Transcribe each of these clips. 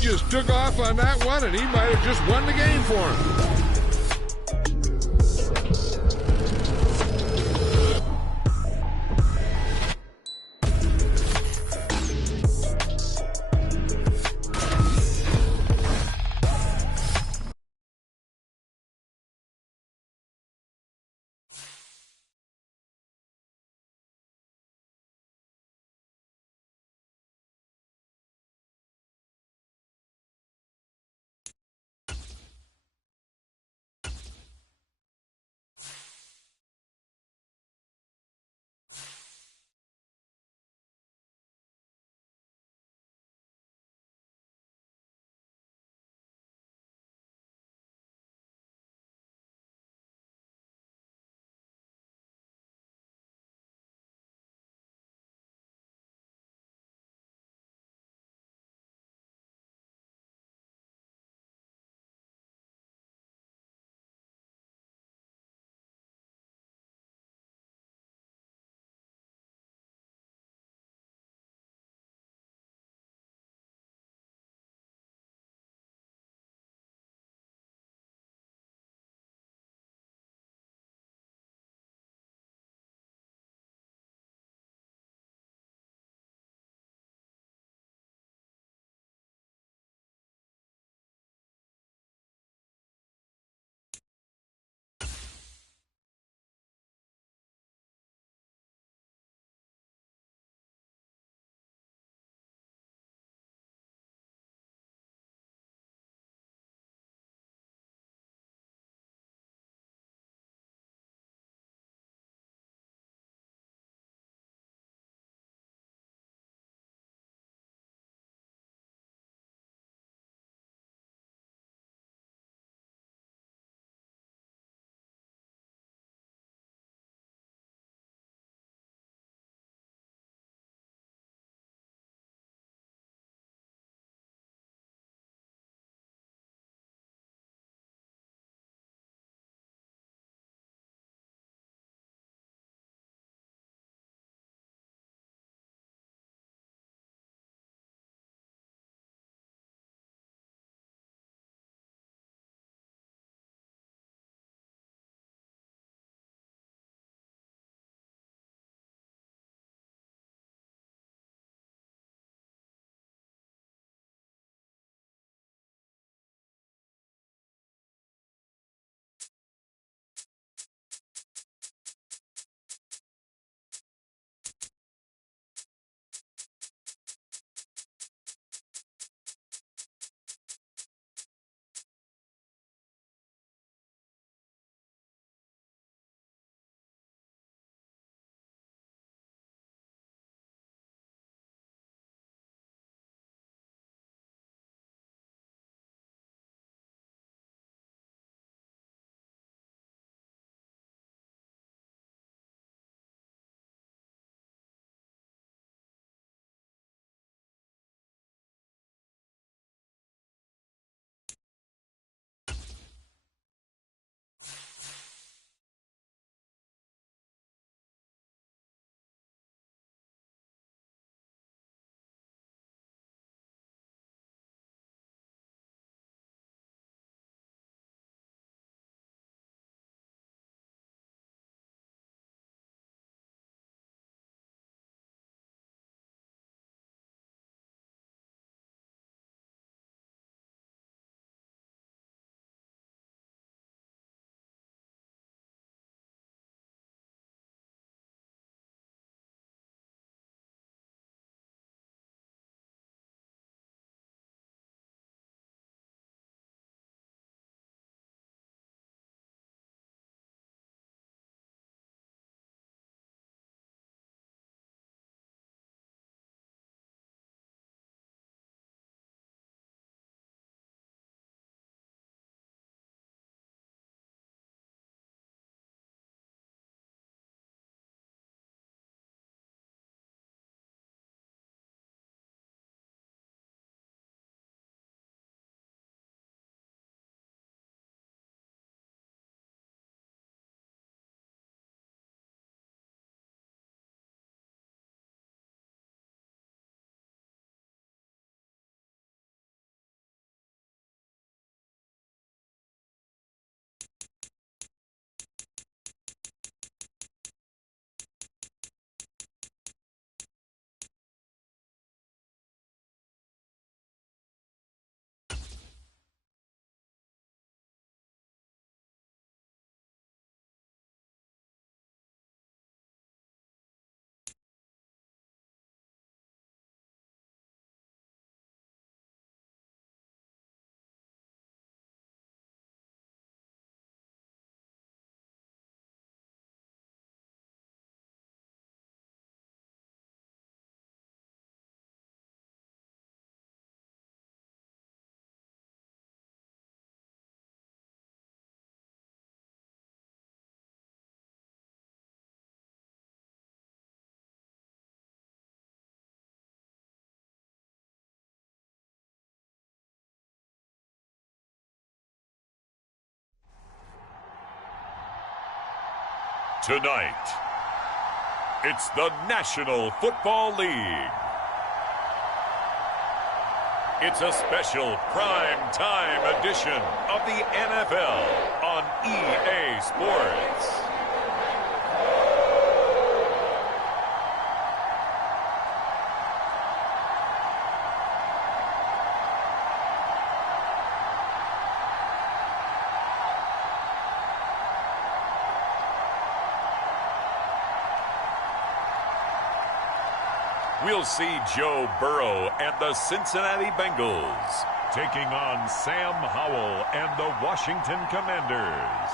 just took off on that one, and he might have just won the game for him. Tonight, it's the National Football League. It's a special prime time edition of the NFL on EA Sports. We'll see Joe Burrow and the Cincinnati Bengals taking on Sam Howell and the Washington Commanders.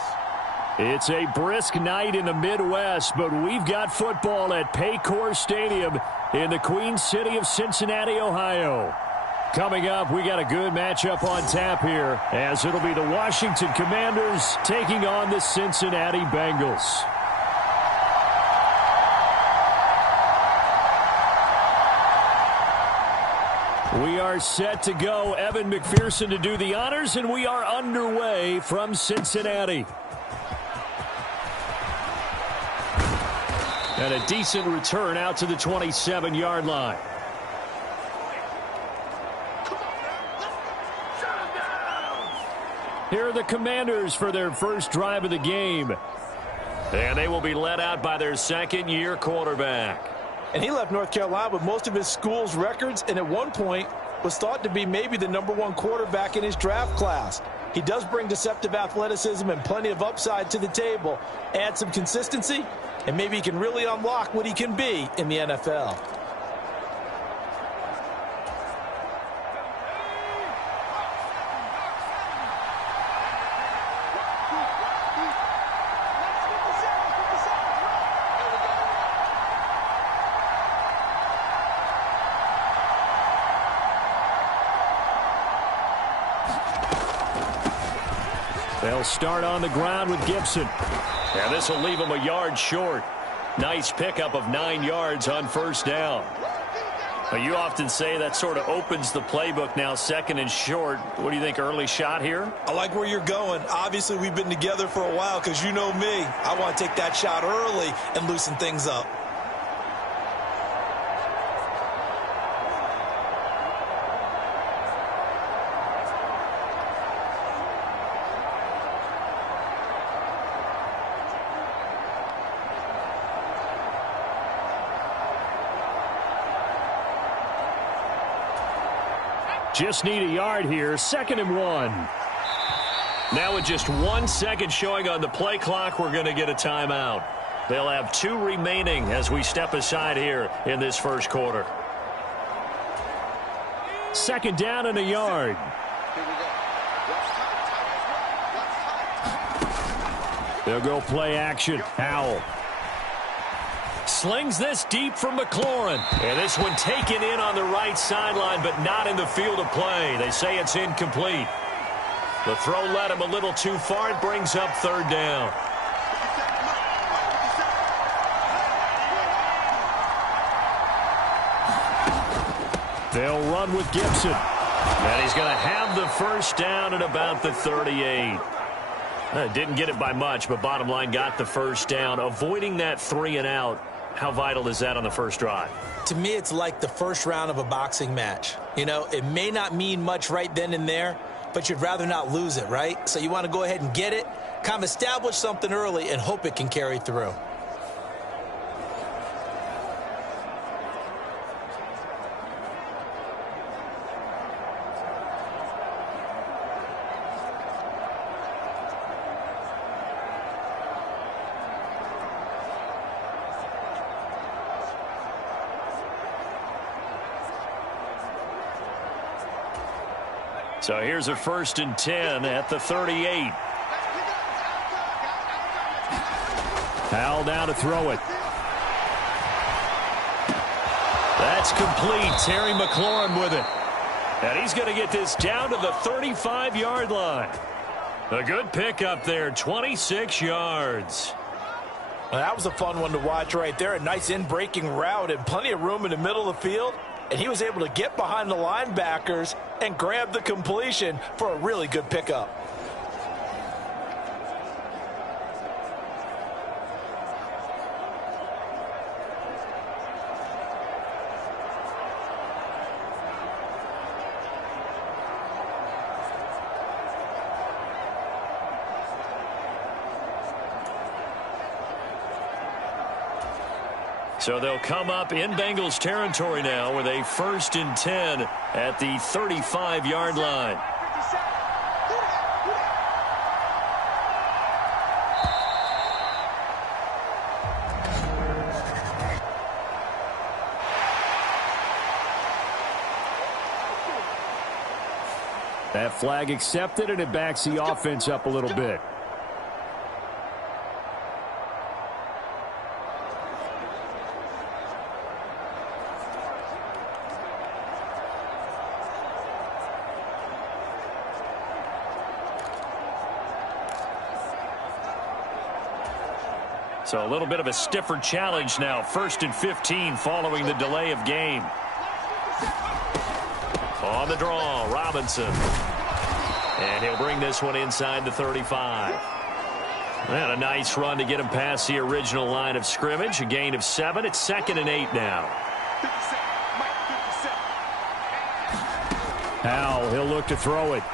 It's a brisk night in the Midwest, but we've got football at Paycor Stadium in the Queen City of Cincinnati, Ohio. Coming up, we got a good matchup on tap here, as it'll be the Washington Commanders taking on the Cincinnati Bengals. We are set to go. Evan McPherson to do the honors, and we are underway from Cincinnati. And a decent return out to the 27-yard line. Here are the Commanders for their first drive of the game. And they will be led out by their second-year quarterback. And he left North Carolina with most of his school's records, and at one point was thought to be maybe the #1 quarterback in his draft class. He does bring deceptive athleticism and plenty of upside to the table. Add some consistency, and maybe he can really unlock what he can be in the NFL. They'll start on the ground with Gibson. And this will leave him a yard short. Nice pickup of 9 yards on first down. Now, you often say that sort of opens the playbook now, second and short. What do you think, early shot here? I like where you're going. Obviously, we've been together for a while because you know me. I want to take that shot early and loosen things up. Just need a yard here. 2nd and 1. Now with just 1 second showing on the play clock, we're going to get a timeout. They'll have 2 remaining as we step aside here in this first quarter. 2nd down and a yard. They'll go play action. Howell slings this deep from McLaurin. And this one taken in on the right sideline, but not in the field of play. They say it's incomplete. The throw led him a little too far. It brings up 3rd down. They'll run with Gibson. And he's going to have the first down at about the 38. Didn't get it by much, but bottom line got the first down. Avoiding that 3 and out. How vital is that on the first drive? To me, it's like the first round of a boxing match. You know, it may not mean much right then and there, but you'd rather not lose it, right? So you want to go ahead and get it, kind of establish something early, and hope it can carry through. So here's a 1st and 10 at the 38. Howell down to throw it. That's complete. Terry McLaurin with it. And he's going to get this down to the 35-yard line. A good pickup there, 26 yards. Well, that was a fun one to watch right there. A nice in-breaking route and plenty of room in the middle of the field. And he was able to get behind the linebackers and grab the completion for a really good pickup. So they'll come up in Bengals territory now with a 1st and 10 at the 35-yard line. That flag accepted, and it backs the offense up a little bit. So a little bit of a stiffer challenge now. 1st and 15 following the delay of game. On the draw, Robinson. And he'll bring this one inside the 35. And a nice run to get him past the original line of scrimmage. A gain of 7. It's 2nd and 8 now. Howell, he'll look to throw it.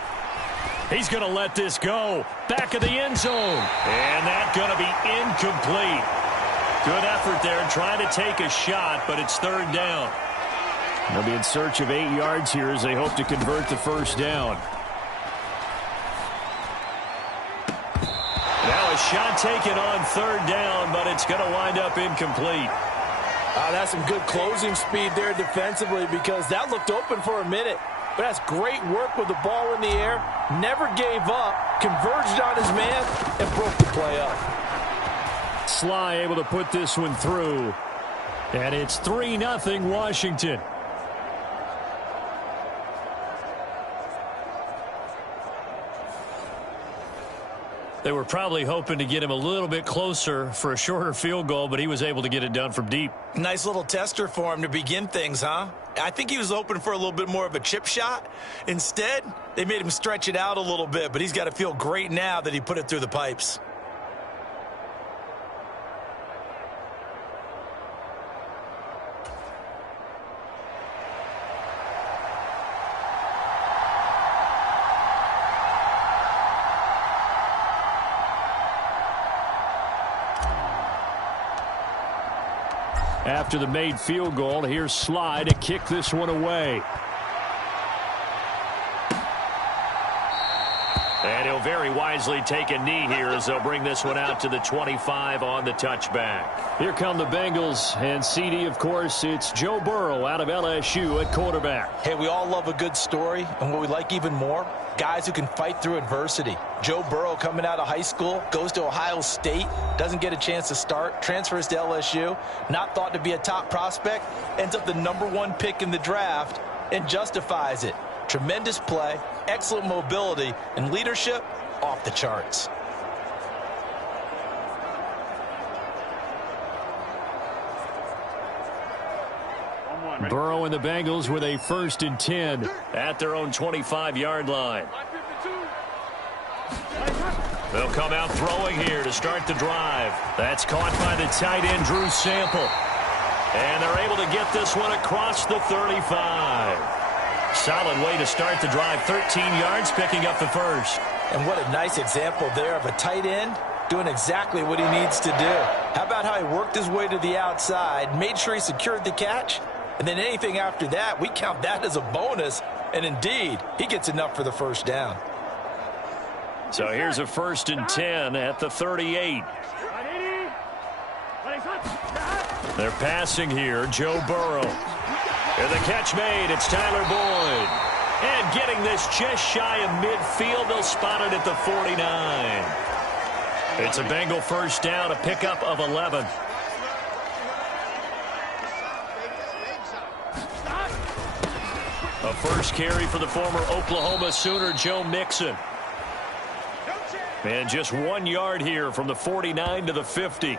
He's going to let this go. Back of the end zone. And that's going to be incomplete. Good effort there trying to take a shot, but it's 3rd down. They'll be in search of 8 yards here as they hope to convert the 1st down. Now a shot taken on 3rd down, but it's going to wind up incomplete. That's some good closing speed there defensively, because that looked open for a minute. But that's great work with the ball in the air. Never gave up, converged on his man, and broke the play up. Sly able to put this one through. And it's 3-0 Washington. They were probably hoping to get him a little bit closer for a shorter field goal, but he was able to get it done from deep. Nice little tester for him to begin things, huh? I think he was hoping for a little bit more of a chip shot. Instead, they made him stretch it out a little bit, but he's got to feel great now that he put it through the pipes. After the made field goal, here's Sly to kick this one away. And he'll very wisely take a knee here as they'll bring this one out to the 25 on the touchback. Here come the Bengals, and CD, of course, it's Joe Burrow out of LSU at quarterback. Hey, we all love a good story, and what we like even more, guys who can fight through adversity. Joe Burrow coming out of high school, goes to Ohio State, doesn't get a chance to start, transfers to LSU, not thought to be a top prospect, ends up the #1 pick in the draft, and justifies it. Tremendous play, excellent mobility, and leadership off the charts. Burrow and the Bengals with a 1st and 10 at their own 25-yard line. They'll come out throwing here to start the drive. That's caught by the tight end, Drew Sample. And they're able to get this one across the 35. Solid way to start the drive. 13 yards, picking up the 1st. And what a nice example there of a tight end doing exactly what he needs to do. How about how he worked his way to the outside, made sure he secured the catch, and then anything after that, we count that as a bonus. And indeed, he gets enough for the 1st down. So here's a 1st and 10 at the 38. They're passing here, Joe Burrow. And the catch made, it's Tyler Boyd. And getting this just shy of midfield, they'll spot it at the 49. It's a Bengal 1st down, a pickup of 11. A 1st carry for the former Oklahoma Sooner, Joe Mixon. And just 1 yard here from the 49 to the 50.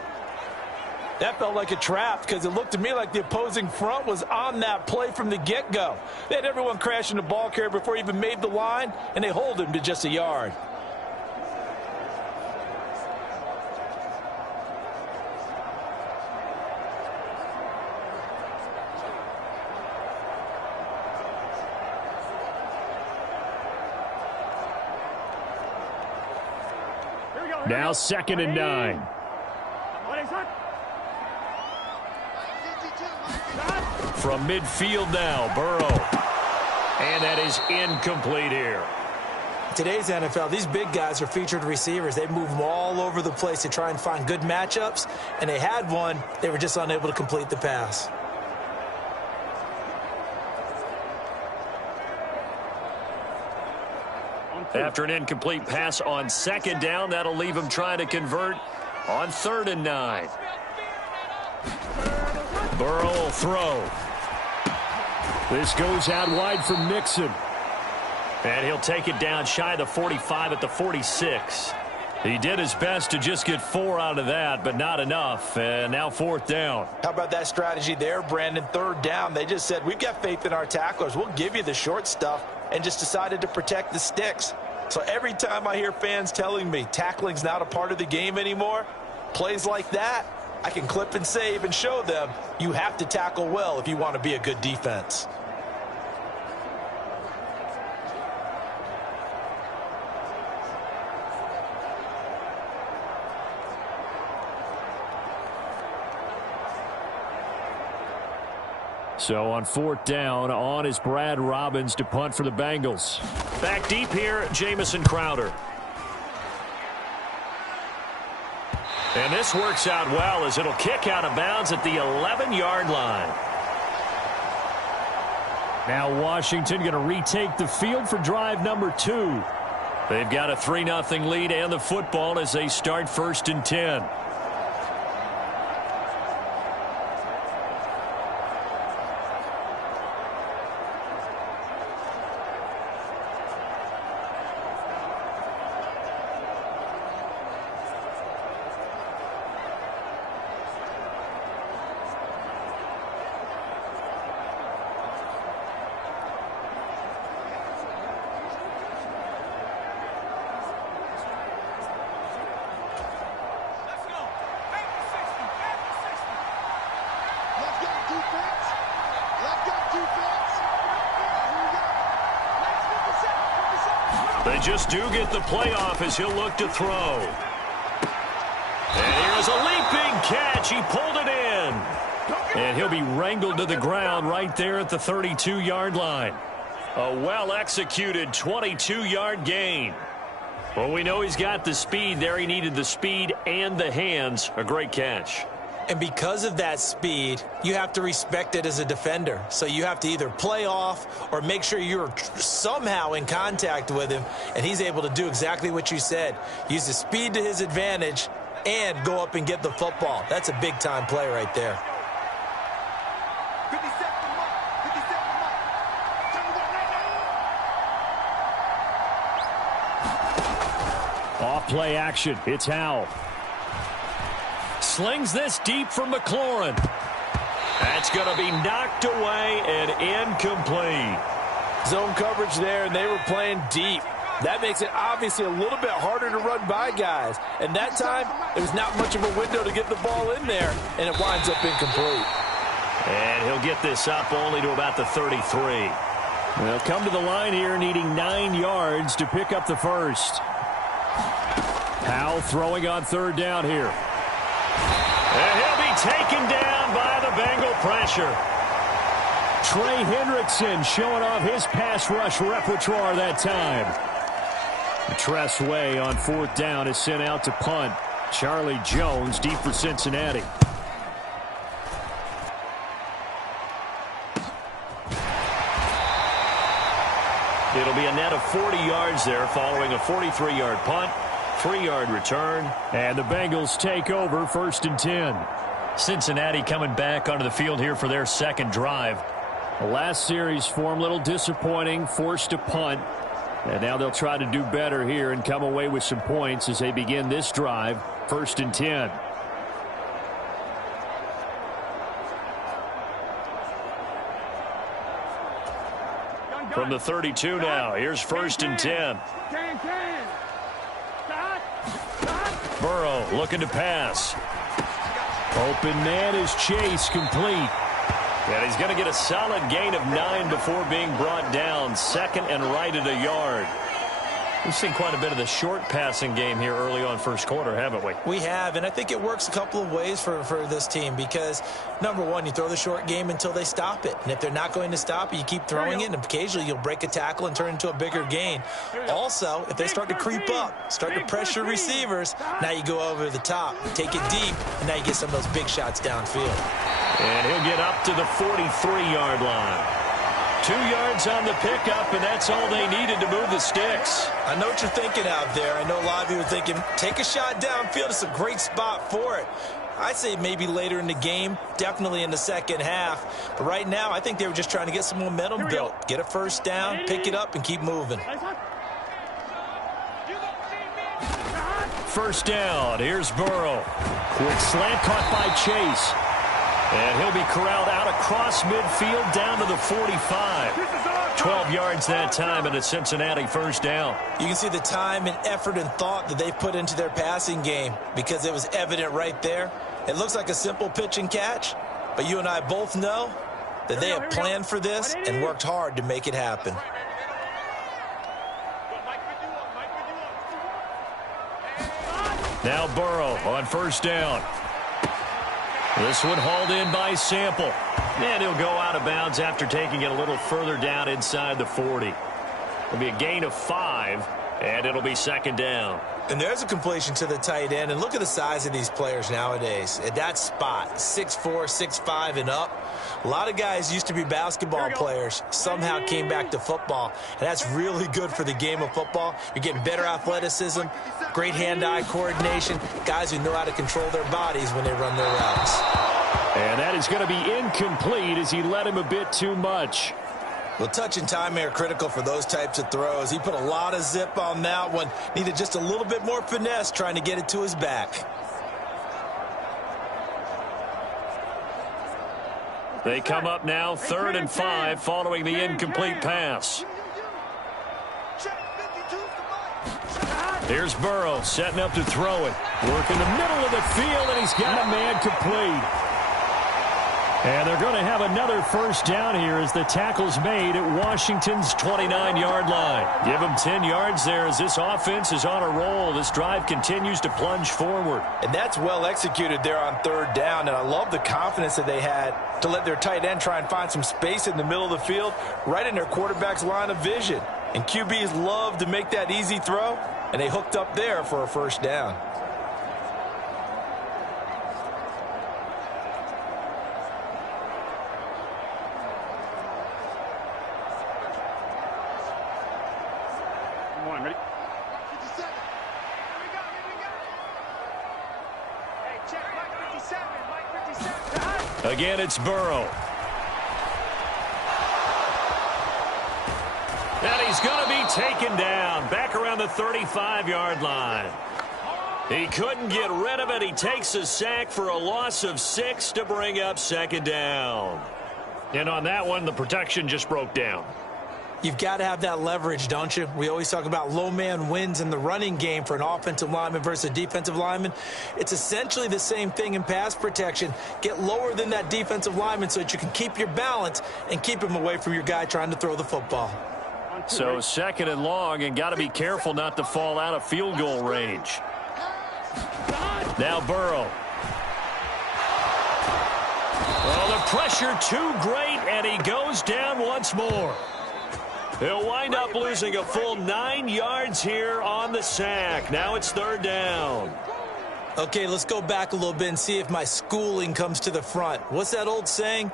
That felt like a trap because it looked to me like the opposing front was on that play from the get-go. They had everyone crashing the ball carrier before he even made the line, and they hold him to just a yard. Now 2nd and 9. from midfield now. Burrow. And that is incomplete here. Today's NFL, these big guys are featured receivers. They move them all over the place to try and find good matchups, and they had one. They were just unable to complete the pass. After an incomplete pass on second down, that'll leave him trying to convert on 3rd and 9. Burrow will throw. This goes out wide from Mixon. And he'll take it down shy of the 45 at the 46. He did his best to just get 4 out of that, but not enough. And now 4th down. How about that strategy there, Brandon? 3rd down. They just said, we've got faith in our tacklers. We'll give you the short stuff, and just decided to protect the sticks. So every time I hear fans telling me tackling's not a part of the game anymore, plays like that, I can clip and save and show them you have to tackle well if you want to be a good defense. So on 4th down, on is Brad Robbins to punt for the Bengals. Back deep here, Jamison Crowder. And this works out well as it'll kick out of bounds at the 11-yard line. Now Washington going to retake the field for drive number 2. They've got a 3-0 lead and the football as they start 1st and 10. They just do get the playoff as he'll look to throw. And here's a leaping catch. He pulled it in. And he'll be wrangled to the ground right there at the 32-yard line. A well-executed 22-yard gain. Well, we know he's got the speed there. He needed the speed and the hands. A great catch. And because of that speed, you have to respect it as a defender. So you have to either play off or make sure you're somehow in contact with him, and he's able to do exactly what you said. Use the speed to his advantage and go up and get the football. That's a big-time play right there. Off play action. It's Howell. Slings this deep from McLaurin. That's going to be knocked away and incomplete. Zone coverage there, and they were playing deep. That makes it obviously a little bit harder to run by guys. And that time, there was not much of a window to get the ball in there, and it winds up incomplete. And he'll get this up only to about the 33. They'll come to the line here needing 9 yards to pick up the first. Howell throwing on 3rd down here. And he'll be taken down by the Bengal pressure. Trey Hendrickson showing off his pass rush repertoire that time. Tress Way on 4th down is sent out to punt. Charlie Jones deep for Cincinnati. It'll be a net of 40 yards there following a 43-yard punt. 3-yard return, and the Bengals take over 1st and 10. Cincinnati coming back onto the field here for their second drive. The last series form a little disappointing, forced to punt. And now they'll try to do better here and come away with some points as they begin this drive, 1st and 10. From the 32 now, here's 1st and 10. Burrow looking to pass. Open man is Chase, complete. And he's going to get a solid gain of 9 before being brought down. 2nd and right at a yard. We've seen quite a bit of the short passing game here early on first quarter, haven't we? We have, and I think it works a couple of ways for this team because, number one, you throw the short game until they stop it. And if they're not going to stop it, you keep throwing it, and occasionally you'll break a tackle and turn into a bigger gain. Also, if they start to creep up, start to pressure receivers, now you go over the top, take it deep, and now you get some of those big shots downfield. And he'll get up to the 43-yard line. 2 yards on the pickup, and that's all they needed to move the sticks. I know what you're thinking out there. I know a lot of you are thinking, take a shot downfield. It's a great spot for it. I'd say maybe later in the game, definitely in the second half. But right now, I think they were just trying to get some momentum built. Get a first down, pick it up, and keep moving. First down. Here's Burrow. Quick slant caught by Chase. And he'll be corralled out across midfield down to the 45. 12 yards that time and a Cincinnati first down. You can see the time and effort and thought that they've put into their passing game because it was evident right there. It looks like a simple pitch and catch, but you and I both know that they have planned for this and worked hard to make it happen. Now Burrow on first down. This one hauled in by Sample. And he'll go out of bounds after taking it a little further down inside the 40. It'll be a gain of 5, and it'll be second down. And there's a completion to the tight end. And look at the size of these players nowadays. At that spot, 6'4", 6'5", and up. A lot of guys used to be basketball players, somehow came back to football. And that's really good for the game of football. You're getting better athleticism, great hand-eye coordination, guys who know how to control their bodies when they run their routes. And that is going to be incomplete as he led him a bit too much. Well, touch and time are critical for those types of throws. He put a lot of zip on that one. Needed just a little bit more finesse trying to get it to his back. They come up now 3rd and 5 following the incomplete pass. Here's Burrow setting up to throw it. Working the middle of the field, and he's got a man complete. And they're going to have another first down here as the tackle's made at Washington's 29-yard line. Give them 10 yards there as this offense is on a roll. This drive continues to plunge forward. And that's well executed there on 3rd down. And I love the confidence that they had to let their tight end try and find some space in the middle of the field, right in their quarterback's line of vision. And QBs love to make that easy throw, and they hooked up there for a first down. Again, it's Burrow. And he's going to be taken down back around the 35-yard line. He couldn't get rid of it. He takes a sack for a loss of 6 to bring up second down. And on that one, the protection just broke down. You've got to have that leverage, don't you? We always talk about low man wins in the running game for an offensive lineman versus a defensive lineman. It's essentially the same thing in pass protection. Get lower than that defensive lineman so that you can keep your balance and keep him away from your guy trying to throw the football. So 2nd and long, and got to be careful not to fall out of field goal range. Now Burrow. Well, the pressure too great, and he goes down once more. He'll wind up losing a full 9 yards here on the sack. Now it's 3rd down. Okay, let's go back a little bit and see if my schooling comes to the front. What's that old saying?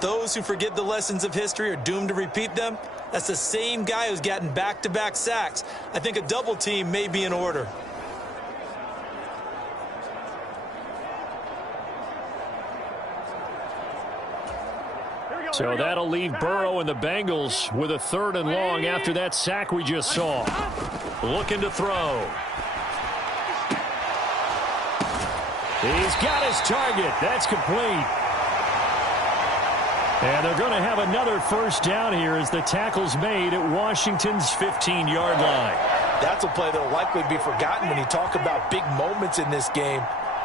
Those who forget the lessons of history are doomed to repeat them. That's the same guy who's gotten back-to-back sacks. I think a double team may be in order. So that'll leave Burrow and the Bengals with a 3rd and long after that sack we just saw. Looking to throw. He's got his target. That's complete. And they're going to have another first down here as the tackle's made at Washington's 15-yard line. That's a play that will likely be forgotten when you talk about big moments in this game.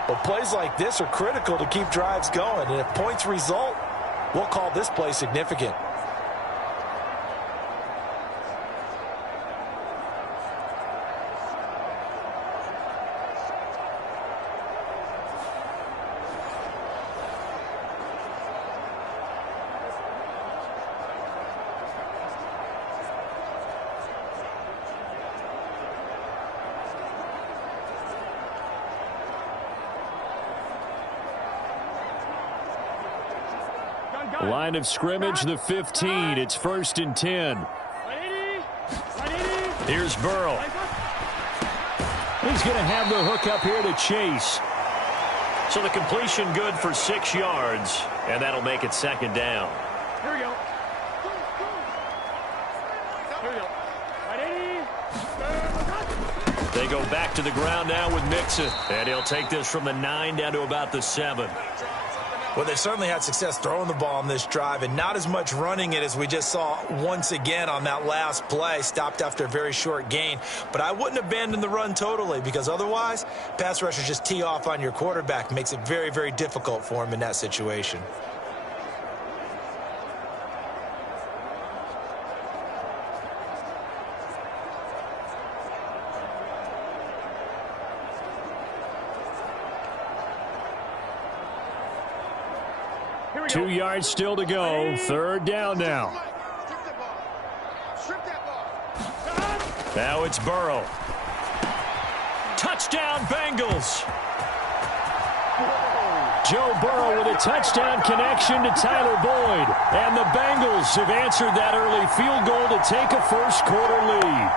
But plays like this are critical to keep drives going. And if points result, we'll call this play significant. Line of scrimmage, the 15. It's 1st and 10. Here's Burrow. He's going to have the hook up here to Chase. So the completion good for 6 yards, and that'll make it 2nd down. Here we go. They go back to the ground now with Mixon, and he'll take this from the 9 down to about the 7. Well, they've certainly had success throwing the ball on this drive and not as much running it as we just saw once again on that last play. Stopped after a very short gain. But I wouldn't abandon the run totally because otherwise, pass rushers just tee off on your quarterback. Makes it very, very difficult for him in that situation. Here we 2 go. yards still to go. 3rd down now. Now it's Burrow. Touchdown, Bengals. Joe Burrow with a touchdown connection to Tyler Boyd. And the Bengals have answered that early field goal to take a first-quarter lead.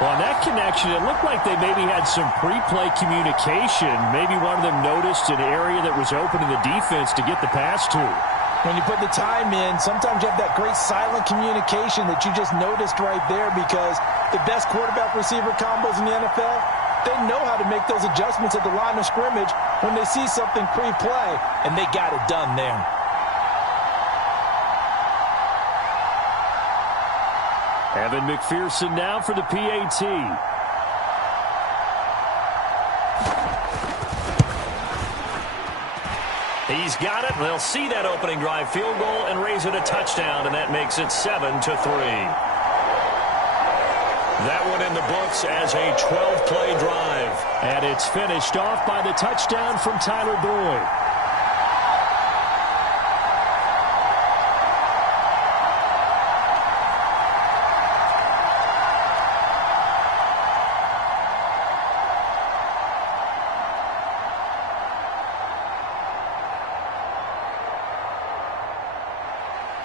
Well, on that connection, it looked like they maybe had some pre-play communication. Maybe one of them noticed an area that was open in the defense to get the pass to. When you put the time in, sometimes you have that great silent communication that you just noticed right there because the best quarterback-receiver combos in the NFL, they know how to make those adjustments at the line of scrimmage when they see something pre-play, and they got it done there. Evan McPherson now for the PAT. He's got it. They'll see that opening drive field goal and raise it a touchdown, and that makes it 7-3. That one in the books as a 12-play drive. And it's finished off by the touchdown from Tyler Boyd.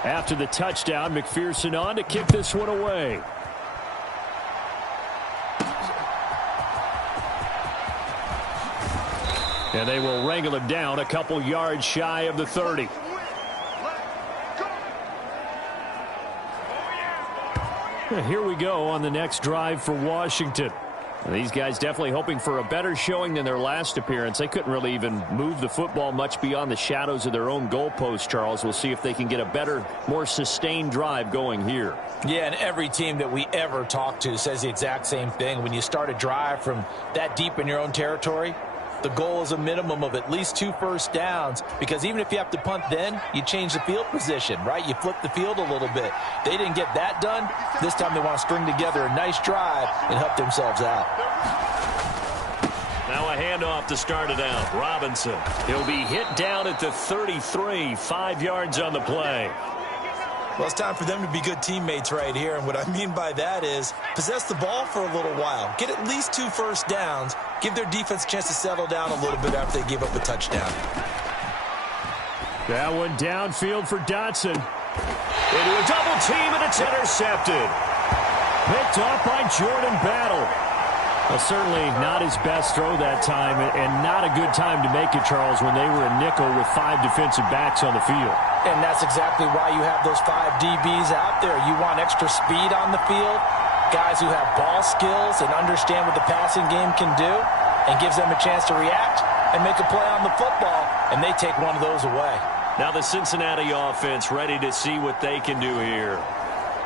After the touchdown, McPherson on to kick this one away. And they will wrangle him down a couple yards shy of the 30. And here we go on the next drive for Washington. These guys definitely hoping for a better showing than their last appearance. They couldn't really even move the football much beyond the shadows of their own goalpost, Charles. We'll see if they can get a better, more sustained drive going here. Yeah, and every team that we ever talk to says the exact same thing. When you start a drive from that deep in your own territory, the goal is a minimum of at least 2 first downs, because even if you have to punt then, you change the field position, right? You flip the field a little bit. They didn't get that done. This time they want to string together a nice drive and help themselves out. Now a handoff to start it out. Robinson. He'll be hit down at the 33, 5 yards on the play. Well, it's time for them to be good teammates right here, and what I mean by that is possess the ball for a little while. Get at least 2 first downs. Give their defense a chance to settle down a little bit after they give up a touchdown. That one downfield for Dotson. Into a double team, and it's intercepted. Picked off by Jordan Battle. Well, certainly not his best throw that time, and not a good time to make it, Charles, when they were a nickel with 5 defensive backs on the field. And that's exactly why you have those 5 DBs out there. You want extra speed on the field, guys who have ball skills and understand what the passing game can do, and gives them a chance to react and make a play on the football, and they take one of those away. Now the Cincinnati offense ready to see what they can do here.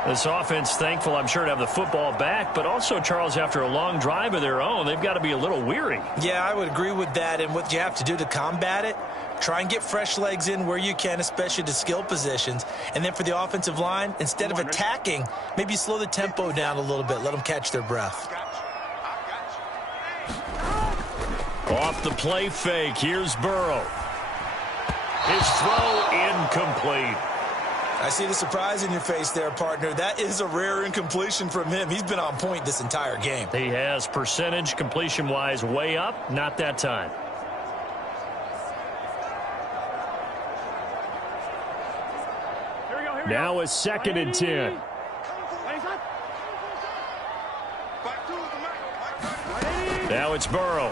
This offense thankful, I'm sure, to have the football back, but also, Charles, after a long drive of their own, they've got to be a little weary. Yeah, I would agree with that, and what you have to do to combat it, try and get fresh legs in where you can, especially to skill positions. And then for the offensive line, instead of attacking, maybe slow the tempo down a little bit. Let them catch their breath. Off the play fake, here's Burrow. His throw incomplete. I see the surprise in your face there, partner. That is a rare incompletion from him. He's been on point this entire game. He has percentage completion-wise way up, not that time. Now a 2nd and 10. Now it's Burrow.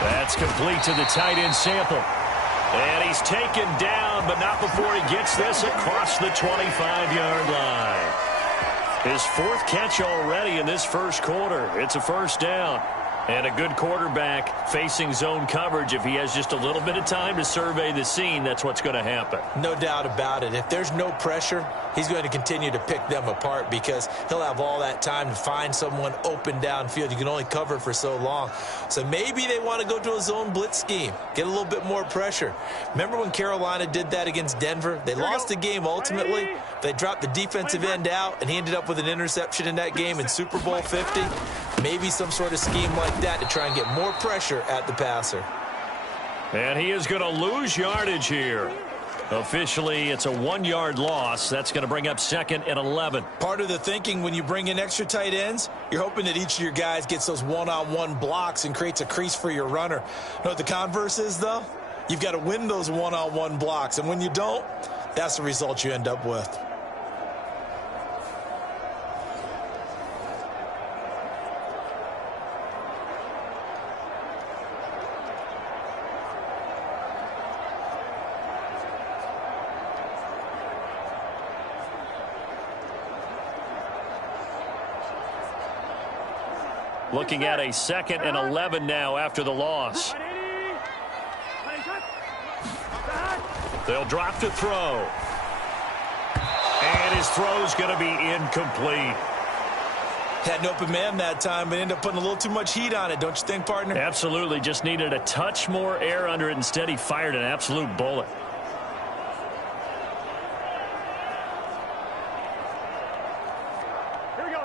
That's complete to the tight end Sample. And he's taken down, but not before he gets this across the 25-yard line. His 4th catch already in this first quarter. It's a first down. And a good quarterback facing zone coverage. If he has just a little bit of time to survey the scene, that's what's going to happen. No doubt about it. If there's no pressure, he's going to continue to pick them apart because he'll have all that time to find someone open downfield. You can only cover for so long. So maybe they want to go to a zone blitz scheme, get a little bit more pressure. Remember when Carolina did that against Denver? They lost the game ultimately. They dropped the defensive end out, and he ended up with an interception in that game in Super Bowl 50. Maybe some sort of scheme like that to try and get more pressure at the passer. And he is going to lose yardage here. Officially, it's a 1-yard loss. That's going to bring up 2nd and 11. Part of the thinking when you bring in extra tight ends, you're hoping that each of your guys gets those one-on-one blocks and creates a crease for your runner. You know what the converse is, though? You've got to win those one-on-one blocks. And when you don't, that's the result you end up with. Looking at a 2nd and 11 now after the loss. They'll drop to throw. And his throw's going to be incomplete. Had an open man that time, but ended up putting a little too much heat on it, don't you think, partner? Absolutely. Just needed a touch more air under it. Instead, he fired an absolute bullet.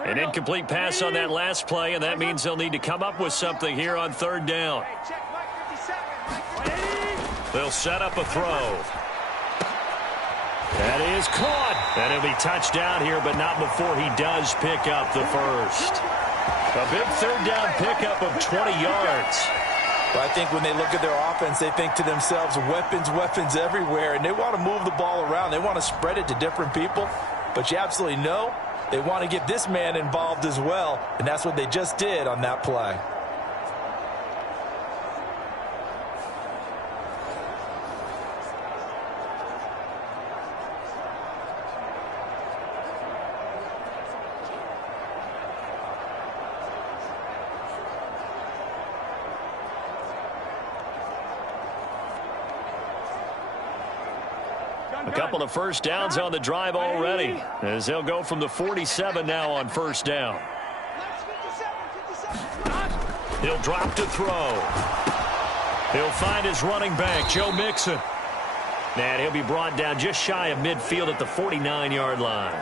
An incomplete pass on that last play, and that means they'll need to come up with something here on 3rd down. They'll set up a throw. That is caught. And it'll be touchdown here, but not before he does pick up the first. A big 3rd down pickup of 20 yards. Well, I think when they look at their offense, they think to themselves, weapons, weapons everywhere, and they want to move the ball around. They want to spread it to different people, but you absolutely know they want to get this man involved as well, and that's what they just did on that play. A couple of first downs on the drive already, as they'll go from the 47 now on 1st down. He'll drop to throw. He'll find his running back, Joe Mixon. And he'll be brought down just shy of midfield at the 49-yard line.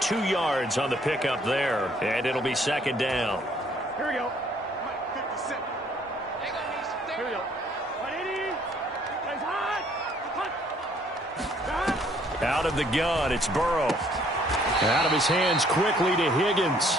2 yards on the pickup there, and it'll be 2nd down. Here we go. Here we go. Out of the gun, it's Burrow. Out of his hands quickly to Higgins.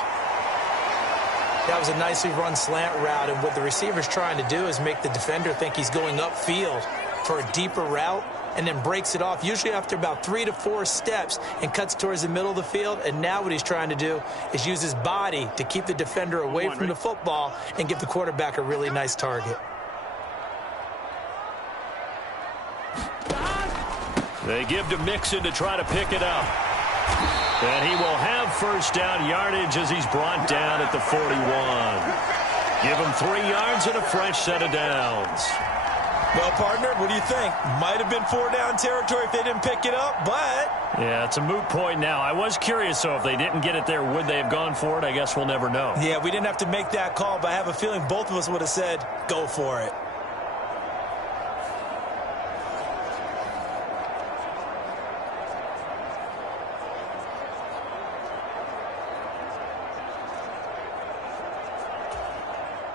That was a nicely run slant route, and what the receiver's trying to do is make the defender think he's going upfield for a deeper route and then breaks it off, usually after about 3 to 4 steps, and cuts towards the middle of the field. And now what he's trying to do is use his body to keep the defender away from the football and give the quarterback a really nice target. They give to Mixon to try to pick it up. And he will have 1st down yardage as he's brought down at the 41. Give him 3 yards and a fresh set of downs. Well, partner, what do you think? Might have been 4-down territory if they didn't pick it up, but... Yeah, it's a moot point now. I was curious, though, if they didn't get it there, would they have gone for it? I guess we'll never know. Yeah, we didn't have to make that call, but I have a feeling both of us would have said, go for it.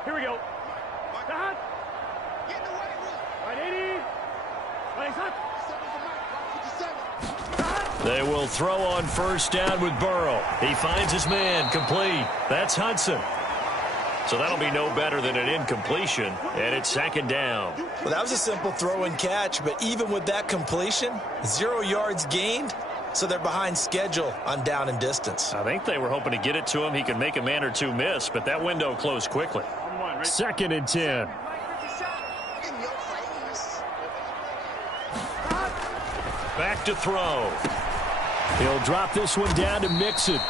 Here we go. They will throw on 1st down with Burrow. He finds his man complete. That's Hudson. So that'll be no better than an incompletion, and it's second down. Well, that was a simple throw and catch, but even with that completion, 0 yards gained, so they're behind schedule on down and distance. I think they were hoping to get it to him. He could make a man or two miss, but that window closed quickly. Second and 10. Back to throw. He'll drop this one down to Mixon.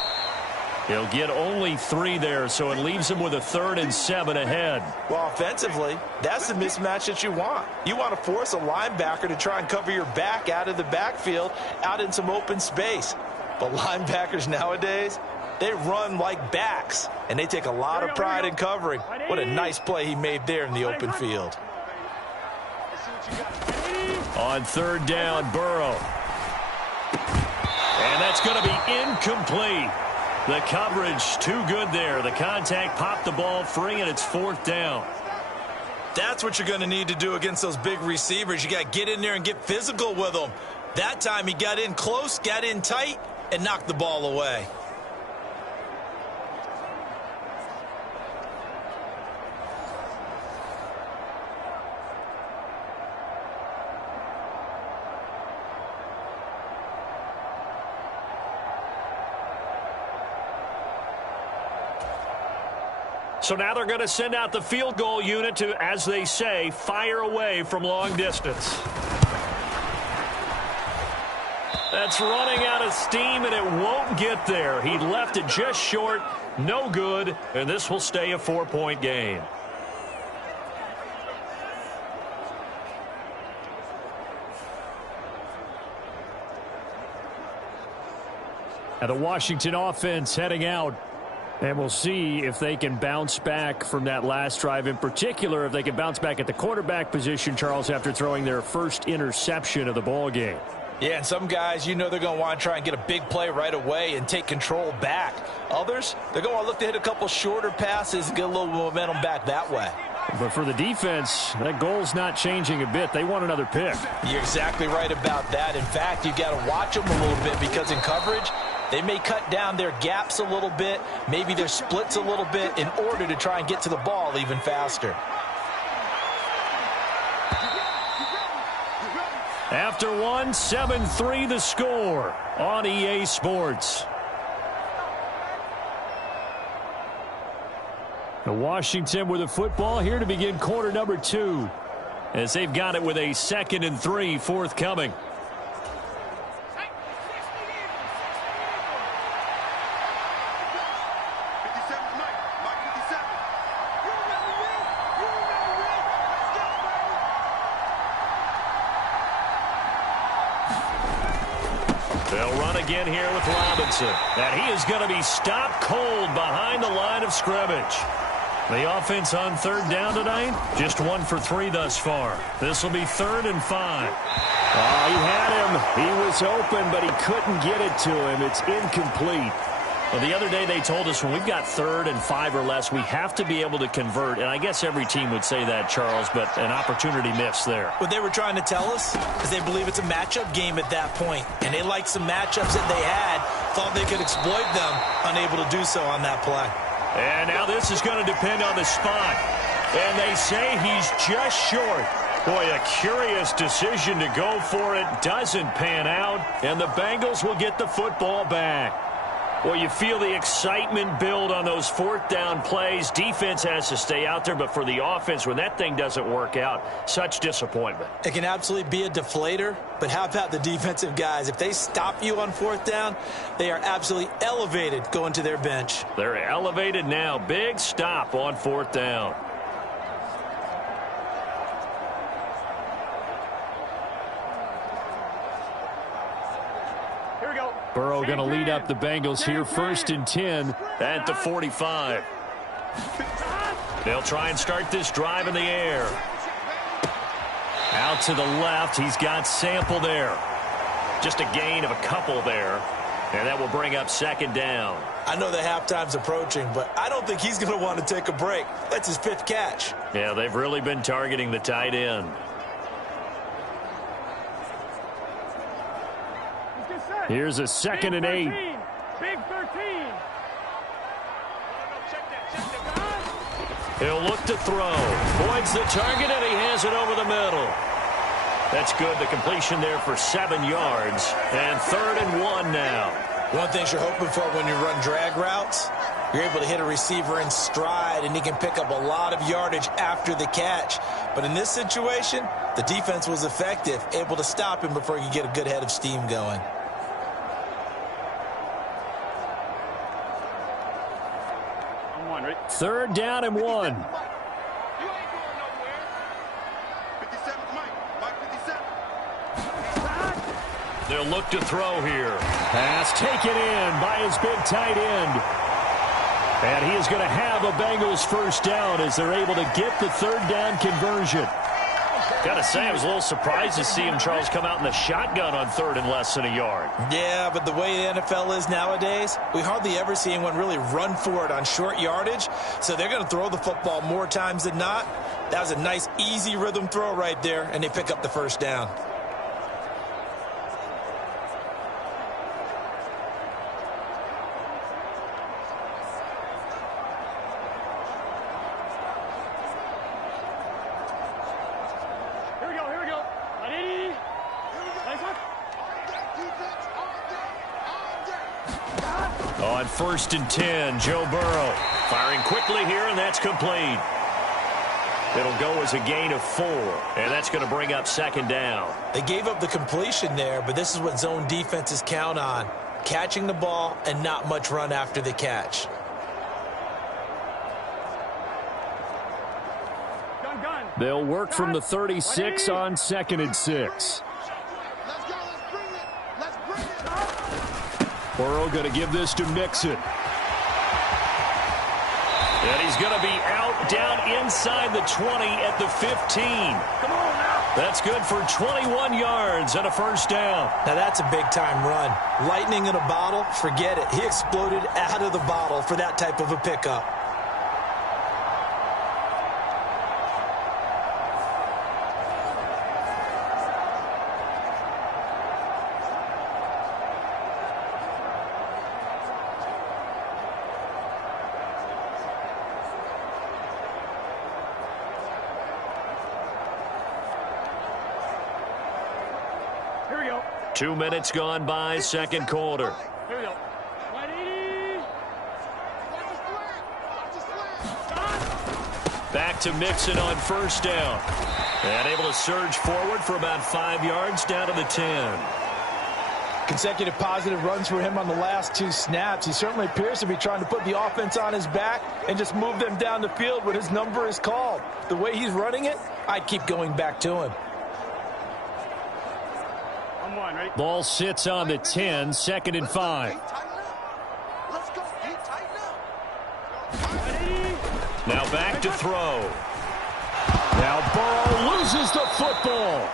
He'll get only 3 there, so it leaves him with a 3rd and 7 ahead. Well, offensively, that's the mismatch that you want. You want to force a linebacker to try and cover your back out of the backfield, out in some open space. But linebackers nowadays, they run like backs, and they take a lot of pride in covering. What a nice play he made there in the open field. On 3rd down, Burrow. And that's going to be incomplete. The coverage too good there. The contact popped the ball free, and it's 4th down. That's what you're going to need to do against those big receivers. You got to get in there and get physical with them. That time he got in close, got in tight, and knocked the ball away. So now they're going to send out the field goal unit to, as they say, fire away from long distance. That's running out of steam, and it won't get there. He left it just short, no good, and this will stay a 4-point game. Now the Washington offense heading out. And we'll see if they can bounce back from that last drive. In particular, if they can bounce back at the quarterback position, Charles, after throwing their first interception of the ball game. Yeah, and some guys, you know they're going to want to try and get a big play right away and take control back. Others, they're going to want to look to hit a couple shorter passes and get a little momentum back that way. But for the defense, that goal's not changing a bit. They want another pick. You're exactly right about that. In fact, you've got to watch them a little bit because in coverage, they may cut down their gaps a little bit, maybe their splits a little bit in order to try and get to the ball even faster. After one, 7-3 the score on EA Sports. The Washington with the football here to begin quarter number 2, as they've got it with a 2nd and 3 forthcoming. They'll run again here with Robinson. And he is going to be stopped cold behind the line of scrimmage. The offense on 3rd down tonight, just 1 for 3 thus far. This will be 3rd and 5. Oh, he had him. He was open, but he couldn't get it to him. It's incomplete. Well, the other day they told us when we've got 3rd and 5 or less, we have to be able to convert. And I guess every team would say that, Charles, but an opportunity missed there. What they were trying to tell us is they believe it's a matchup game at that point. And they liked some matchups that they had, thought they could exploit them, unable to do so on that play. And now this is going to depend on the spot. And they say he's just short. Boy, a curious decision to go for it. Doesn't pan out. And the Bengals will get the football back. Well, you feel the excitement build on those 4th down plays. Defense has to stay out there, but for the offense, when that thing doesn't work out, such disappointment. It can absolutely be a deflator, but how about the defensive guys? If they stop you on 4th down, they are absolutely elevated going to their bench. They're elevated now. Big stop on 4th down. Burrow going to lead up the Bengals here, 1st and 10 at the 45. They'll try and start this drive in the air. Out to the left, he's got Sample there. Just a gain of a couple there, and that will bring up 2nd down. I know the halftime's approaching, but I don't think he's going to want to take a break. That's his 5th catch. Yeah, they've really been targeting the tight end. Here's a 2nd and 8. Big 13. He'll look to throw. Voids the target, and he has it over the middle. That's good. The completion there for 7 yards. And 3rd and 1 now. One thing you're hoping for when you run drag routes, you're able to hit a receiver in stride, and he can pick up a lot of yardage after the catch. But in this situation, the defense was effective, able to stop him before he could get a good head of steam going. Right? 3rd down and 1. You ain't going nowhere. 57, Mike 57. They'll look to throw here. Pass taken in by his big tight end. And he is going to have a Bengals first down as they're able to get the 3rd down conversion. Got to say, I was a little surprised to see him, Charles, come out in the shotgun on 3rd and less than a yard. Yeah, but the way the NFL is nowadays, we hardly ever see anyone really run for it on short yardage. So they're going to throw the football more times than not. That was a nice, easy rhythm throw right there, and they pick up the first down. On 1st and 10, Joe Burrow firing quickly here, and that's complete. It'll go as a gain of 4, and that's going to bring up 2nd down. They gave up the completion there, but this is what zone defenses count on. Catching the ball and not much run after the catch. They'll work from the 36 on 2nd and 6. Let's go. Let's bring it. Let's bring it. Burrow going to give this to Mixon. And he's going to be out down inside the 20 at the 15. Come on now. That's good for 21 yards and a first down. Now that's a big-time run. Lightning in a bottle, forget it. He exploded out of the bottle for that type of a pickup. Here we go. 2 minutes gone by, second quarter. Here we go. 180. Back to Mixon on first down. And able to surge forward for about 5 yards down to the 10. Consecutive positive runs for him on the last 2 snaps. He certainly appears to be trying to put the offense on his back and just move them down the field when his number is called. The way he's running it, I'd keep going back to him. Right? Ball sits on the 10, 2nd and 5. Let's go. Tighten up. Now back to throw. Now Burrow loses the football.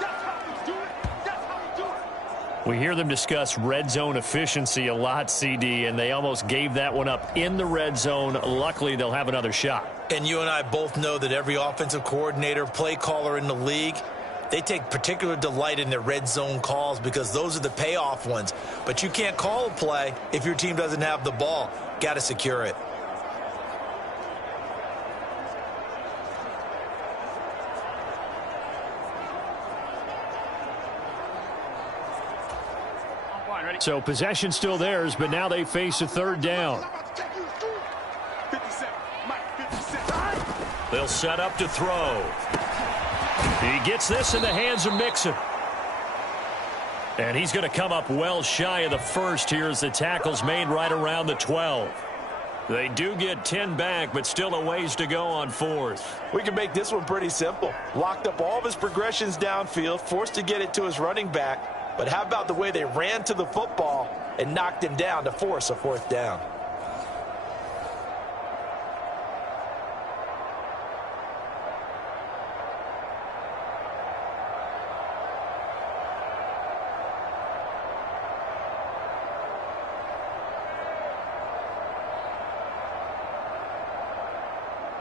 That's how we do it. That's how we do it. We hear them discuss red zone efficiency a lot, CD, and they almost gave that one up in the red zone. Luckily, they'll have another shot. And you and I both know that every offensive coordinator, play caller in the league, they take particular delight in their red zone calls because those are the payoff ones. But you can't call a play if your team doesn't have the ball. Got to secure it. So possession still theirs, but now they face a 3rd down. 57. Mike 57. They'll set up to throw. He gets this in the hands of Mixon. And he's going to come up well shy of the first here as the tackle's made right around the 12. They do get 10 back, but still a ways to go on 4th. We can make this one pretty simple. Locked up all of his progressions downfield, forced to get it to his running back. But how about the way they ran to the football and knocked him down to force a 4th down?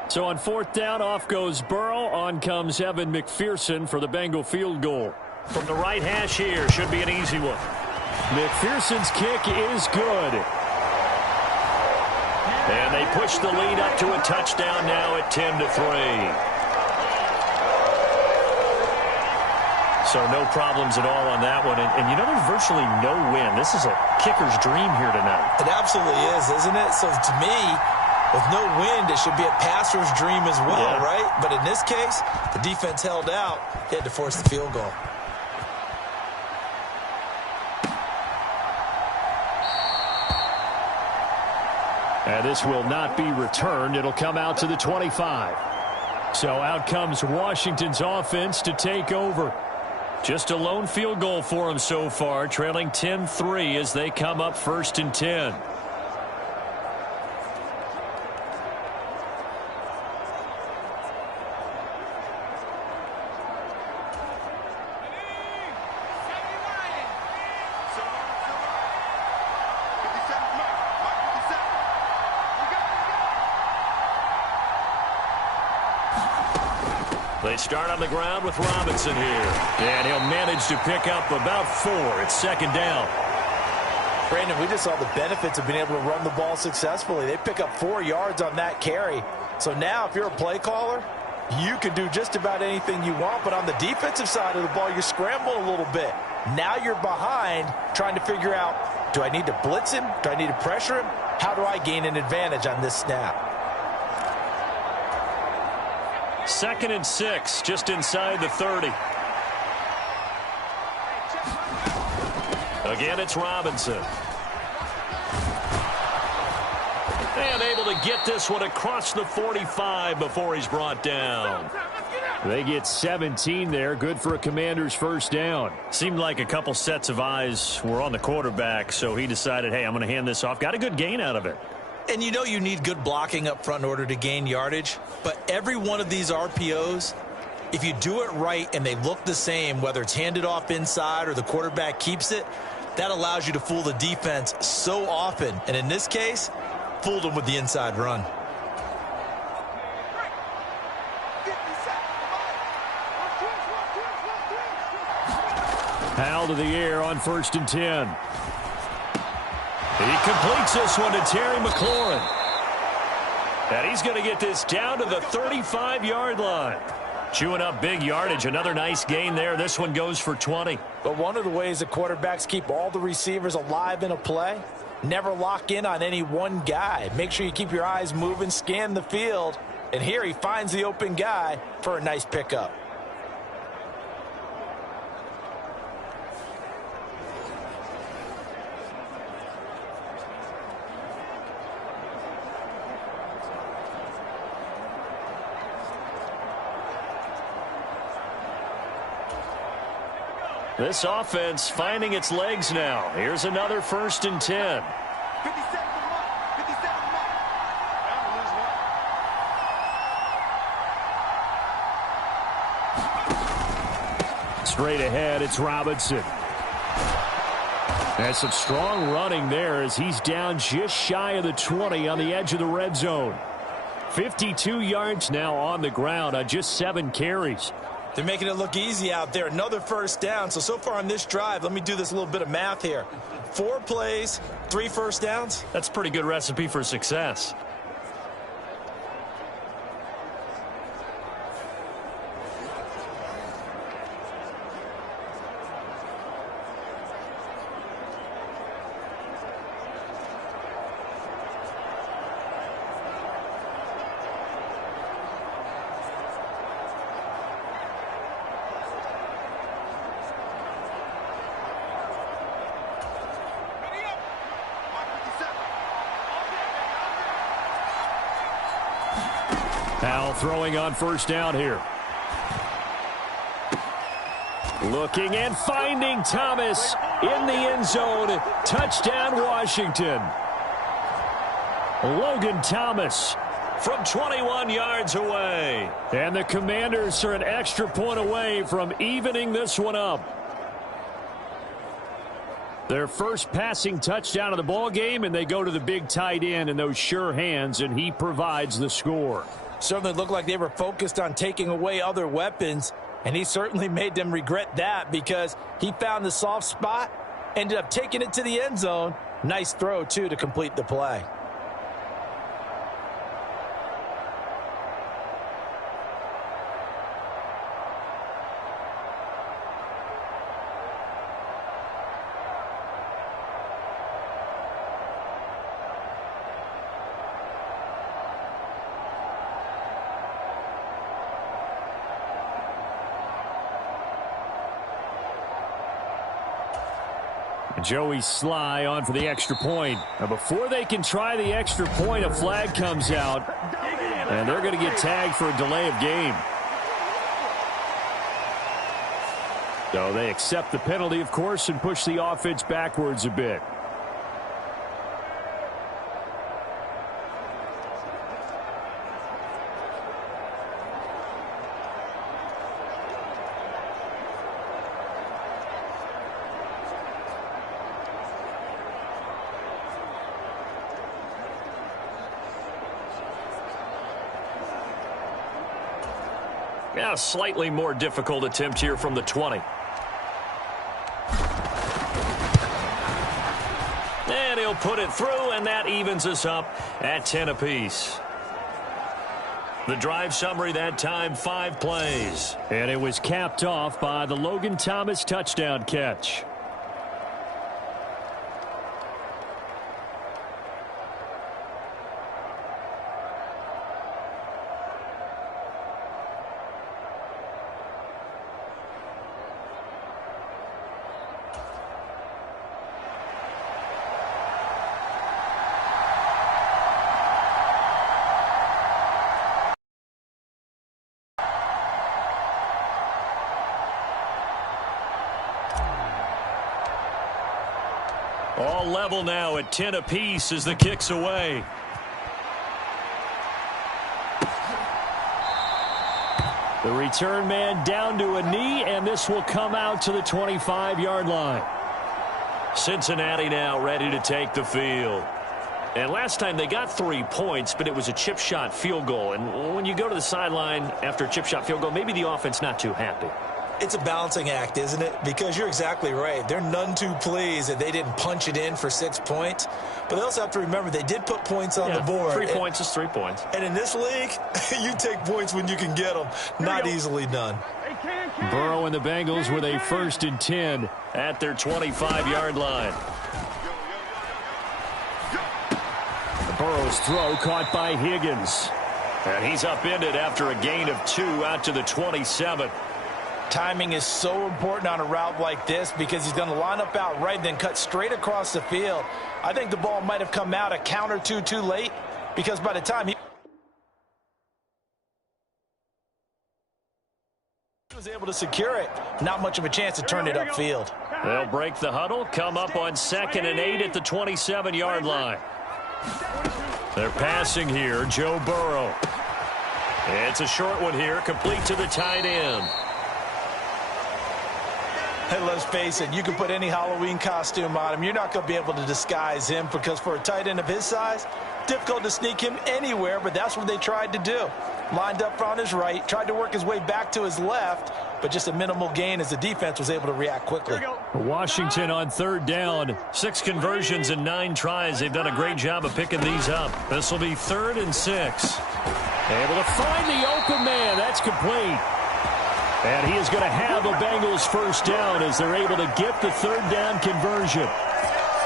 So on 4th down, off goes Burrow. On comes Evan McPherson for the Bengal field goal. From the right hash here, should be an easy one. McPherson's kick is good. And they push the lead up to a touchdown now at 10-3. So no problems at all on that one. And you know, there's virtually no win. This is a kicker's dream here tonight. It absolutely is, isn't it? So to me, with no wind, it should be a passer's dream as well, right? But in this case, the defense held out. They had to force the field goal. And this will not be returned. It'll come out to the 25. So out comes Washington's offense to take over. Just a lone field goal for them so far, trailing 10-3 as they come up 1st and 10. They start on the ground with Robinson here. And he'll manage to pick up about 4. It's 2nd down. Brandon, we just saw the benefits of being able to run the ball successfully. They pick up 4 yards on that carry. So now if you're a play caller, you can do just about anything you want. But on the defensive side of the ball, you scramble a little bit. Now you're behind trying to figure out, do I need to blitz him? Do I need to pressure him? How do I gain an advantage on this snap? 2nd and 6, just inside the 30. Again, it's Robinson. And able to get this one across the 45 before he's brought down. They get 17 there. Good for a Commander's 1st down. Seemed like a couple sets of eyes were on the quarterback, so he decided, hey, I'm going to hand this off. Got a good gain out of it. And you know you need good blocking up front in order to gain yardage. But every one of these RPOs, if you do it right and they look the same, whether it's handed off inside or the quarterback keeps it, that allows you to fool the defense so often. And in this case, fooled them with the inside run. Powell to the air on 1st and 10. He completes this one to Terry McLaurin. And he's going to get this down to the 35-yard line. Chewing up big yardage. Another nice gain there. This one goes for 20. But one of the ways that quarterbacks keep all the receivers alive in a play, never lock in on any one guy. Make sure you keep your eyes moving, scan the field. And here he finds the open guy for a nice pickup. This offense finding its legs now. Here's another 1st and 10. 57 Straight ahead, it's Robinson. And some strong running there as he's down just shy of the 20 on the edge of the red zone. 52 yards now on the ground on just 7 carries. They're making it look easy out there. Another 1st down. So far on this drive, let me do this little bit of math here. 4 plays, 3 first downs. That's a pretty good recipe for success. Powell throwing on 1st down here. Looking and finding Thomas in the end zone. Touchdown, Washington. Logan Thomas from 21 yards away. And the Commanders are an extra point away from evening this one up. Their first passing touchdown of the ball game, and they go to the big tight end in those sure hands, and he provides the score. Certainly looked like they were focused on taking away other weapons, and he certainly made them regret that because he found the soft spot, ended up taking it to the end zone. Nice throw, too, to complete the play. Joey Sly on for the extra point. Now, before they can try the extra point, a flag comes out, and they're going to get tagged for a delay of game. So they accept the penalty, of course, and push the offense backwards a bit. Yeah, a slightly more difficult attempt here from the 20. And he'll put it through, and that evens us up at 10 apiece. The drive summary that time, 5 plays. And it was capped off by the Logan Thomas touchdown catch. All level now at 10 apiece as the kick's away. The return man down to a knee, and this will come out to the 25-yard line. Cincinnati now ready to take the field. And last time they got 3 points, but it was a chip shot field goal. And when you go to the sideline after a chip shot field goal, maybe the offense not too happy. It's a balancing act, isn't it? Because you're exactly right. They're none too pleased that they didn't punch it in for 6 points. But they also have to remember they did put points on the board. 3 points is 3 points. And in this league, you take points when you can get them. Not easily done. Burrow and the Bengals with a 1st and 10 at their 25-yard line. Burrow's throw caught by Higgins. And he's upended after a gain of 2 out to the 27. Timing is so important on a route like this because he's going to line up out right and then cut straight across the field. I think the ball might have come out a count or two too late because by the time he was able to secure it, not much of a chance to turn it upfield. They'll break the huddle, come up on 2nd and 8 at the 27-yard line. They're passing here, Joe Burrow. It's a short one here, complete to the tight end. Hey, let's face it, you can put any Halloween costume on him. You're not going to be able to disguise him because for a tight end of his size, difficult to sneak him anywhere, but that's what they tried to do. Lined up on his right, tried to work his way back to his left, but just a minimal gain as the defense was able to react quickly. Washington on 3rd down. 6 conversions and 9 tries. They've done a great job of picking these up. This will be 3rd and 6. Able to find the open man. That's complete. And he is going to have a Bengals 1st down as they're able to get the 3rd down conversion.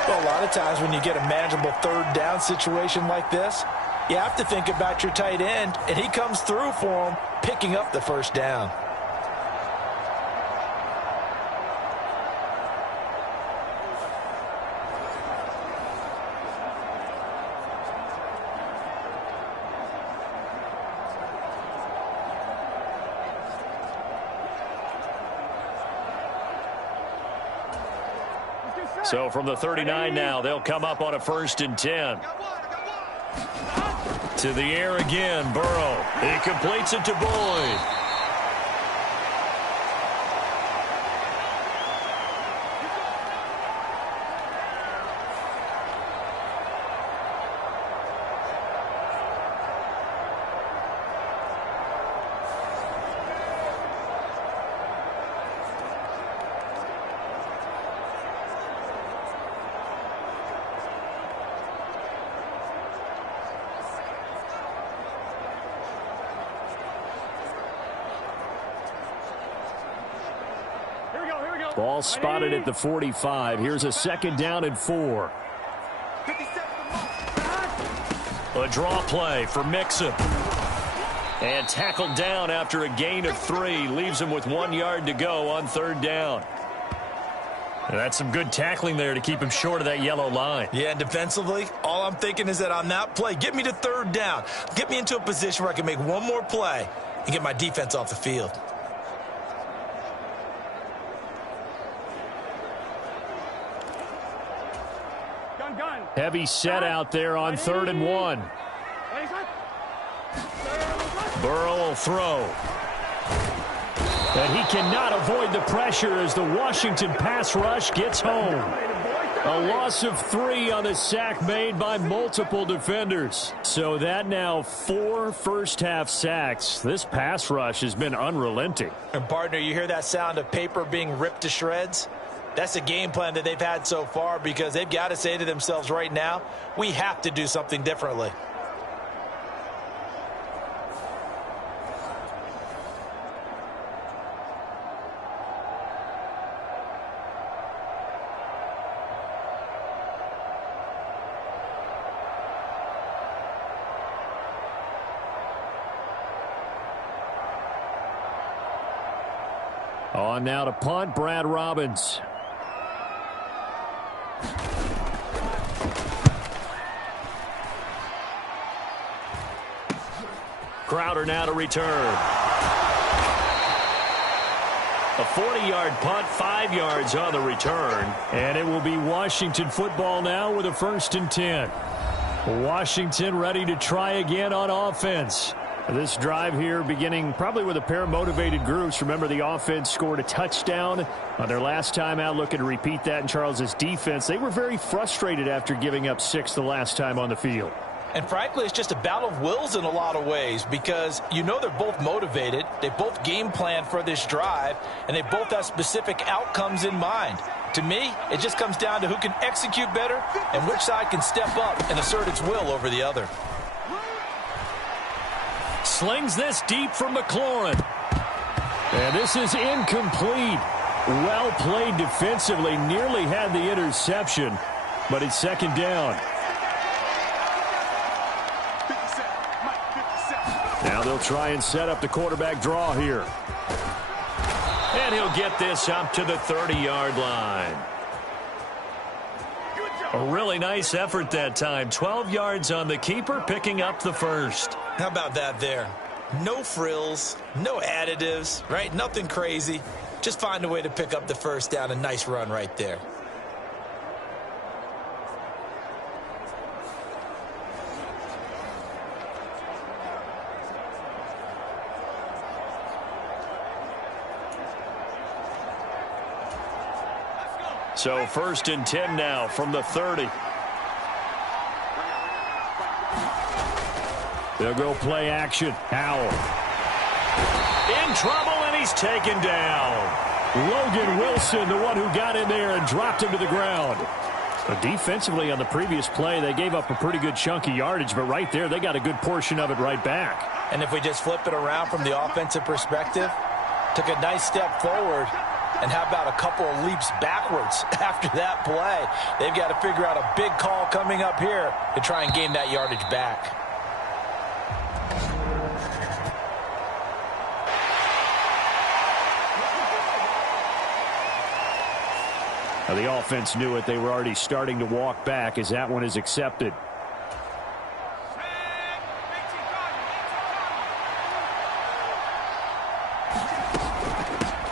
Well, a lot of times when you get a manageable 3rd down situation like this, you have to think about your tight end, and he comes through for him, picking up the 1st down. So from the 39 now, they'll come up on a 1st and 10. To the air again, Burrow. He completes it to Boyd. Ball spotted at the 45. Here's a 2nd down and 4. A draw play for Mixon. And tackled down after a gain of 3. Leaves him with 1 yard to go on 3rd down. And that's some good tackling there to keep him short of that yellow line. Yeah, and defensively, all I'm thinking is that on that play, get me to third down. Get me into a position where I can make one more play and get my defense off the field. Gun. Heavy set out there on 3rd and 1. Burrow will throw. And he cannot avoid the pressure as the Washington pass rush gets home. A loss of 3 on the sack made by multiple defenders. So that now 4 first-half sacks. This pass rush has been unrelenting. And partner, you hear that sound of paper being ripped to shreds? That's a game plan that they've had so far because they've got to say to themselves right now, we have to do something differently. On now to punt, Brad Robbins. Crowder now to return. A 40-yard punt, 5 yards on the return. And it will be Washington football now with a 1st and 10. Washington ready to try again on offense. This drive here beginning probably with a pair of motivated groups. Remember, the offense scored a touchdown on their last time out, looking to repeat that in Charles's defense. They were very frustrated after giving up 6 the last time on the field. And frankly, it's just a battle of wills in a lot of ways because you know they're both motivated. They both game plan for this drive, and they both have specific outcomes in mind. To me, it just comes down to who can execute better and which side can step up and assert its will over the other. Slings this deep from McLaurin. And this is incomplete. Well played defensively. Nearly had the interception, but it's 2nd down. Now they'll try and set up the quarterback draw here. And he'll get this up to the 30-yard line. A really nice effort that time. 12 yards on the keeper, picking up the 1st. How about that there? No frills, no additives, right? Nothing crazy. Just find a way to pick up the 1st down. A nice run right there. So 1st and 10 now from the 30. They'll go play action. Howell. In trouble, and he's taken down. Logan Wilson, the one who got in there and dropped him to the ground. But defensively on the previous play, they gave up a pretty good chunk of yardage, but right there, they got a good portion of it right back. And if we just flip it around from the offensive perspective, took a nice step forward, and how about a couple of leaps backwards after that play? They've got to figure out a big call coming up here to try and gain that yardage back. Now the offense knew it. They were already starting to walk back as that one is accepted.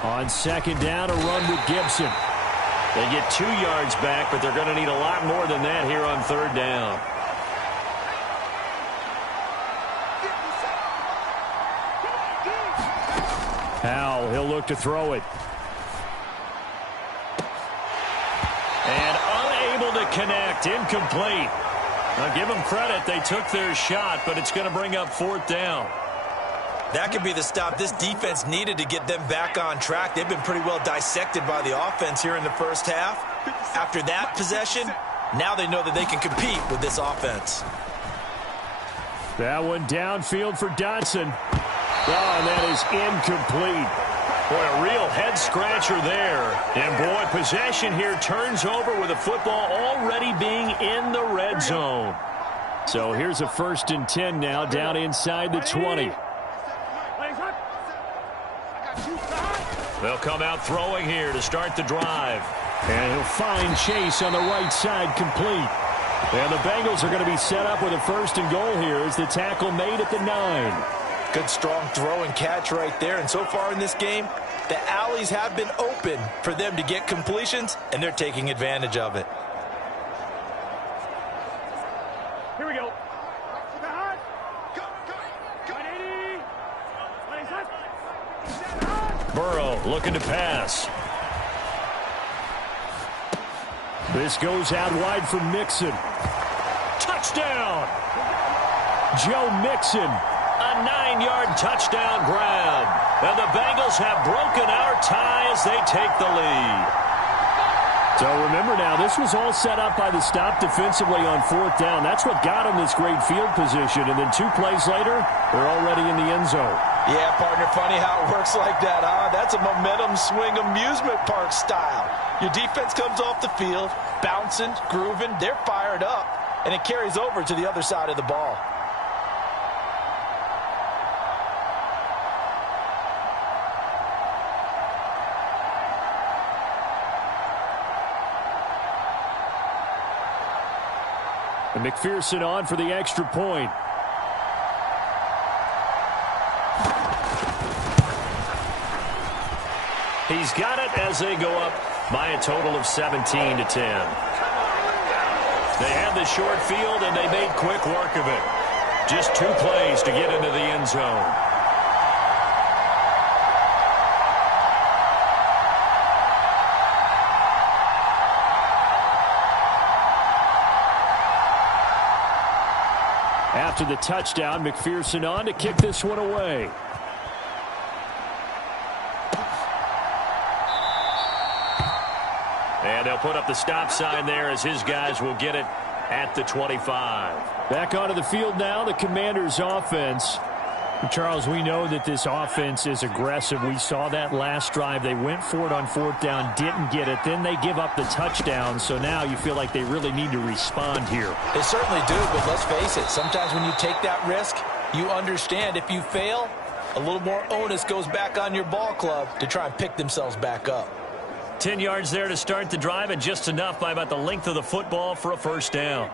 On 2nd down, a run with Gibson. They get 2 yards back, but they're going to need a lot more than that here on 3rd down. Howell, he'll look to throw it. And unable to connect, incomplete. Now give them credit, they took their shot, but it's going to bring up 4th down. That could be the stop this defense needed to get them back on track. They've been pretty well dissected by the offense here in the 1st half. After that possession, now they know that they can compete with this offense. That one downfield for Dotson. Oh, and that is incomplete. Boy, a real head-scratcher there. And, boy, possession here turns over with the football already being in the red zone. So here's a 1st and 10 now down inside the 20. They'll come out throwing here to start the drive. And he'll find Chase on the right side, complete. And the Bengals are going to be set up with a 1st and goal here as the tackle made at the 9. Good, strong throw and catch right there. And so far in this game, the alleys have been open for them to get completions, and they're taking advantage of it. Here we go. Burrow looking to pass. This goes out wide for Mixon. Touchdown! Joe Mixon, a 9-yard touchdown grab. And the Bengals have broken our tie as they take the lead. So remember now, this was all set up by the stop defensively on 4th down. That's what got them this great field position. And then 2 plays later, they're already in the end zone. Yeah, partner, funny how it works like that, huh? That's a momentum swing amusement park style. Your defense comes off the field, bouncing, grooving, they're fired up, and it carries over to the other side of the ball. And McPherson on for the extra point. He's got it as they go up by a total of 17-10. They had the short field, and they made quick work of it. Just 2 plays to get into the end zone. After the touchdown, McPherson on to kick this one away. And they'll put up the stop sign there as his guys will get it at the 25. Back onto the field now, the Commanders' offense. Charles, we know that this offense is aggressive. We saw that last drive. They went for it on 4th down, didn't get it. Then they give up the touchdown. So now you feel like they really need to respond here. They certainly do, but let's face it. Sometimes when you take that risk, you understand if you fail, a little more onus goes back on your ball club to try and pick themselves back up. 10 yards there to start the drive, and just enough by about the length of the football for a 1st down.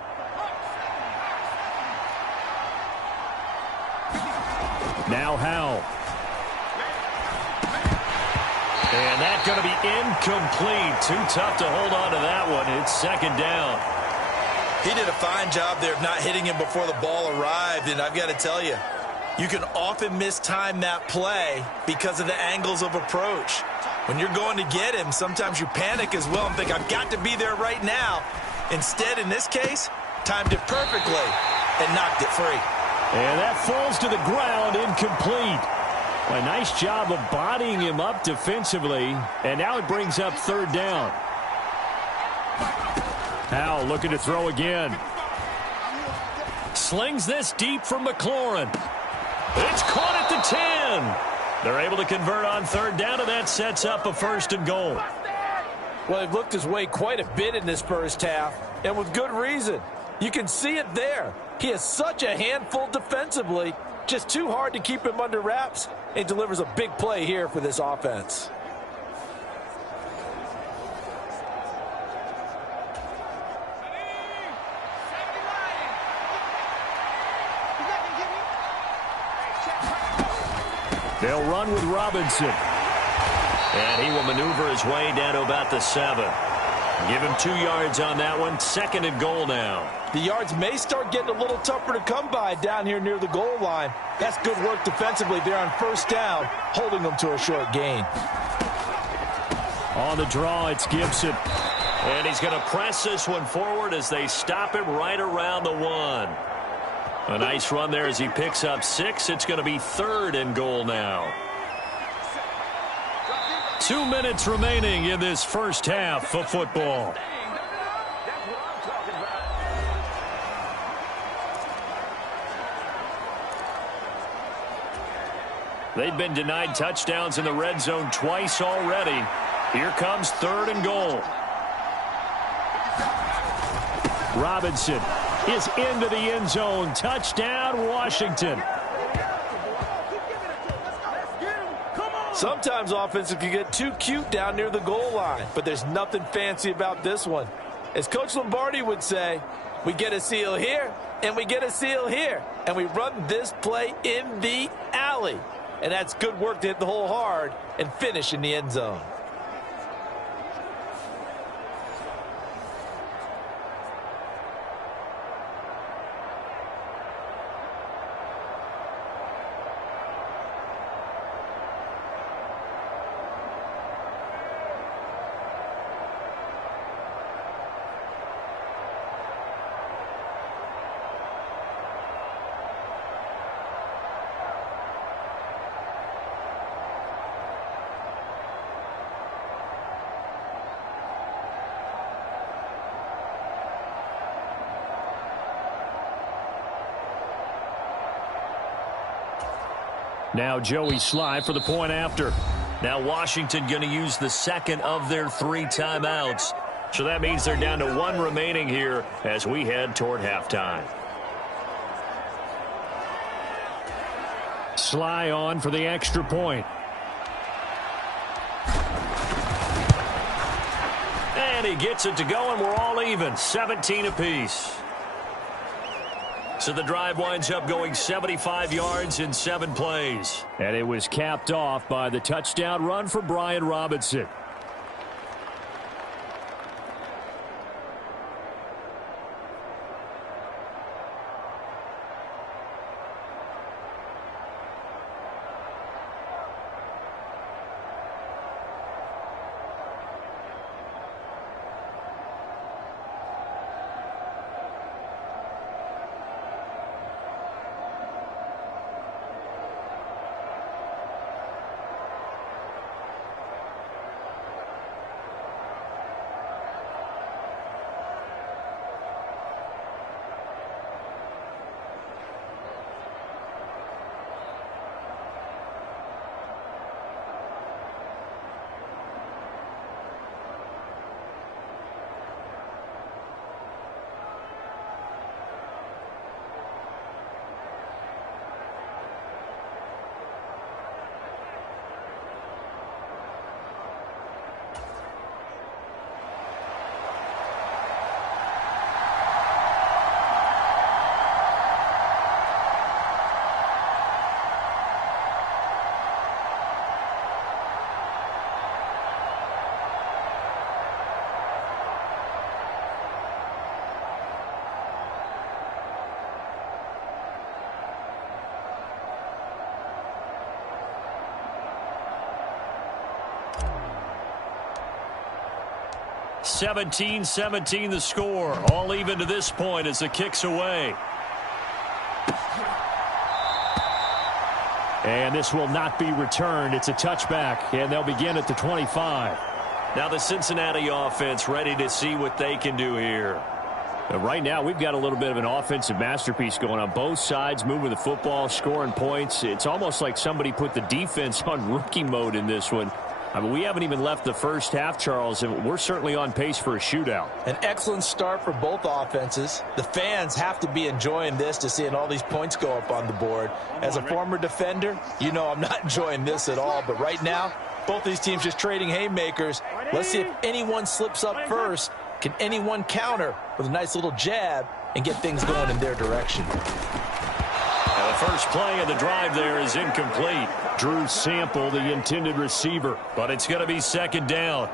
Now Howell. And that's going to be incomplete. Too tough to hold on to that one. It's 2nd down. He did a fine job there of not hitting him before the ball arrived, and I've got to tell you, you can often mistime that play because of the angles of approach. When you're going to get him, sometimes you panic as well and think, I've got to be there right now. Instead, in this case, timed it perfectly and knocked it free. And that falls to the ground, incomplete. A nice job of bodying him up defensively, and now it brings up 3rd down. Howell looking to throw again. Slings this deep from McLaurin. It's caught at the 10. They're able to convert on 3rd down, and that sets up a 1st and goal. Well, they've looked his way quite a bit in this first half, and with good reason. You can see it there. He is such a handful defensively, just too hard to keep him under wraps, and delivers a big play here for this offense. They'll run with Robinson. And he will maneuver his way down to about the 7. Give him 2 yards on that one. 2nd and goal now. The yards may start getting a little tougher to come by down here near the goal line. That's good work defensively there on 1st down, holding them to a short gain. On the draw, it's Gibson. And he's going to press this one forward as they stop him right around the 1. A nice run there as he picks up 6. It's going to be 3rd and goal now. 2 minutes remaining in this first half of football. They've been denied touchdowns in the red zone twice already. Here comes 3rd and goal. Robinson is into the end zone. Touchdown, Washington. Sometimes offenses can get too cute down near the goal line, but there's nothing fancy about this one. As Coach Lombardi would say, we get a seal here, and we get a seal here, and we run this play in the alley. And that's good work to hit the hole hard and finish in the end zone. Now Joey Sly for the point after. Now Washington going to use the second of their 3 timeouts. So that means they're down to 1 remaining here as we head toward halftime. Sly on for the extra point. And he gets it to go, and we're all even, 17 apiece. So the drive winds up going 75 yards in 7 plays. And it was capped off by the touchdown run for Brian Robinson. (17-17) the score. All even to this point as the kick's away. And this will not be returned. It's a touchback, and they'll begin at the 25. Now the Cincinnati offense ready to see what they can do here. Right now, we've got a little bit of an offensive masterpiece going on. Both sides moving the football, scoring points. It's almost like somebody put the defense on rookie mode in this one. I mean, we haven't even left the first half, Charles, and we're certainly on pace for a shootout. An excellent start for both offenses. The fans have to be enjoying this to seeing all these points go up on the board. As a former defender, you know I'm not enjoying this at all. But right now, both these teams just trading haymakers. Let's see if anyone slips up first. Can anyone counter with a nice little jab and get things going in their direction? And the first play of the drive there is incomplete. Drew Sample, the intended receiver, but it's going to be second down.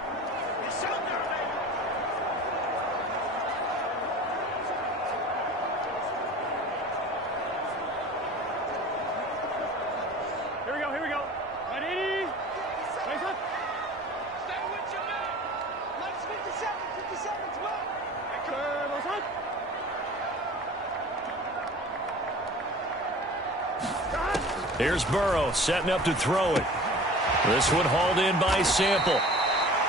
Here we go. 180. Nice up. Stay with your man. Let's 57's well. Curve up. Here's Burrow setting up to throw it. This one hauled in by Sample.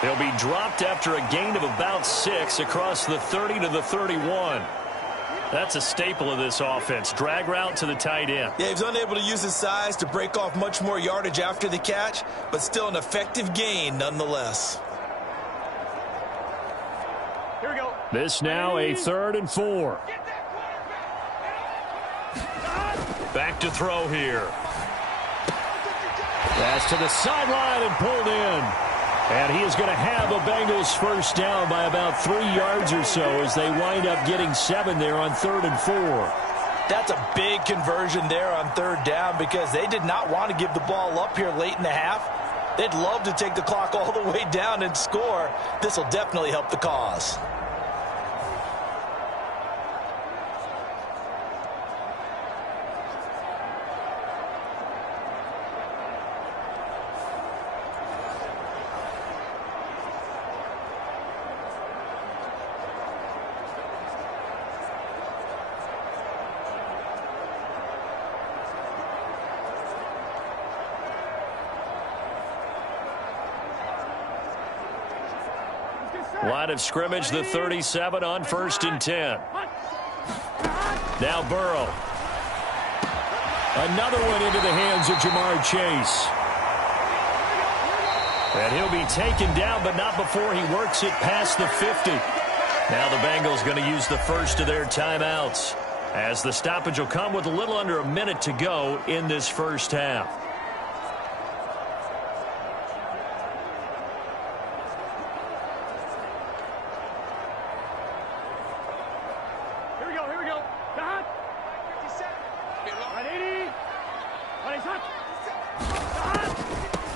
They'll be dropped after a gain of about 6 across the 30 to the 31. That's a staple of this offense. Drag route to the tight end. Yeah, he was unable to use his size to break off much more yardage after the catch, but still an effective gain nonetheless. Here we go. This now a 3rd and 4. Back to throw here. That's to the sideline and pulled in. And he is going to have a Bengals first down by about 3 yards or so as they wind up getting 7 there on 3rd and 4. That's a big conversion there on 3rd down because they did not want to give the ball up here late in the half. They'd love to take the clock all the way down and score. This will definitely help the cause. Line of scrimmage, the 37 on 1st and 10. Now Burrow. Another one into the hands of Jamar Chase. And he'll be taken down, but not before he works it past the 50. Now the Bengals going to use the first of their timeouts, as the stoppage will come with a little under a minute to go in this first half.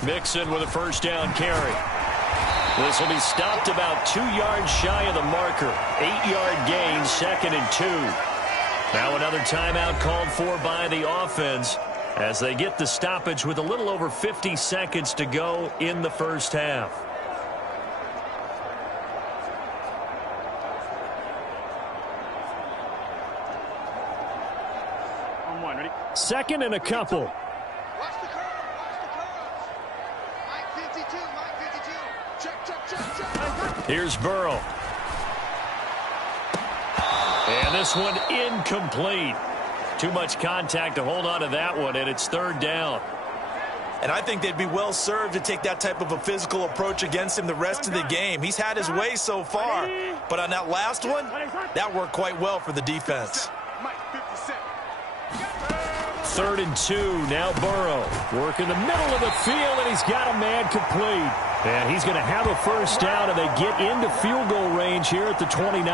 Mixon with a first down carry. This will be stopped about 2 yards shy of the marker. 8-yard gain, 2nd and 2. Now another timeout called for by the offense as they get the stoppage with a little over 50 seconds to go in the first half. On 1, ready? 2nd and a couple. Here's Burrow. And this one incomplete. Too much contact to hold on to that one, and it's 3rd down. And I think they'd be well served to take that type of a physical approach against him the rest of the game. He's had his way so far, but on that last one, that worked quite well for the defense. 3rd and 2, now Burrow. Work in the middle of the field, and he's got a man complete. And he's going to have a first down, and they get into field goal range here at the 29.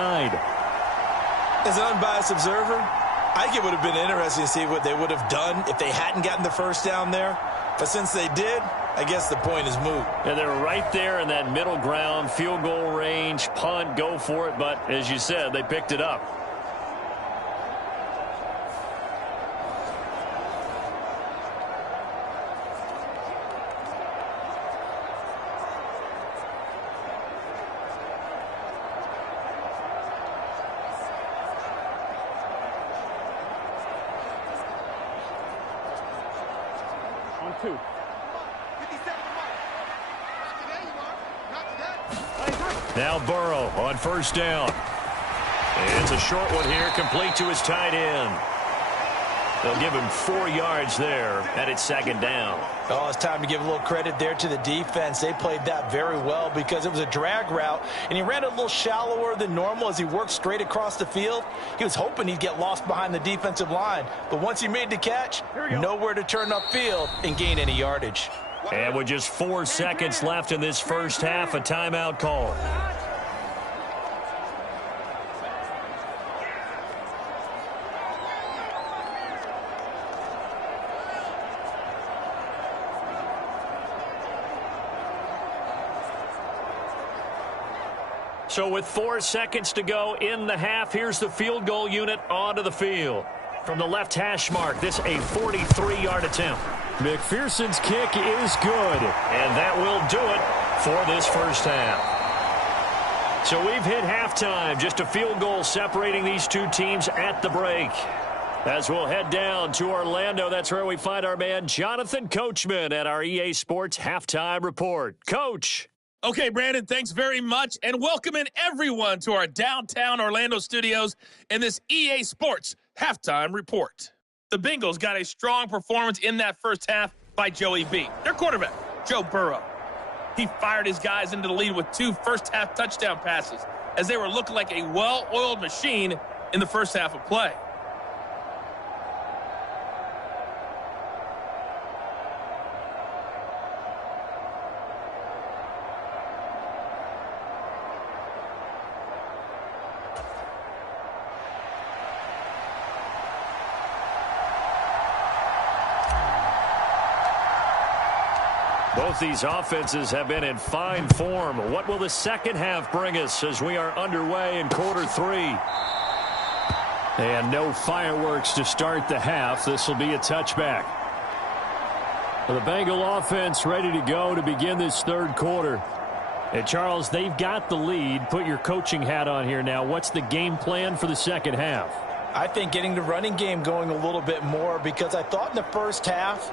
As an unbiased observer, I think it would have been interesting to see what they would have done if they hadn't gotten the first down there. But since they did, I guess the point is moot. And they're right there in that middle ground, field goal range, punt, go for it. But as you said, they picked it up. On 2. Now Burrow on first down. It's a short one here, complete to his tight end. They'll give him 4 yards there, and it's 2nd down. Oh, it's time to give a little credit there to the defense. They played that very well because it was a drag route, and he ran a little shallower than normal as he worked straight across the field. He was hoping he'd get lost behind the defensive line, but once he made the catch, nowhere to turn upfield and gain any yardage. And with just 4 seconds left in this first half, a timeout call. So with 4 seconds to go in the half, here's the field goal unit onto the field. From the left hash mark, this a 43-yard attempt. McPherson's kick is good, and that will do it for this first half. So we've hit halftime, just a field goal separating these two teams at the break. As we'll head down to Orlando, that's where we find our man Jonathan Coachman at our EA Sports Halftime Report. Coach. Okay, Brandon, thanks very much, and welcome in everyone to our downtown Orlando studios in this EA Sports Halftime Report. The Bengals got a strong performance in that first half by Joey B, their quarterback, Joe Burrow. He fired his guys into the lead with 2 first-half touchdown passes as they were looking like a well-oiled machine in the first half of play. Both these offenses have been in fine form. What will the second half bring us as we are underway in quarter 3? And no fireworks to start the half. This will be a touchback. The Bengal offense ready to go to begin this third quarter. And Charles, they've got the lead. Put your coaching hat on here now. What's the game plan for the second half? I think getting the running game going a little bit more, because I thought in the first half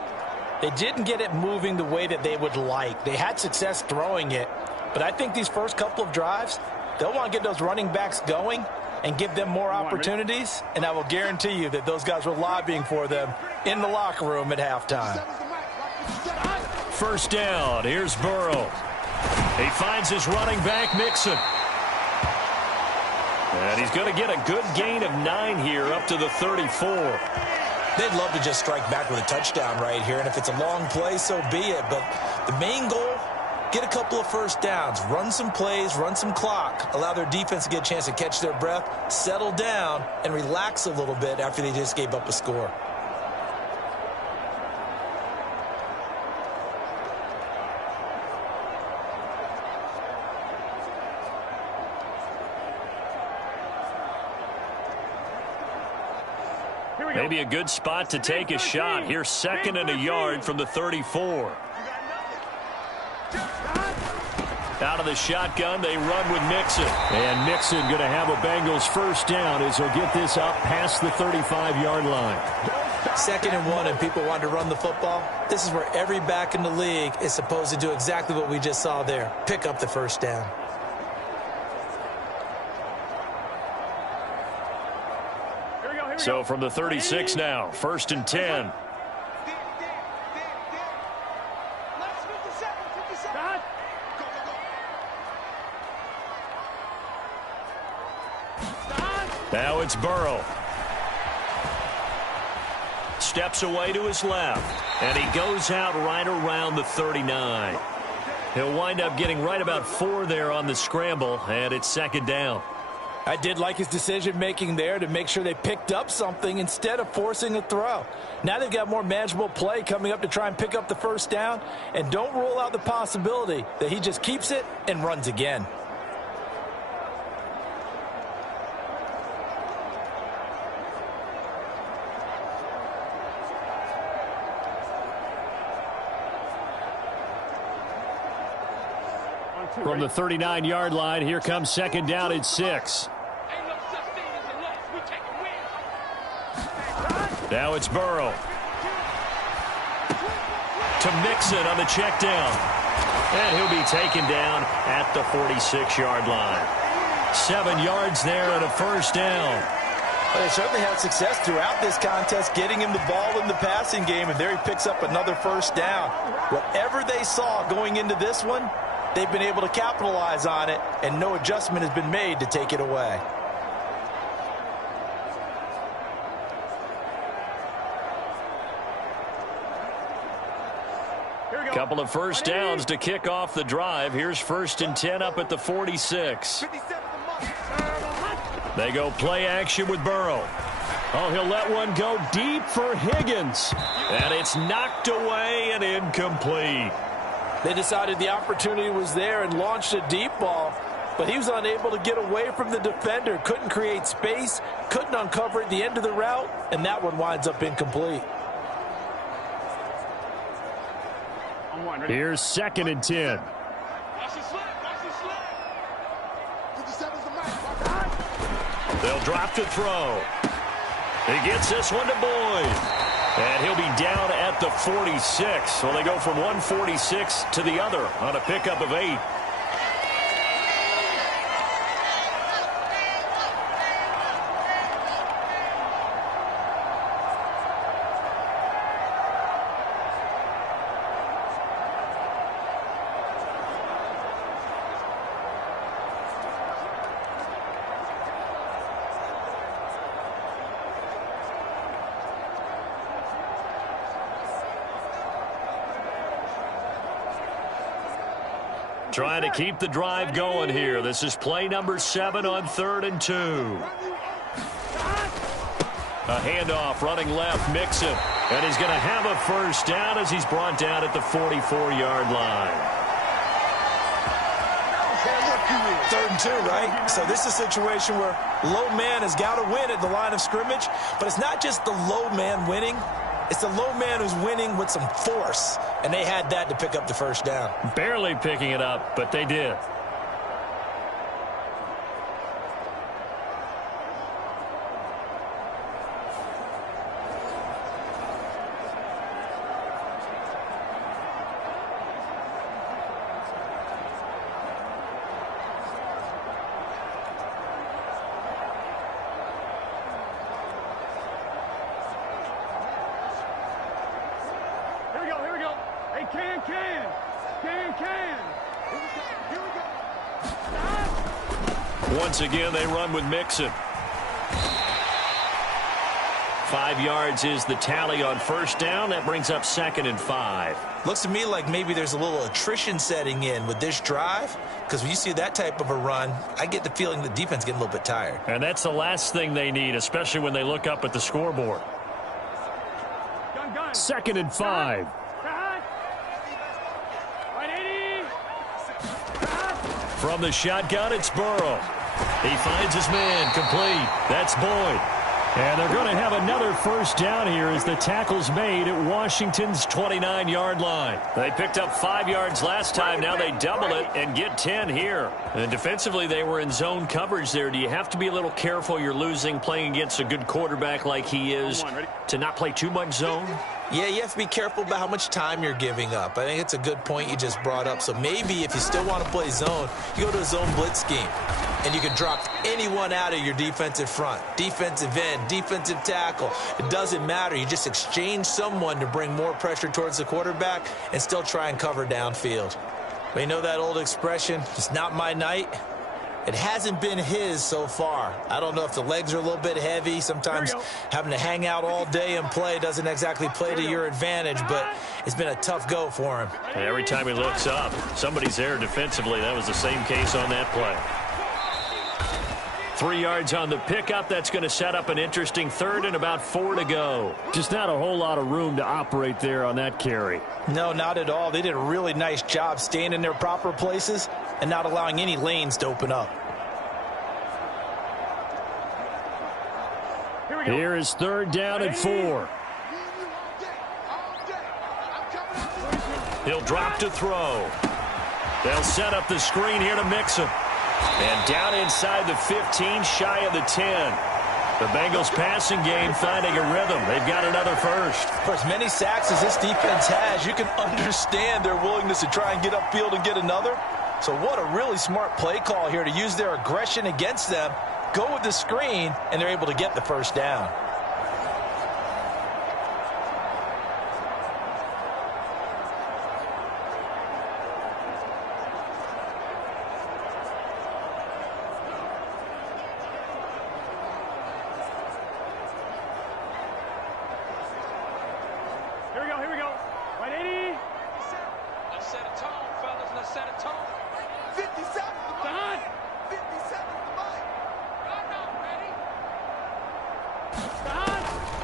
they didn't get it moving the way that they would like. They had success throwing it, but I think these first couple of drives, they'll want to get those running backs going and give them more opportunities, and I will guarantee you that those guys were lobbying for them in the locker room at halftime. First down. Here's Burrow. He finds his running back, Mixon. And he's going to get a good gain of 9 here up to the 34. They'd love to just strike back with a touchdown right here, and if it's a long play, so be it. But the main goal, get a couple of first downs, run some plays, run some clock, allow their defense to get a chance to catch their breath, settle down, and relax a little bit after they just gave up a score. Maybe a good spot to take a shot. Here's 2nd and a yard from the 34. Out of the shotgun, they run with Mixon. And Mixon going to have a Bengals first down as he'll get this up past the 35-yard line. 2nd and 1, and people want to run the football. This is where every back in the league is supposed to do exactly what we just saw there. Pick up the first down. So from the 36 now, 1st and 10. Now it's Burrow. Steps away to his left, and he goes out right around the 39. He'll wind up getting right about 4 there on the scramble, and it's 2nd down. I did like his decision-making there to make sure they picked up something instead of forcing a throw. Now they've got more manageable play coming up to try and pick up the first down, and don't rule out the possibility that he just keeps it and runs again. From the 39-yard line, here comes 2nd down and 6. Now it's Burrow. To Mixon on the check down. And he'll be taken down at the 46-yard line. 7 yards there and a first down. Well, they certainly had success throughout this contest getting him the ball in the passing game, and there he picks up another first down. Whatever they saw going into this one, they've been able to capitalize on it, and no adjustment has been made to take it away. Couple of first downs to kick off the drive. Here's 1st and 10 up at the 46. They go play action with Burrow. Oh, he'll let one go deep for Higgins. And it's knocked away and incomplete. They decided the opportunity was there and launched a deep ball, but he was unable to get away from the defender. Couldn't create space, couldn't uncover at the end of the route, and that one winds up incomplete. Here's 2nd and 10. They'll drop to throw. He gets this one to Boyd. And he'll be down at the 46. So they go from 146 to the other on a pickup of 8. Trying to keep the drive going here. This is play number 7 on 3rd and 2. A handoff running left, Mixon. And he's going to have a first down as he's brought down at the 44-yard line. 3rd and 2, right? So this is a situation where low man has got to win at the line of scrimmage, but it's not just the low man winning. It's the low man who's winning with some force, and they had that to pick up the first down. Barely picking it up, but they did. Once again, they run with Mixon. 5 yards is the tally on first down. That brings up 2nd and 5. Looks to me like maybe there's a little attrition setting in with this drive, because when you see that type of a run, I get the feeling the defense getting a little bit tired. And that's the last thing they need, especially when they look up at the scoreboard. 2nd and 5. From the shotgun, it's Burrow. He finds his man, complete. That's Boyd. And they're going to have another first down here as the tackle's made at Washington's 29-yard line. They picked up 5 yards last time. Now they double it and get 10 here. And defensively, they were in zone coverage there. Do you have to be a little careful? You're losing playing against a good quarterback like he is to not play too much zone? Yeah, you have to be careful about how much time you're giving up. I think it's a good point you just brought up. So maybe if you still want to play zone, you go to a zone blitz scheme. And you can drop anyone out of your defensive front. Defensive end, defensive tackle. It doesn't matter. You just exchange someone to bring more pressure towards the quarterback and still try and cover downfield. But you know that old expression, it's not my night? It hasn't been his so far. I don't know if the legs are a little bit heavy. Sometimes having to hang out all day and play doesn't exactly play to your advantage, but it's been a tough go for him. And every time he looks up, somebody's there defensively. That was the same case on that play. 3 yards on the pickup. That's going to set up an interesting 3rd and about 4 to go. Just not a whole lot of room to operate there on that carry. No, not at all. They did a really nice job staying in their proper places and not allowing any lanes to open up. Here is 3rd down and 4. He'll drop to throw. They'll set up the screen here to Mixon. And down inside the 15, shy of the 10. The Bengals passing game finding a rhythm. They've got another first. For as many sacks as this defense has, you can understand their willingness to try and get upfield and get another. So what a really smart play call here to use their aggression against them, go with the screen, and they're able to get the first down. Here we go. Right 80. Let's set a tone, fellas. Let's set a tone. 57 the mic. 57 the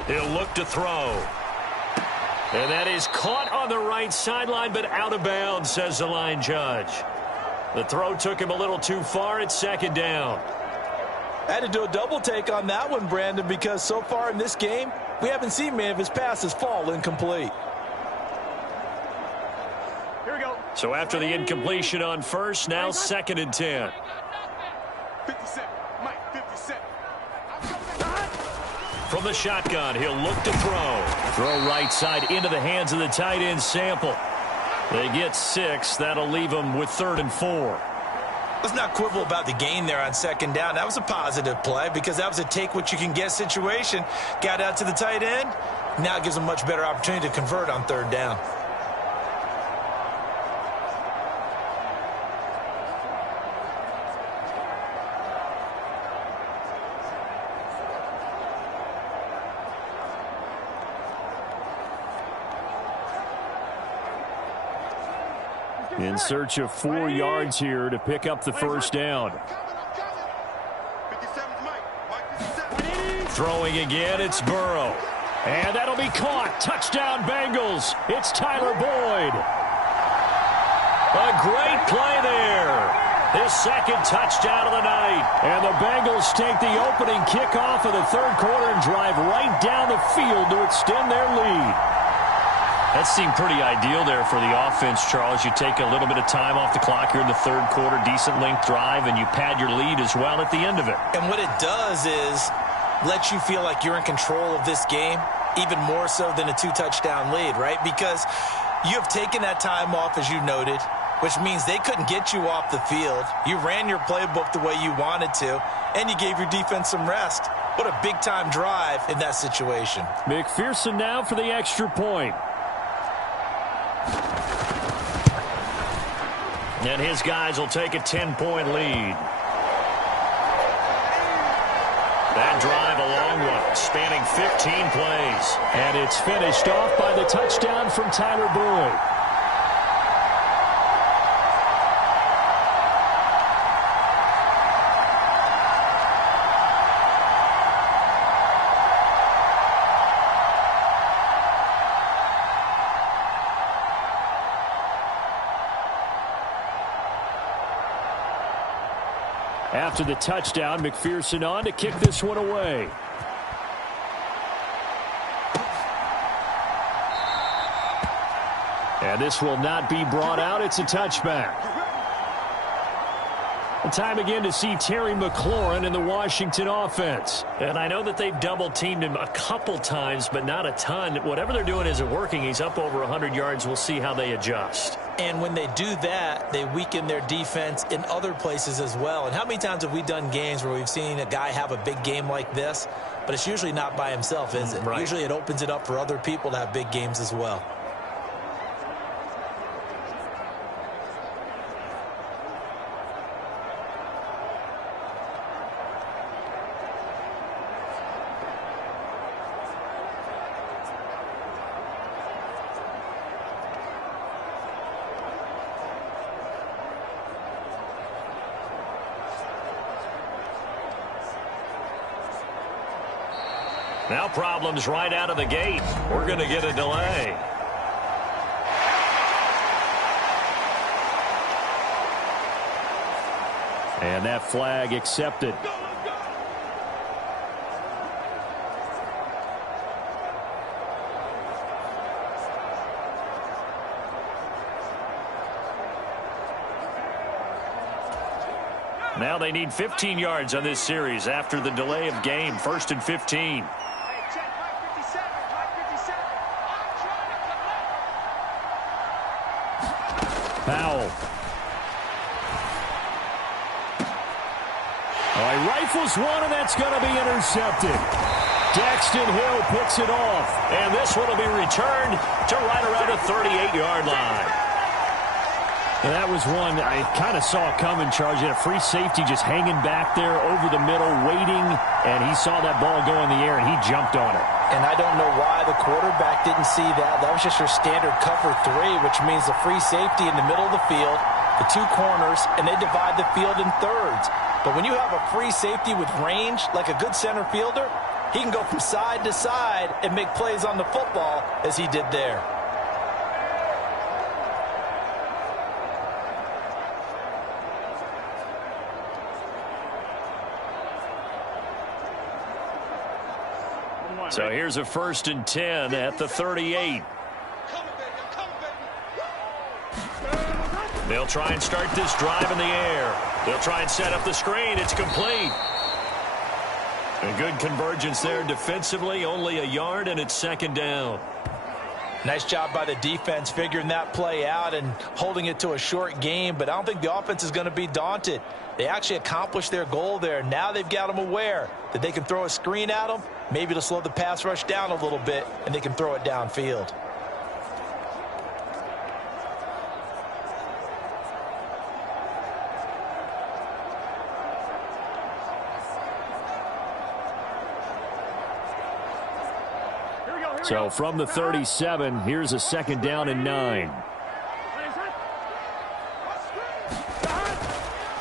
mic. He'll look to throw. And that is caught on the right sideline, but out of bounds, says the line judge. The throw took him a little too far. It's 2nd down. I had to do a double take on that one, Brandon, because so far in this game, we haven't seen many of his passes fall incomplete. Here we go. So after the incompletion on first, now 2nd and 10. 57, Mike, 57. From the shotgun, he'll look to throw. Throw right side into the hands of the tight end, Sample. They get 6. That'll leave them with 3rd and 4. Let's not quibble about the gain there on 2nd down. That was a positive play because that was a take-what-you-can-get situation. Got out to the tight end. Now it gives them a much better opportunity to convert on 3rd down. In search of 4 yards here to pick up the first down. 57 Mike. Mike 57. Throwing again, it's Burrow. And that'll be caught. Touchdown, Bengals. It's Tyler Boyd. A great play there. His second touchdown of the night. And the Bengals take the opening kickoff of the third quarter and drive right down the field to extend their lead. That seemed pretty ideal there for the offense, Charles. You take a little bit of time off the clock here in the third quarter, decent length drive, and you pad your lead as well at the end of it. And what it does is let you feel like you're in control of this game, even more so than a 2-touchdown lead, right? Because you have taken that time off, as you noted, which means they couldn't get you off the field. You ran your playbook the way you wanted to, and you gave your defense some rest. What a big-time drive in that situation. McPherson now for the extra point. And his guys will take a 10-point lead. That drive a long one, spanning 15 plays. And it's finished off by the touchdown from Tyler Boyd. After the touchdown, McPherson on to kick this one away. And this will not be brought out. It's a touchback. Time again to see Terry McLaurin in the Washington offense. And I know that they've double-teamed him a couple times, but not a ton. Whatever they're doing isn't working. He's up over 100 yards. We'll see how they adjust. And when they do that, they weaken their defense in other places as well. And how many times have we done games where we've seen a guy have a big game like this, but it's usually not by himself, is it? Right. Usually it opens it up for other people to have big games as well. Now problems right out of the gate. We're going to get a delay. And that flag accepted. Now they need 15 yards on this series after the delay of game. 1st and 15. Powell. Oh, he rifles one, and that's going to be intercepted. Daxton Hill picks it off. And this one will be returned to right around the 38-yard line. And that was one I kind of saw coming, Charles. You had a free safety just hanging back there over the middle, waiting, and he saw that ball go in the air, and he jumped on it. And I don't know why the quarterback didn't see that. That was just your standard cover 3, which means the free safety in the middle of the field, the 2 corners, and they divide the field in thirds. But when you have a free safety with range, like a good center fielder, he can go from side to side and make plays on the football as he did there. So here's a 1st and 10 at the 38. They'll try and start this drive in the air. They'll try and set up the screen. It's complete. A good convergence there defensively. Only a yard, and it's 2nd down. Nice job by the defense figuring that play out and holding it to a short game, but I don't think the offense is going to be daunted. They actually accomplished their goal there. Now they've got them aware that they can throw a screen at them, maybe to slow the pass rush down a little bit, and they can throw it downfield. So from the 37, here's a 2nd down and 9.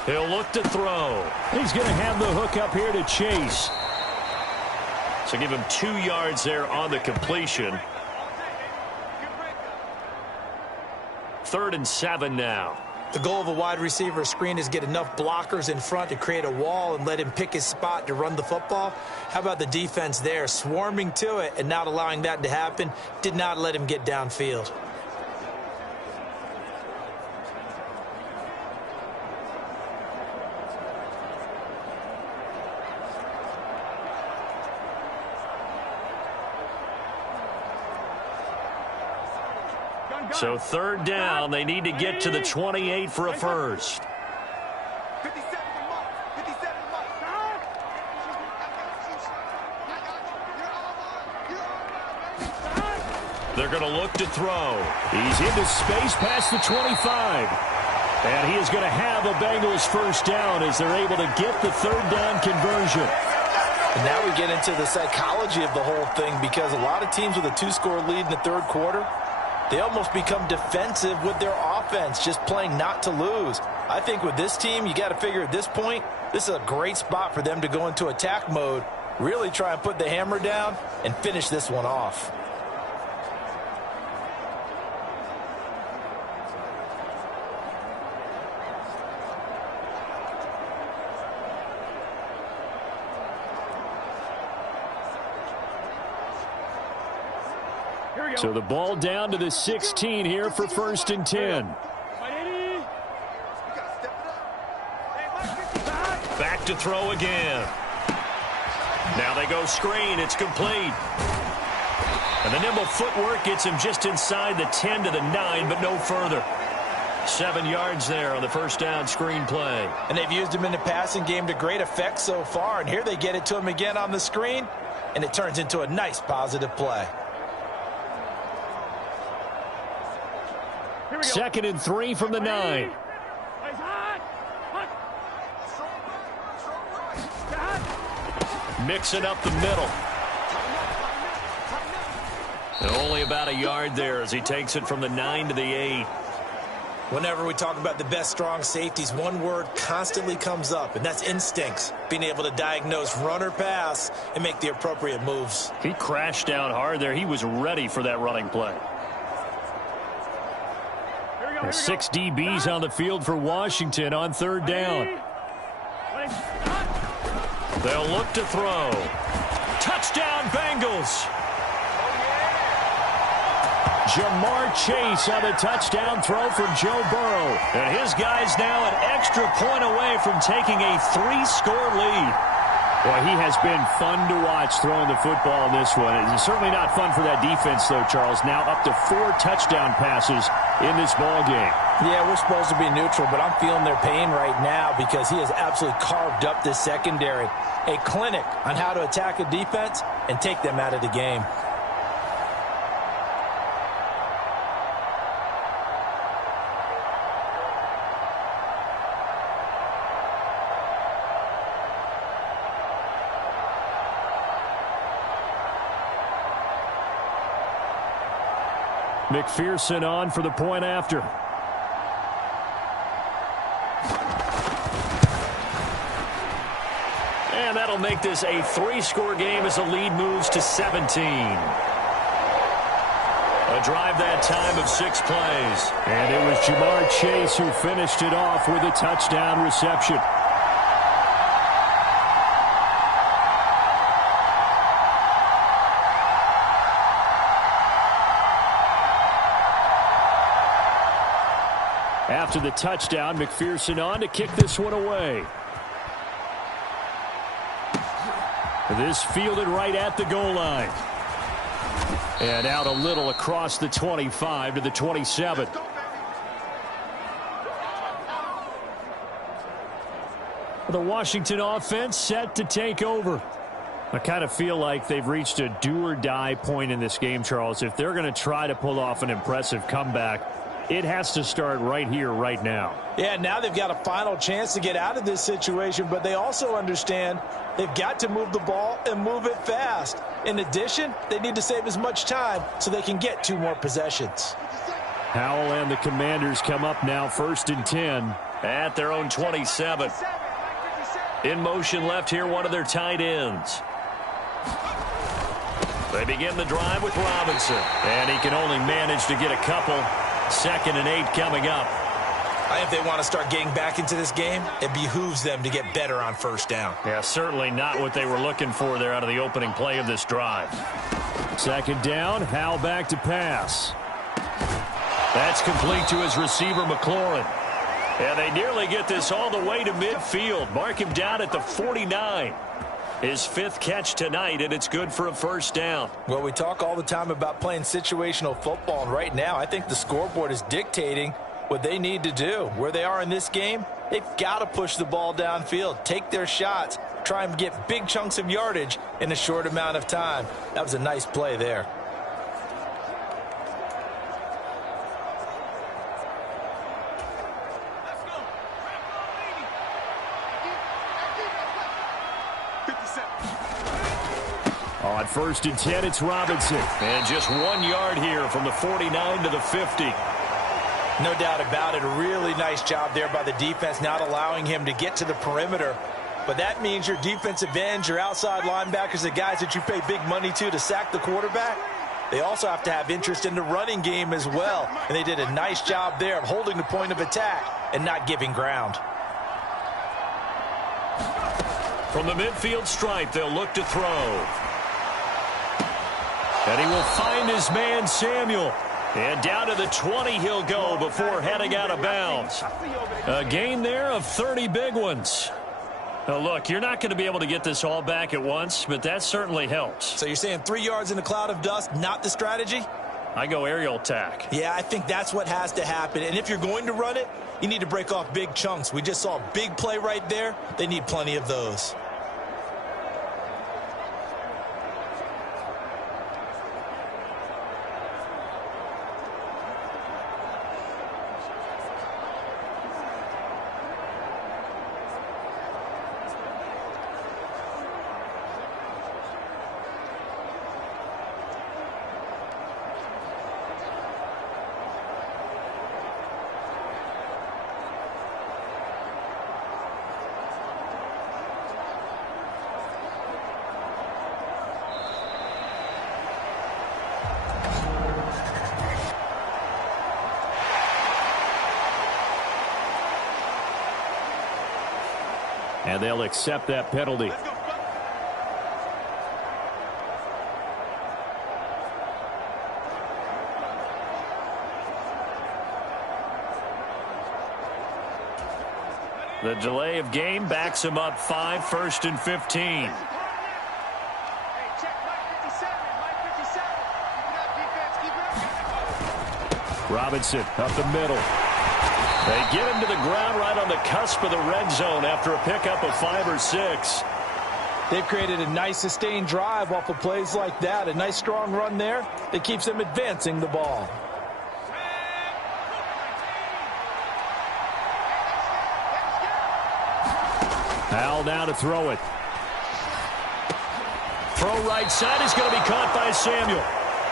He'll look to throw. He's going to have the hook up here to Chase. So give him 2 yards there on the completion. 3rd and 7 now. The goal of a wide receiver screen is get enough blockers in front to create a wall and let him pick his spot to run the football. How about the defense there, swarming to it and not allowing that to happen? Did not let him get downfield. So 3rd down, they need to get to the 28 for a first. They're going to look to throw. He's into space past the 25. And he is going to have a Bengals first down as they're able to get the 3rd down conversion. And now we get into the psychology of the whole thing, because a lot of teams with a 2-score lead in the 3rd quarter, they almost become defensive with their offense, just playing not to lose. I think with this team, you got to figure at this point, this is a great spot for them to go into attack mode, really try and put the hammer down and finish this one off. So the ball down to the 16 here for 1st and 10. Back to throw again. Now they go screen. It's complete. And the nimble footwork gets him just inside the 10 to the 9, but no further. 7 yards there on the first down screen play. And they've used him in the passing game to great effect so far. And here they get it to him again on the screen, and it turns into a nice positive play. 2nd and 3 from the 9. Mixing up the middle. And only about a yard there as he takes it from the 9 to the 8. Whenever we talk about the best strong safeties, one word constantly comes up, and that's instincts. Being able to diagnose run or pass and make the appropriate moves. He crashed down hard there. He was ready for that running play. There's 6 DBs on the field for Washington on 3rd down. They'll look to throw. Touchdown, Bengals. Jamar Chase on the touchdown throw from Joe Burrow. And his guy's now an extra point away from taking a 3-score lead. Boy, he has been fun to watch throwing the football in this one. It's certainly not fun for that defense, though, Charles. Now up to 4 touchdown passes in this ball game. Yeah, we're supposed to be neutral, but I'm feeling their pain right now because he has absolutely carved up this secondary. A clinic on how to attack a defense and take them out of the game. McPherson on for the point after. And that'll make this a 3-score game as the lead moves to 17. A drive that time of 6 plays. And it was Jamar Chase who finished it off with a touchdown reception. After the touchdown, McPherson on to kick this one away. This fielded right at the goal line. And out a little across the 25 to the 27. The Washington offense set to take over. I kind of feel like they've reached a do-or-die point in this game, Charles. If they're going to try to pull off an impressive comeback, it has to start right here, right now. Yeah, now they've got a final chance to get out of this situation, but they also understand they've got to move the ball and move it fast. In addition, they need to save as much time so they can get 2 more possessions. Howell and the Commanders come up now 1st and 10. At their own 27. In motion left here, one of their tight ends. They begin the drive with Robinson. And he can only manage to get a couple. 2nd and 8 coming up. I think if they want to start getting back into this game, it behooves them to get better on 1st down. Yeah, certainly not what they were looking for there out of the opening play of this drive. 2nd down, Howell back to pass. That's complete to his receiver, McLaurin. And they nearly get this all the way to midfield. Mark him down at the 49. His 5th catch tonight, and it's good for a 1st down. Well, we talk all the time about playing situational football, and right now I think the scoreboard is dictating what they need to do. Where they are in this game, they've got to push the ball downfield, take their shots, try and get big chunks of yardage in a short amount of time. That was a nice play there. On 1st and 10, it's Robinson. And just 1 yard here from the 49 to the 50. No doubt about it. A really nice job there by the defense, not allowing him to get to the perimeter. But that means your defensive ends, your outside linebackers, the guys that you pay big money to sack the quarterback, they also have to have interest in the running game as well. And they did a nice job there of holding the point of attack and not giving ground. From the midfield stripe, they'll look to throw. And he will find his man, Samuel. And down to the 20 he'll go before heading out of bounds. A gain there of 30 big ones. Now, look, you're not going to be able to get this all back at once, but that certainly helps. So you're saying 3 yards in a cloud of dust, not the strategy? I go aerial attack. Yeah, I think that's what has to happen. And if you're going to run it, you need to break off big chunks. We just saw a big play right there. They need plenty of those. And they'll accept that penalty. The delay of game backs him up 5, 1st and 15. Robinson up the middle. They get him to the ground right on the cusp of the red zone after a pickup of 5 or 6. They've created a nice sustained drive off of plays like that. A nice strong run there that keeps them advancing the ball. Howell now to throw it. Throw right side is going to be caught by Samuel.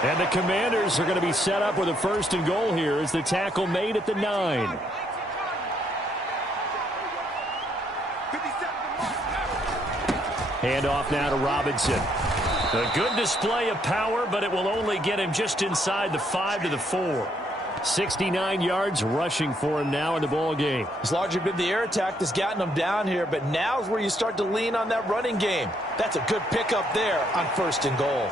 And the Commanders are going to be set up with a 1st and goal here as the tackle made at the 9. Handoff now to Robinson. A good display of power, but it will only get him just inside the 5 to the 4. 69 yards rushing for him now in the ball game. It's largely been the air attack that's gotten them down here, but now's where you start to lean on that running game. That's a good pickup there on 1st and goal.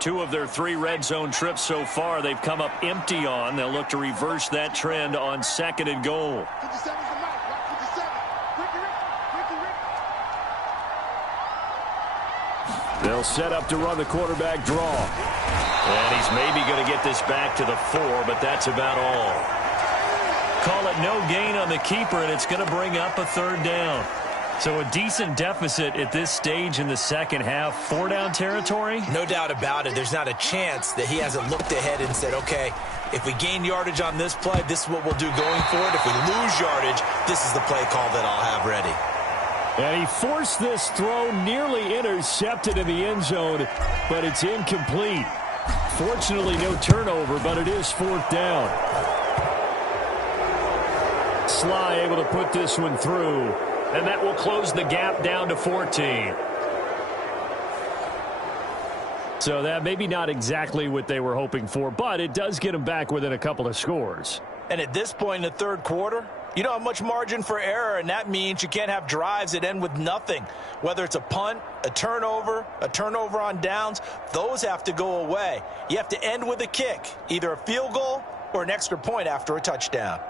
Two of their 3 red zone trips so far they've come up empty on. They'll look to reverse that trend on 2nd and goal. They'll set up to run the quarterback draw. And he's maybe going to get this back to the 4, but that's about all. Call it no gain on the keeper, and it's going to bring up a 3rd down. So a decent deficit at this stage in the second half. 4-down territory? No doubt about it. There's not a chance that he hasn't looked ahead and said, okay, if we gain yardage on this play, this is what we'll do going forward. If we lose yardage, this is the play call that I'll have ready. And he forced this throw, nearly intercepted in the end zone, but it's incomplete. Fortunately, no turnover, but it is 4th down. Sly able to put this one through, and that will close the gap down to 14. So that maybe not exactly what they were hoping for, but it does get them back within a couple of scores. And at this point in the third quarter, you don't have much margin for error, and that means you can't have drives that end with nothing. Whether it's a punt, a turnover on downs, those have to go away. You have to end with a kick, either a field goal or an extra point after a touchdown.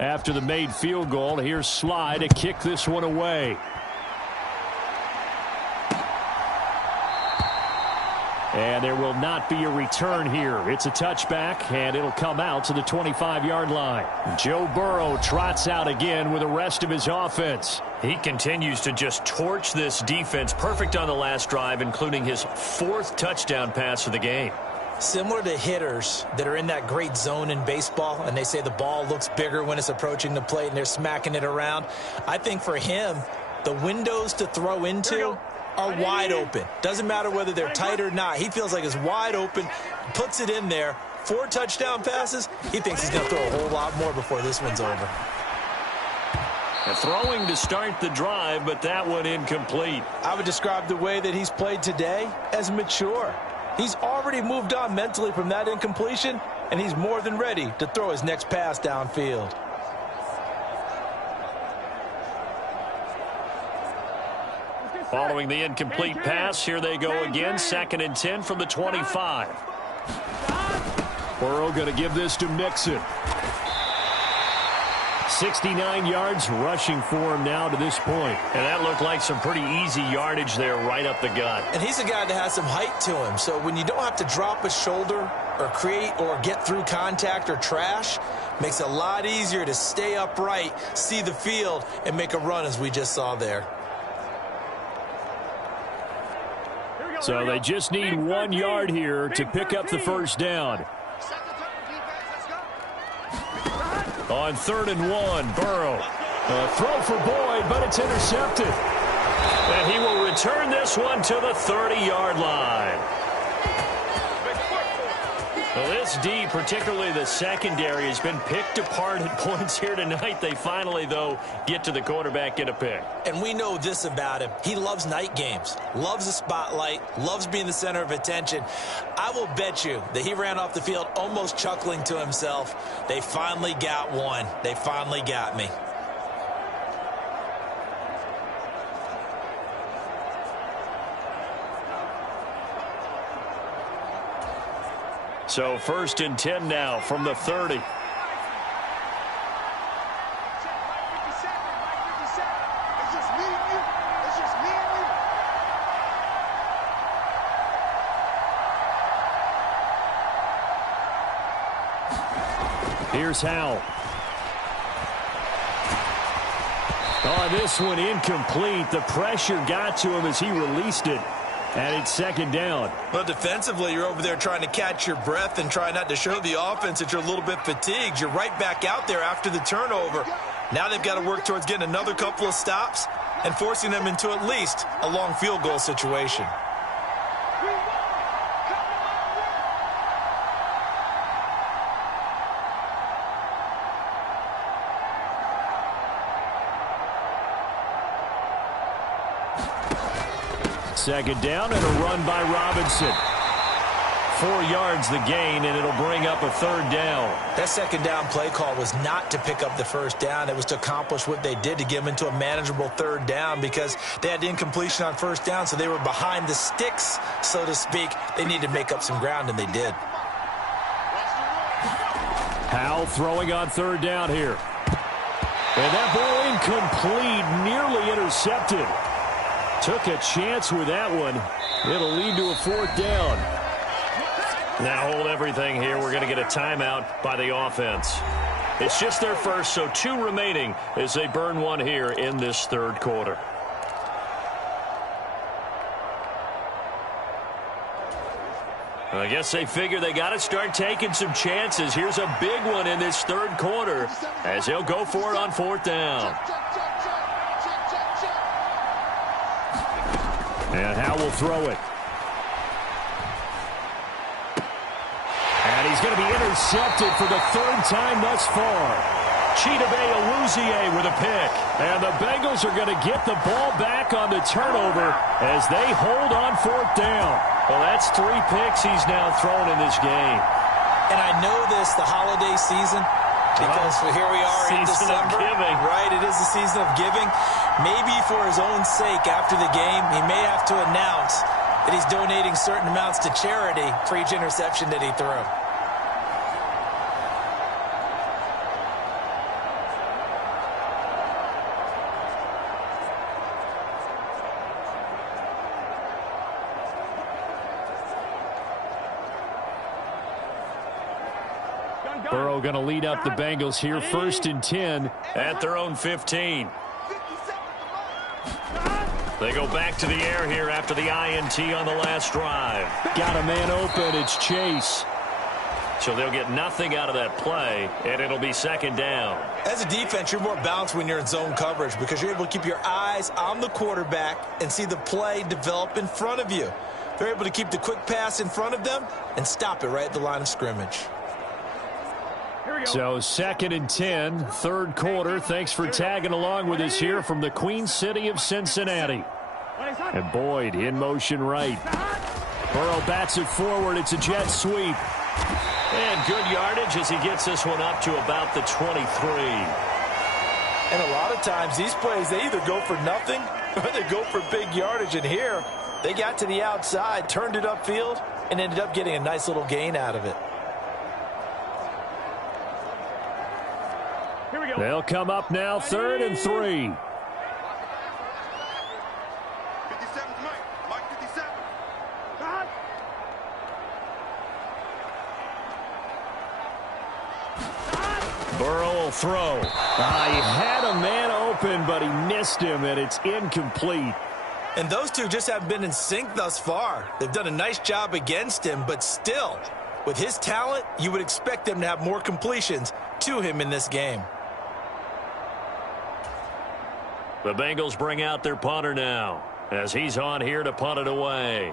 After the made field goal, here's Sly to kick this one away. And there will not be a return here. It's a touchback, and it'll come out to the 25-yard line. Joe Burrow trots out again with the rest of his offense. He continues to just torch this defense. Perfect on the last drive, including his 4th touchdown pass of the game. Similar to hitters that are in that great zone in baseball, and they say the ball looks bigger when it's approaching the plate and they're smacking it around. I think for him, the windows to throw into are wide open. Doesn't matter whether they're tight or not. He feels like it's wide open, puts it in there. 4 touchdown passes. He thinks he's going to throw a whole lot more before this one's over. And throwing to start the drive, but that one incomplete. I would describe the way that he's played today as mature. He's already moved on mentally from that incompletion, and he's more than ready to throw his next pass downfield. Following the incomplete pass, here they go again. 2nd and 10 from the 25. Burrow going to give this to Mixon. 69 yards rushing for him now to this point. And that looked like some pretty easy yardage there right up the gut. And he's a guy that has some height to him. So when you don't have to drop a shoulder or create or get through contact or trash, makes it a lot easier to stay upright, see the field, and make a run as we just saw there. So they just need 1 yard here to pick up the first down. On 3rd and 1, Burrow. A throw for Boyd, but it's intercepted. And he will return this one to the 30-yard line. Well, this D, particularly the secondary, has been picked apart at points here tonight. They finally, though, get to the quarterback, get a pick. And we know this about him. He loves night games, loves the spotlight, loves being the center of attention. I will bet you that he ran off the field almost chuckling to himself. They finally got one. They finally got me. So 1st and 10 now from the 30. Here's Howell. Oh, this one incomplete. The pressure got to him as he released it. And it's 2nd down. Well, defensively, you're over there trying to catch your breath and try not to show the offense that you're a little bit fatigued. You're right back out there after the turnover. Now they've got to work towards getting another couple of stops and forcing them into at least a long field goal situation. Second down and a run by Robinson. 4 yards the gain, and it'll bring up a third down. That second down play call was not to pick up the first down. It was to accomplish what they did, to get them into a manageable third down, because they had incompletion on first down, so they were behind the sticks, so to speak. They needed to make up some ground, and they did. Howell throwing on third down here. And that ball incomplete, nearly intercepted. Took a chance with that one. It'll lead to a fourth down. Now hold everything here. We're going to get a timeout by the offense. It's just their first, so 2 remaining as they burn one here in this third quarter. I guess they figure they got to start taking some chances. Here's a big one in this third quarter as they'll go for it on fourth down. And Howell will throw it. And he's going to be intercepted for the third time thus far. Chidobe Awuzie with a pick. And the Bengals are going to get the ball back on the turnover as they hold on fourth down. Well, that's 3 picks he's now thrown in this game. And I know this, the holiday season, because here we are in December. Right, it is the season of giving. Maybe for his own sake after the game, he may have to announce that he's donating certain amounts to charity for each interception that he threw. Burrow going to lead up the Bengals here, 1st and 10 at their own 15. They go back to the air here after the INT on the last drive. Got a man open. It's Chase. So they'll get nothing out of that play, and it'll be second down. As a defense, you're more balanced when you're in zone coverage because you're able to keep your eyes on the quarterback and see the play develop in front of you. They're able to keep the quick pass in front of them and stop it right at the line of scrimmage. So 2nd and 10, third quarter. Thanks for tagging along with us here from the Queen City of Cincinnati. And Boyd in motion right. Burrow bats it forward. It's a jet sweep. And good yardage as he gets this one up to about the 23. And a lot of times these plays, they either go for nothing or they go for big yardage. And here, they got to the outside, turned it upfield, and ended up getting a nice little gain out of it. They'll come up now, 3rd and 3. Burrow will throw. He had a man open, but he missed him, and it's incomplete. And those two just haven't been in sync thus far. They've done a nice job against him, but still, with his talent, you would expect them to have more completions to him in this game. The Bengals bring out their punter now as he's on here to punt it away.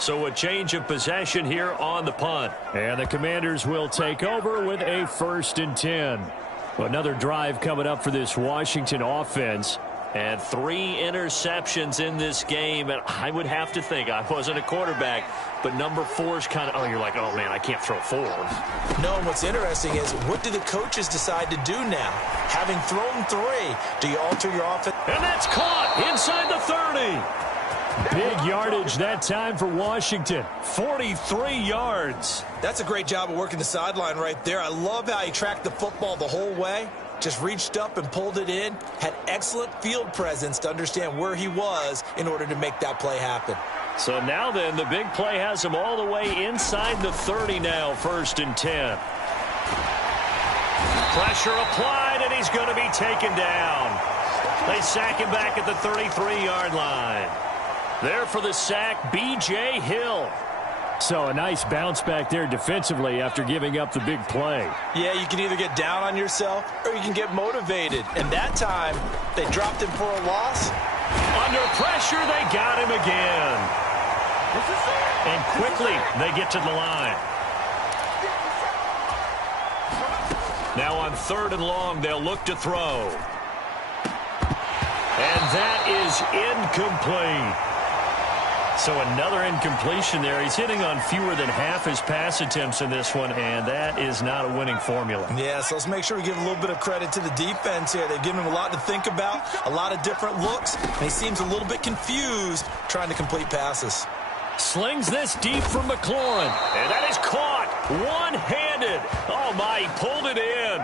So a change of possession here on the punt. And the Commanders will take over with a 1st and 10. Another drive coming up for this Washington offense. And 3 interceptions in this game. And I would have to think, I wasn't a quarterback, but number 4 is kind of, you're like, oh, man, I can't throw 4. No, and what's interesting is, what do the coaches decide to do now? Having thrown 3, do you alter your offense? And that's caught inside the 30. Big yardage that time for Washington. 43 yards. That's a great job of working the sideline right there. I love how he tracked the football the whole way. Just reached up and pulled it in. Had excellent field presence to understand where he was in order to make that play happen. So now then, the big play has him all the way inside the 30 now, 1st and 10. Pressure applied, and he's going to be taken down. They sack him back at the 33-yard line. There for the sack, B.J. Hill. So a nice bounce back there defensively after giving up the big play. Yeah, you can either get down on yourself or you can get motivated. And that time, they dropped him for a loss. Under pressure, they got him again. And quickly, they get to the line. Now on 3rd and long, they'll look to throw. And that is incomplete. So another incompletion there. He's hitting on fewer than half his pass attempts in this one, and that is not a winning formula. Yeah, so let's make sure we give a little bit of credit to the defense here. They've given him a lot to think about, a lot of different looks, and he seems a little bit confused trying to complete passes. Slings this deep from McLaurin, and that is caught one-handed. Oh, my, he pulled it in.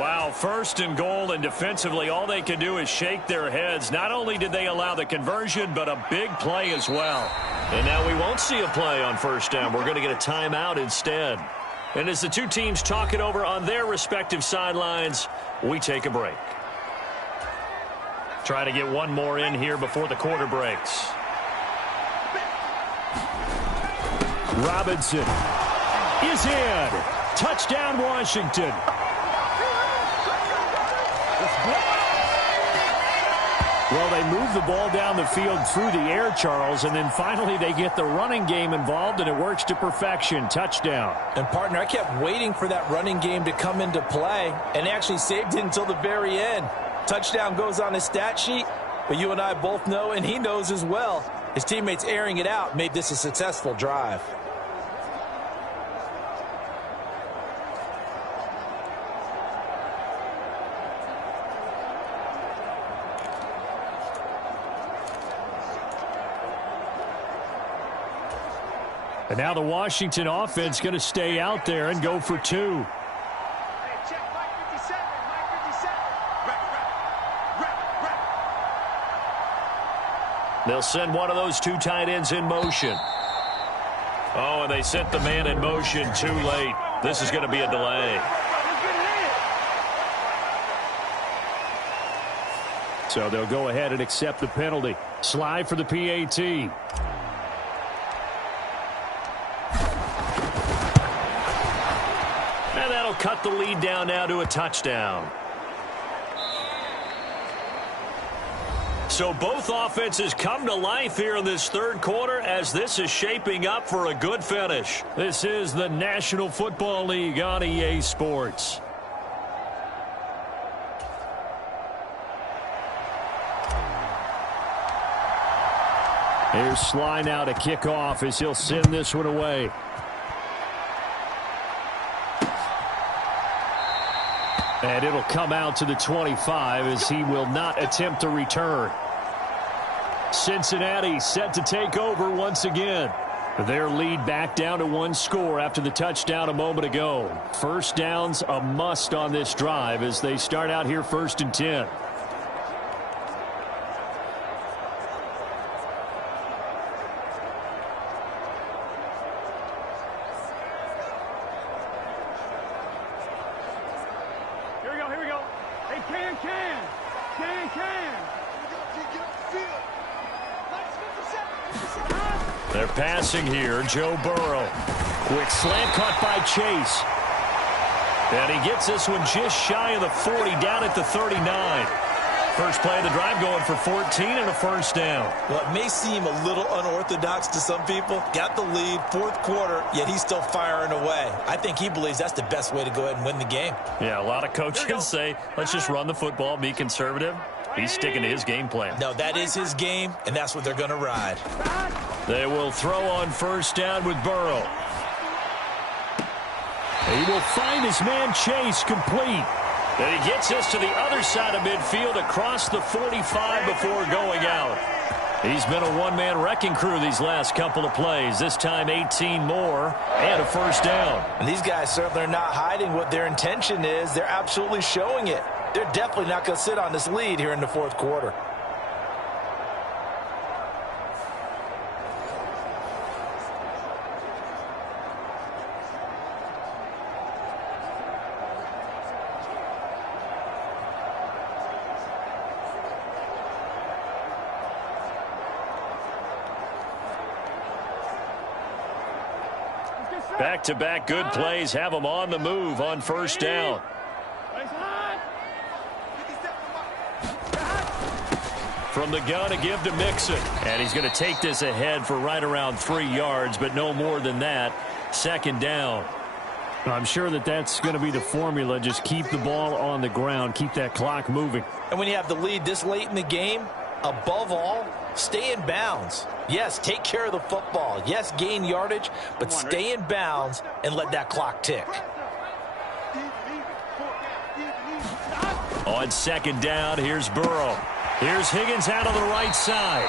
Wow, 1st and goal, and defensively all they can do is shake their heads. Not only did they allow the conversion, but a big play as well. And now we won't see a play on 1st down. We're going to get a timeout instead. And as the two teams talk it over on their respective sidelines, we take a break. Trying to get one more in here before the quarter breaks. Robinson is in. Touchdown, Washington. Well, they move the ball down the field through the air, Charles, and then finally they get the running game involved, and it works to perfection. Touchdown. And, partner, I kept waiting for that running game to come into play, and actually saved it until the very end. Touchdown goes on his stat sheet, but you and I both know, and he knows as well, his teammates airing it out made this a successful drive. And now the Washington offense going to stay out there and go for 2. They'll send one of those 2 tight ends in motion. Oh, and they sent the man in motion too late. This is going to be a delay. So they'll go ahead and accept the penalty. Slide for the PAT. And that'll cut the lead down now to a touchdown. So both offenses come to life here in this 3rd quarter as this is shaping up for a good finish. This is the National Football League on EA Sports. Here's Sly now to kick off as he'll send this one away. And it'll come out to the 25 as he will not attempt to return. Cincinnati set to take over once again. Their lead back down to 1 score after the touchdown a moment ago. 1st downs a must on this drive as they start out here 1st and 10. They're passing here. Joe Burrow. Quick slant caught by Chase. And he gets this one just shy of the 40, down at the 39. First play of the drive going for 14 and a 1st down. Well, it may seem a little unorthodox to some people. Got the lead, 4th quarter, yet he's still firing away. I think he believes that's the best way to go ahead and win the game. Yeah, a lot of coaches say, let's just run the football, be conservative. He's sticking to his game plan. No, that is his game, and that's what they're going to ride. They will throw on 1st down with Burrow. He will find his man Chase complete. And he gets this to the other side of midfield across the 45 before going out. He's been a one-man wrecking crew these last couple of plays. This time 18 more and a 1st down. And these guys certainly are not hiding what their intention is. They're absolutely showing it. They're definitely not going to sit on this lead here in the 4th quarter. Back-to-back good plays have them on the move on 1st down. From the gun to give to Mixon. And he's going to take this ahead for right around 3 yards, but no more than that. 2nd down. I'm sure that's going to be the formula. Just keep the ball on the ground. Keep that clock moving. And when you have the lead this late in the game, above all, stay in bounds. Yes, take care of the football. Yes, gain yardage, but stay in bounds and let that clock tick. On second down, here's Burrow. Here's Higgins out on the right side.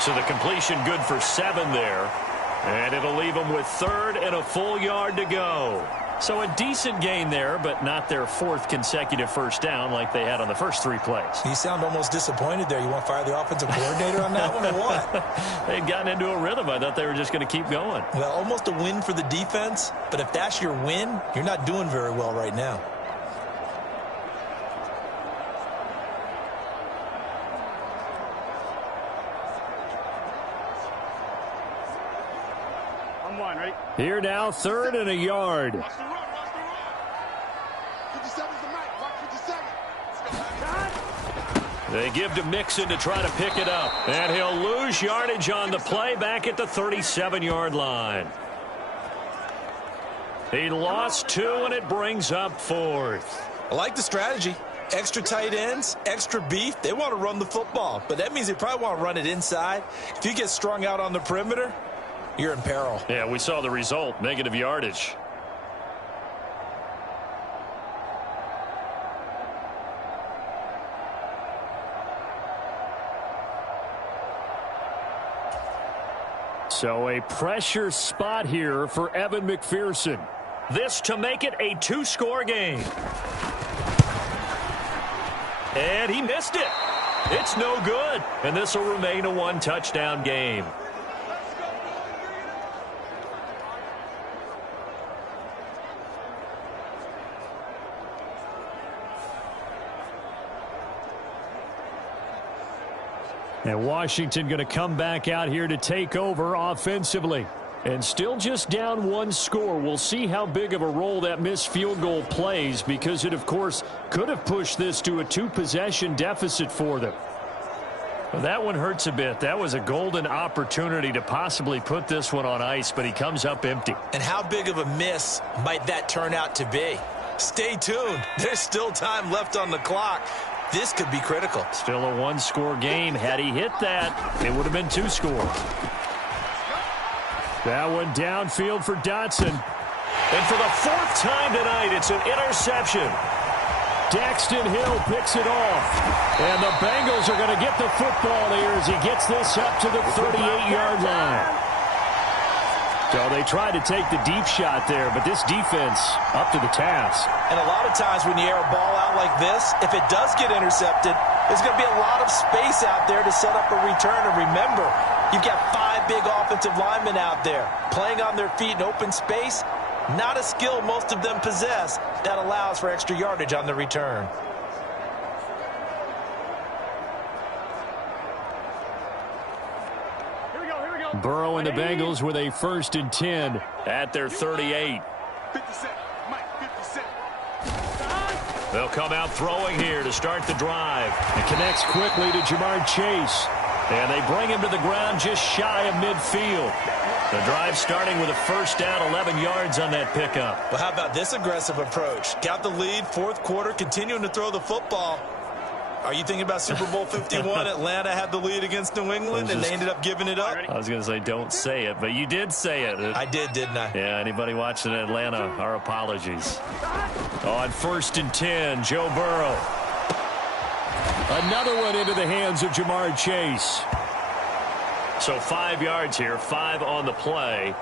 So the completion good for 7 there. And it'll leave them with 3rd and a full yard to go. So a decent gain there, but not their 4th consecutive first down like they had on the first 3 plays. You sound almost disappointed there. You want to fire the offensive coordinator on that one or what? They'd gotten into a rhythm. I thought they were just going to keep going. Well, almost a win for the defense, but if that's your win, you're not doing very well right now. Ready? Here now, 3rd and a yard. Watch the run, watch the run. 57's the mic, watch 57. They give to Mixon to try to pick it up. And he'll lose yardage on the play back at the 37-yard line. He lost 2, and it brings up 4th. I like the strategy. Extra tight ends, extra beef. They want to run the football, but that means they probably want to run it inside. If you get strung out on the perimeter, you're in peril. Yeah, we saw the result, negative yardage. So a pressure spot here for Evan McPherson. This to make it a 2-score game. And he missed it. It's no good. And this will remain a 1-touchdown game. And Washington going to come back out here to take over offensively. And still just down 1 score. We'll see how big of a role that missed field goal plays, because it, of course, could have pushed this to a 2-possession deficit for them. Well, that one hurts a bit. That was a golden opportunity to possibly put this one on ice, but he comes up empty. And how big of a miss might that turn out to be? Stay tuned. There's still time left on the clock. This could be critical. Still a 1-score game. Had he hit that, it would have been 2-score. That one downfield for Dotson. And for the 4th time tonight, it's an interception. Daxton Hill picks it off. And the Bengals are going to get the football here as he gets this up to the 38-yard line. So they tried to take the deep shot there, but this defense up to the task. And a lot of times when you air a ball out like this, if it does get intercepted, there's going to be a lot of space out there to set up a return. And remember, you've got 5 big offensive linemen out there playing on their feet in open space. Not a skill most of them possess that allows for extra yardage on the return. Burrow and the Bengals with a 1st and 10 at their 38. 57, Mike, 57. They'll come out throwing here to start the drive. It connects quickly to Jamar Chase. And they bring him to the ground just shy of midfield. The drive starting with a 1st down, 11 yards on that pickup. Well, how about this aggressive approach? Got the lead, 4th quarter, continuing to throw the football. Are you thinking about Super Bowl 51? Atlanta had the lead against New England, and they ended up giving it up? I was going to say don't say it, but you did say it. I did, didn't I? Yeah, anybody watching Atlanta, our apologies. On 1st and 10, Joe Burrow. Another one into the hands of Jamar Chase. So 5 yards here, 5 on the play,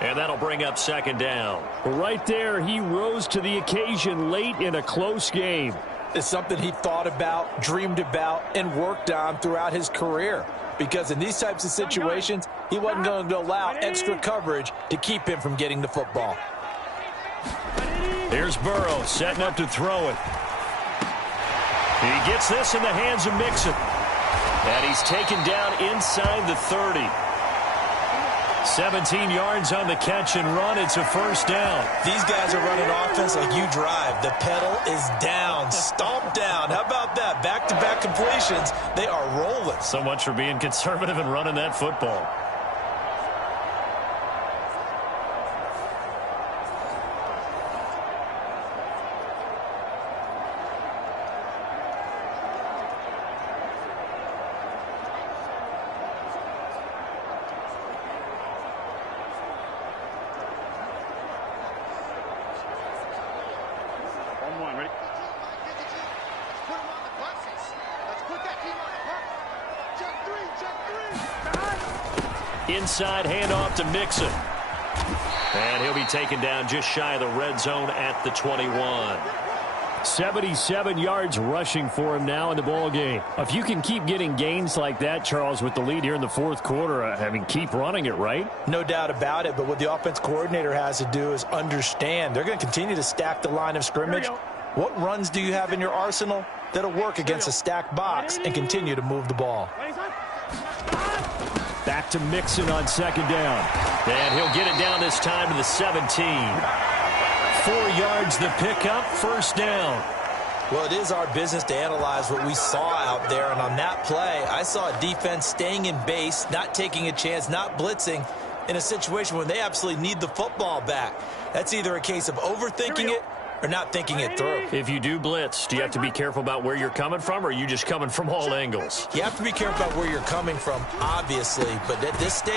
and that'll bring up 2nd down. Right there, he rose to the occasion late in a close game. It's something he thought about, dreamed about, and worked on throughout his career. Because in these types of situations, he wasn't going to allow extra coverage to keep him from getting the football. Here's Burrow setting up to throw it. He gets this in the hands of Mixon. And he's taken down inside the 30. 17 yards on the catch and run. It's a 1st down. These guys are running offense like you drive. The pedal is down, stomped down. How about that? Back-to-back completions. They are rolling. So much for being conservative and running that football. Inside handoff to Mixon. And he'll be taken down just shy of the red zone at the 21. 77 yards rushing for him now in the ball game. If you can keep getting gains like that, Charles, with the lead here in the fourth quarter, I mean, keep running it, right? No doubt about it, but what the offense coordinator has to do is understand they're going to continue to stack the line of scrimmage. What runs do you have in your arsenal that'll work against a stacked box and continue to move the ball? Back to Mixon on second down. And he'll get it down this time to the 17. 4 yards the pickup, first down. Well, it is our business to analyze what we saw out there, and on that play, I saw a defense staying in base, not taking a chance, not blitzing in a situation when they absolutely need the football back. That's either a case of overthinking it or not thinking it through. If you do blitz, do you have to be careful about where you're coming from, or are you just coming from all angles? You have to be careful about where you're coming from, obviously, but at this stage,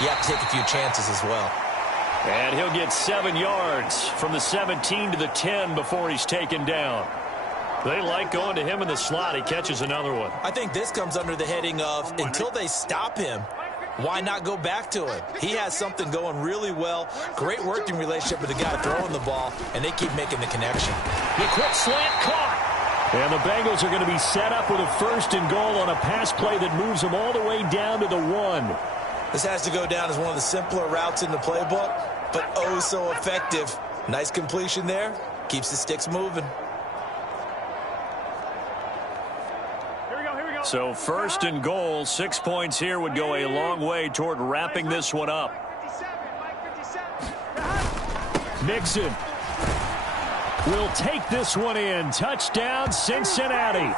you have to take a few chances as well. And he'll get 7 yards from the 17 to the 10 before he's taken down. They like going to him in the slot. He catches another one. I think this comes under the heading of until they stop him, why not go back to him? He has something going really well. Great working relationship with the guy throwing the ball, and they keep making the connection. The quick slant caught. And the Bengals are going to be set up with a 1st and goal on a pass play that moves them all the way down to the 1. This has to go down as one of the simpler routes in the playbook, but oh so effective. Nice completion there. Keeps the sticks moving. So 1st and goal, 6 points here would go a long way toward wrapping this one up. Mixon will take this one in. Touchdown, Cincinnati.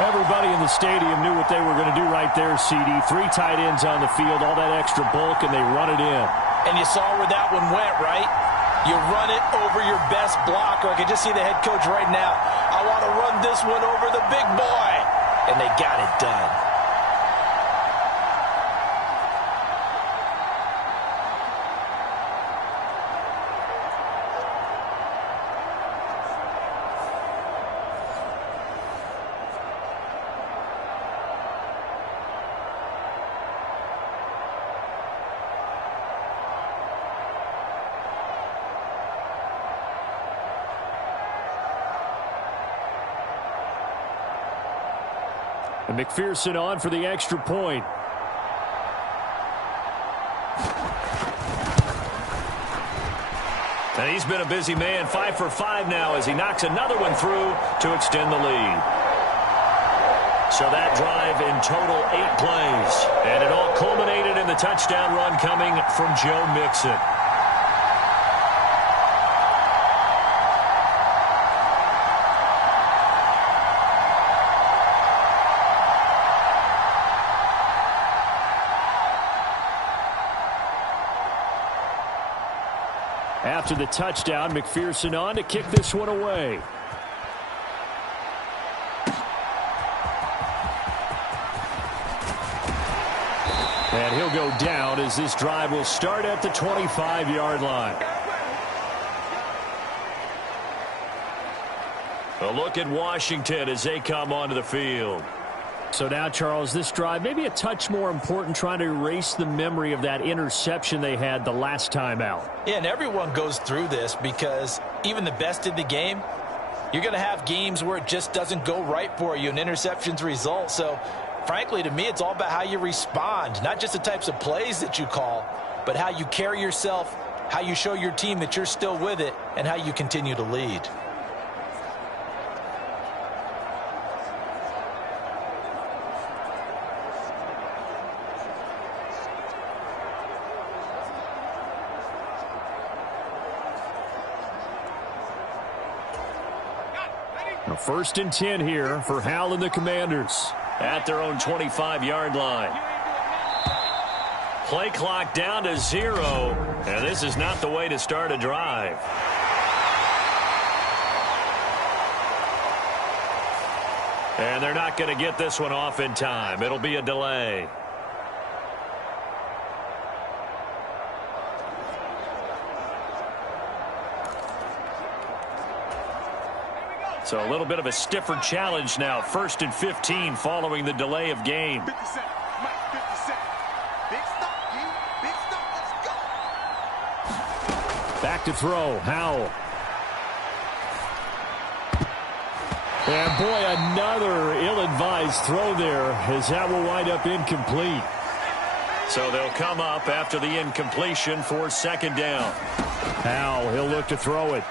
Everybody in the stadium knew what they were going to do right there, CD. 3 tight ends on the field, all that extra bulk, and they run it in. And you saw where that one went, right? You run it over your best blocker. I can just see the head coach right now. I want to run this one over the big boy. And they got it done. And McPherson on for the extra point. And he's been a busy man, 5 for 5 now as he knocks another one through to extend the lead. So that drive in total 8 plays. And it all culminated in the touchdown run coming from Joe Mixon. After the touchdown, McPherson on to kick this one away. And he'll go down as this drive will start at the 25-yard line. A look at Washington as they come onto the field. So now, Charles, this drive maybe a touch more important, trying to erase the memory of that interception they had the last time out. Yeah, and everyone goes through this because even the best in the game, you're going to have games where it just doesn't go right for you and interceptions result. So, frankly, to me, it's all about how you respond, not just the types of plays that you call, but how you carry yourself, how you show your team that you're still with it, and how you continue to lead. A 1st and 10 here for Hal and the Commanders. At their own 25-yard line. Play clock down to 0. And this is not the way to start a drive. And they're not going to get this one off in time. It'll be a delay. So a little bit of a stiffer challenge now. 1st and 15 following the delay of game. 50 seconds. Mike, 50 seconds. Big stop, D. Big stop. Let's go. Back to throw. Howell. And boy, another ill-advised throw there, as that will wind up incomplete. So they'll come up after the incompletion for 2nd down. Howell, he'll look to throw it.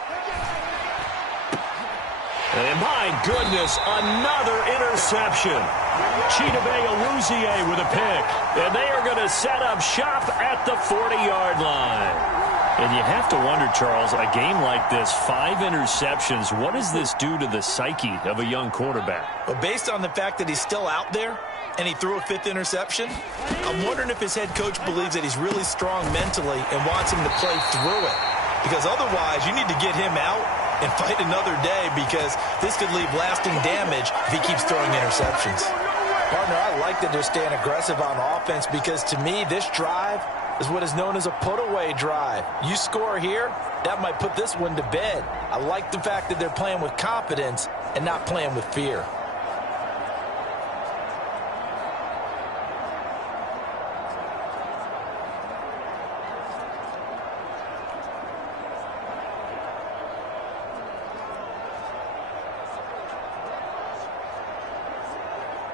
And my goodness, another interception. Chidobe Awuzie with a pick. And they are going to set up shop at the 40-yard line. And you have to wonder, Charles, a game like this, 5 interceptions, what does this do to the psyche of a young quarterback? Well, based on the fact that he's still out there and he threw a 5th interception, I'm wondering if his head coach believes that he's really strong mentally and wants him to play through it. Because otherwise, you need to get him out and fight another day, because this could leave lasting damage if he keeps throwing interceptions. Partner, I like that they're staying aggressive on offense, because to me, this drive is what is known as a put-away drive. You score here, that might put this one to bed. I like the fact that they're playing with confidence and not playing with fear.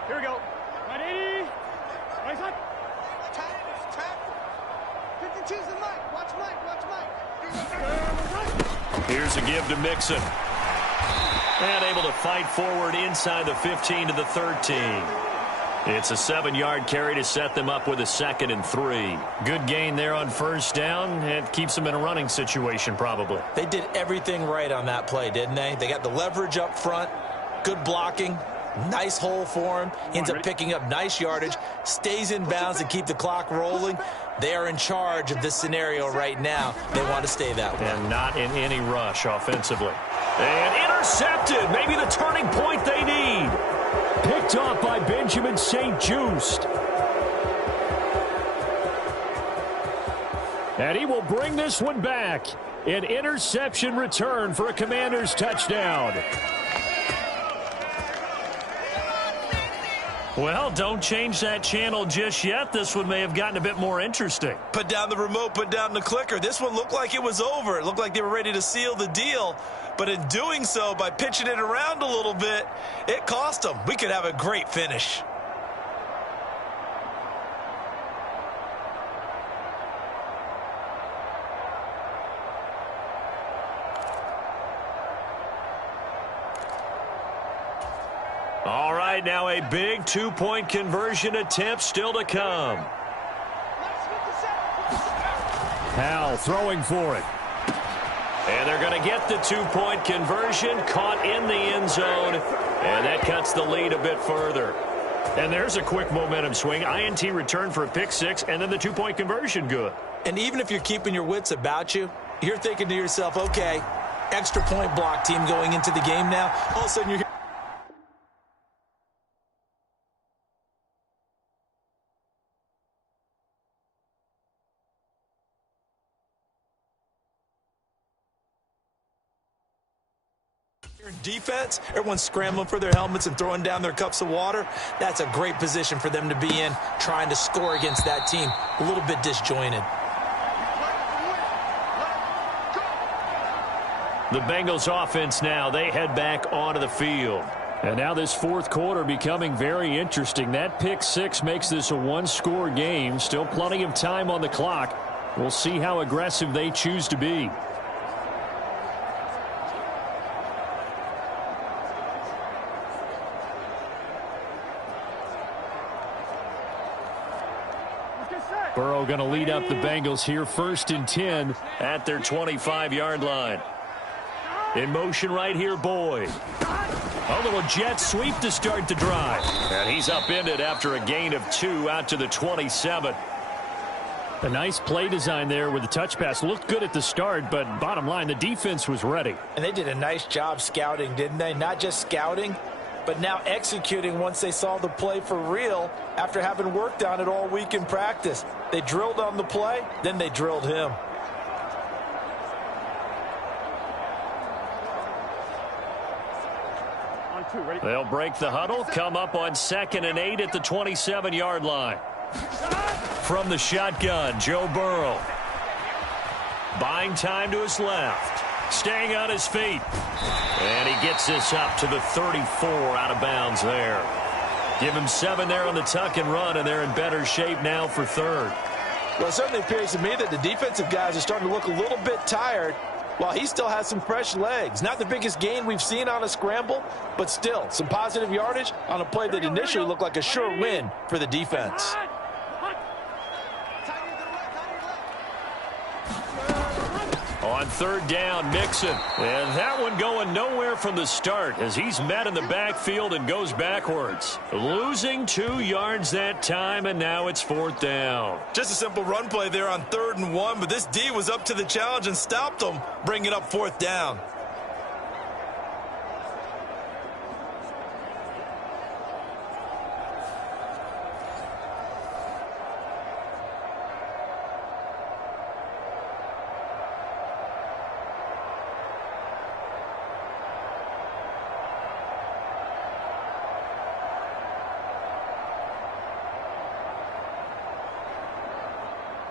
Here we go. 180. Right side. Tap. 52's the Mike. Watch Mike. Here's a give to Mixon. And able to fight forward inside the 15 to the 13. It's a 7-yard carry to set them up with a 2nd and 3. Good gain there on 1st down. It keeps them in a running situation, probably. They did everything right on that play, didn't they? They got the leverage up front, good blocking, nice hole for him. He ends up picking up nice yardage, stays in bounds and keep the clock rolling. They are in charge of this scenario right now. They want to stay that way. And not in any rush offensively. And intercepted. Maybe the turning point they need. Picked off by Benjamin St-Juste. And he will bring this one back. An interception return for a Commanders touchdown. Well, don't change that channel just yet. This one may have gotten a bit more interesting. Put down the remote, put down the clicker. This one looked like it was over. It looked like they were ready to seal the deal. But in doing so, by pitching it around a little bit, it cost them. We could have a great finish. All right, now a big 2-point conversion attempt still to come. Howell throwing for it. And they're going to get the 2-point conversion, caught in the end zone, and that cuts the lead a bit further. And there's a quick momentum swing. INT return for a pick 6, and then the 2-point conversion good. And even if you're keeping your wits about you, you're thinking to yourself, okay, extra point block team going into the game now. All of a sudden you're defense, everyone's scrambling for their helmets and throwing down their cups of water. That's a great position for them to be in, trying to score against that team. A little bit disjointed. The Bengals offense now, they head back onto the field. And now this 4th quarter becoming very interesting. That pick 6 makes this a 1-score game. Still plenty of time on the clock. We'll see how aggressive they choose to be. Burrow going to lead up the Bengals here, 1st and 10 at their 25-yard line. In motion right here, Boyd. A little jet sweep to start the drive. And he's upended after a gain of 2 out to the 27. A nice play design there with the touch pass. Looked good at the start, but bottom line, the defense was ready. And they did a nice job scouting, didn't they? Not just scouting, but now executing once they saw the play for real after having worked on it all week in practice. They drilled on the play, then they drilled him. They'll break the huddle, come up on 2nd and 8 at the 27-yard line. From the shotgun, Joe Burrow. Buying time to his left. Staying on his feet. And he gets this up to the 34 out of bounds there. Give him 7 there on the tuck and run, and they're in better shape now for 3rd. Well, it certainly appears to me that the defensive guys are starting to look a little bit tired while he still has some fresh legs. Not the biggest gain we've seen on a scramble, but still some positive yardage on a play that initially looked like a sure win for the defense. On 3rd down, Mixon. And that one going nowhere from the start as he's met in the backfield and goes backwards. Losing 2 yards that time, and now it's 4th down. Just a simple run play there on 3rd and 1, but this D was up to the challenge and stopped him, bringing up 4th down.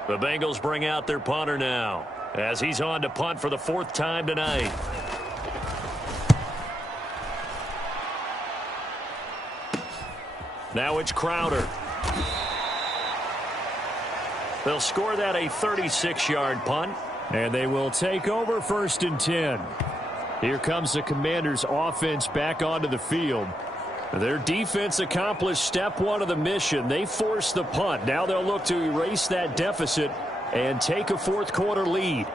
The Bengals bring out their punter now as he's on to punt for the 4th time tonight. Now it's Crowder. They'll score that a 36-yard punt, and they will take over 1st and 10. Here comes the Commanders' offense back onto the field. Their defense accomplished step 1 of the mission. They forced the punt. Now they'll look to erase that deficit and take a 4th quarter lead.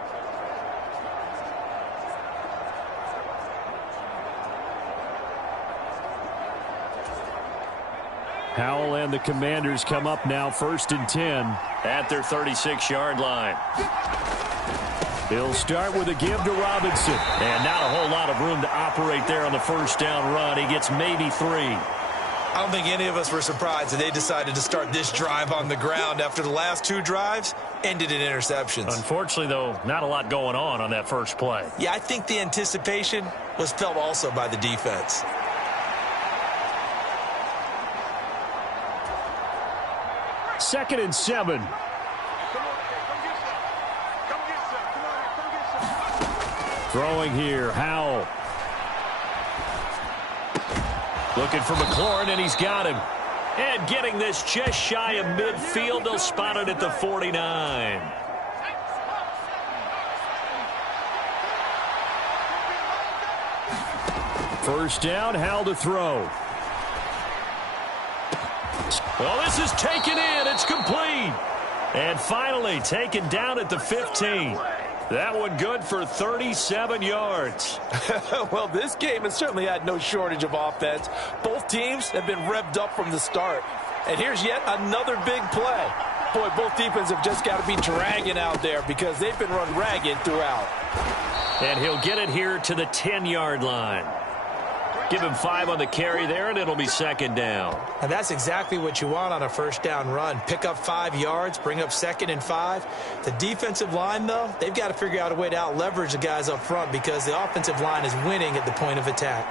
Howell and the Commanders come up now 1st and 10 at their 36-yard line. He'll start with a give to Robinson. And not a whole lot of room to operate there on the 1st down run. He gets maybe 3. I don't think any of us were surprised that they decided to start this drive on the ground after the last 2 drives ended in interceptions. Unfortunately, though, not a lot going on that first play. Yeah, I think the anticipation was felt also by the defense. Second and 7. Throwing here, Howell. Looking for McLaurin, and he's got him. And getting this just shy of midfield. They'll spot it at the 49. First down, Howell to throw. Well, this is taken in. It's complete. And finally taken down at the 15. That one good for 37 yards. Well, this game has certainly had no shortage of offense. Both teams have been revved up from the start. And here's yet another big play. Boy, both defenses have just got to be dragging out there because they've been run ragged throughout. And he'll get it here to the 10-yard line. Give him 5 on the carry there, and it'll be 2nd down. And that's exactly what you want on a 1st down run. Pick up 5 yards, bring up 2nd and 5. The defensive line, though, they've got to figure out a way to out-leverage the guys up front because the offensive line is winning at the point of attack.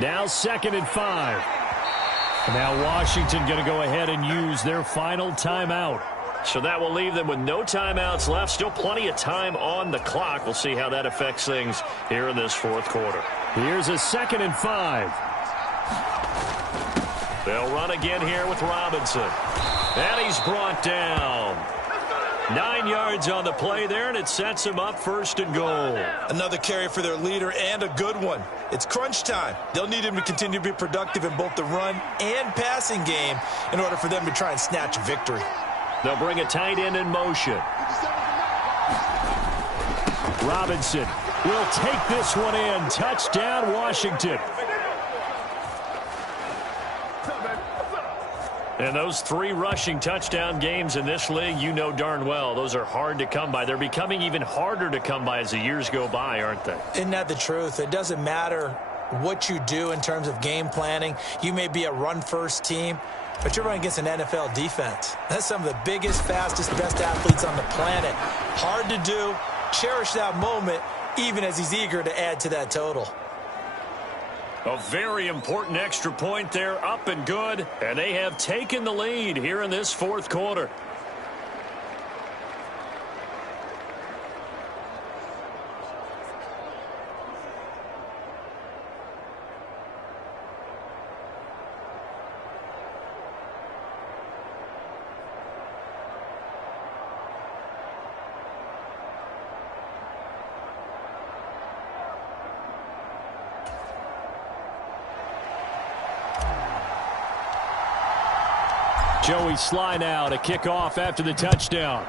Now 2nd and 5. Now Washington going to go ahead and use their final timeout. So that will leave them with no timeouts left. Still plenty of time on the clock. We'll see how that affects things here in this 4th quarter. Here's a 2nd and 5. They'll run again here with Robinson. And he's brought down. 9 yards on the play there, and it sets him up 1st and goal. Another carry for their leader and a good one. It's crunch time. They'll need him to continue to be productive in both the run and passing game in order for them to try and snatch a victory. They'll bring a tight end in motion. Robinson will take this one in. Touchdown, Washington. And those 3 rushing touchdown games in this league, you know darn well, those are hard to come by. They're becoming even harder to come by as the years go by, aren't they? Isn't that the truth? It doesn't matter what you do in terms of game planning. You may be a run-first team, but you're running against an NFL defense. That's some of the biggest, fastest, best athletes on the planet. Hard to do. Cherish that moment, even as he's eager to add to that total. A very important extra point there, up and good, and they have taken the lead here in this 4th quarter. Joey Sly now to kick off after the touchdown.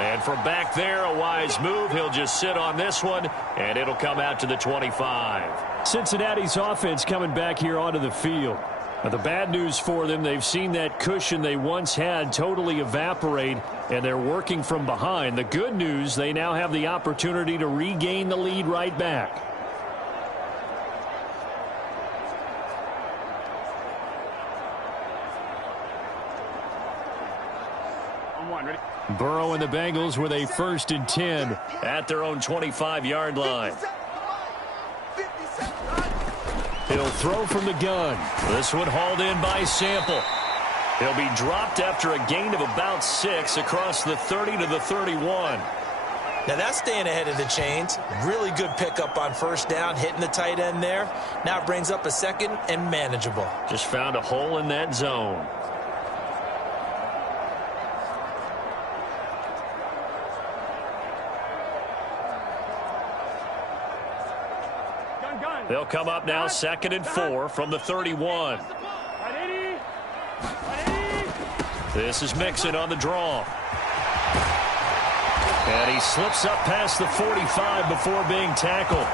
And from back there, a wise move. He'll just sit on this one, and it'll come out to the 25. Cincinnati's offense coming back here onto the field. Now, the bad news for them, they've seen that cushion they once had totally evaporate, and they're working from behind. The good news, they now have the opportunity to regain the lead right back. Burrow and the Bengals with a 1st and 10 at their own 25-yard line. He'll throw from the gun. This one hauled in by Sample. He'll be dropped after a gain of about 6 across the 30 to the 31. Now that's staying ahead of the chains. Really good pickup on 1st down, hitting the tight end there. Now it brings up a 2nd and manageable. Just found a hole in that zone. They'll come up now 2nd and 4 from the 31. This is Mixon on the draw. And he slips up past the 45 before being tackled.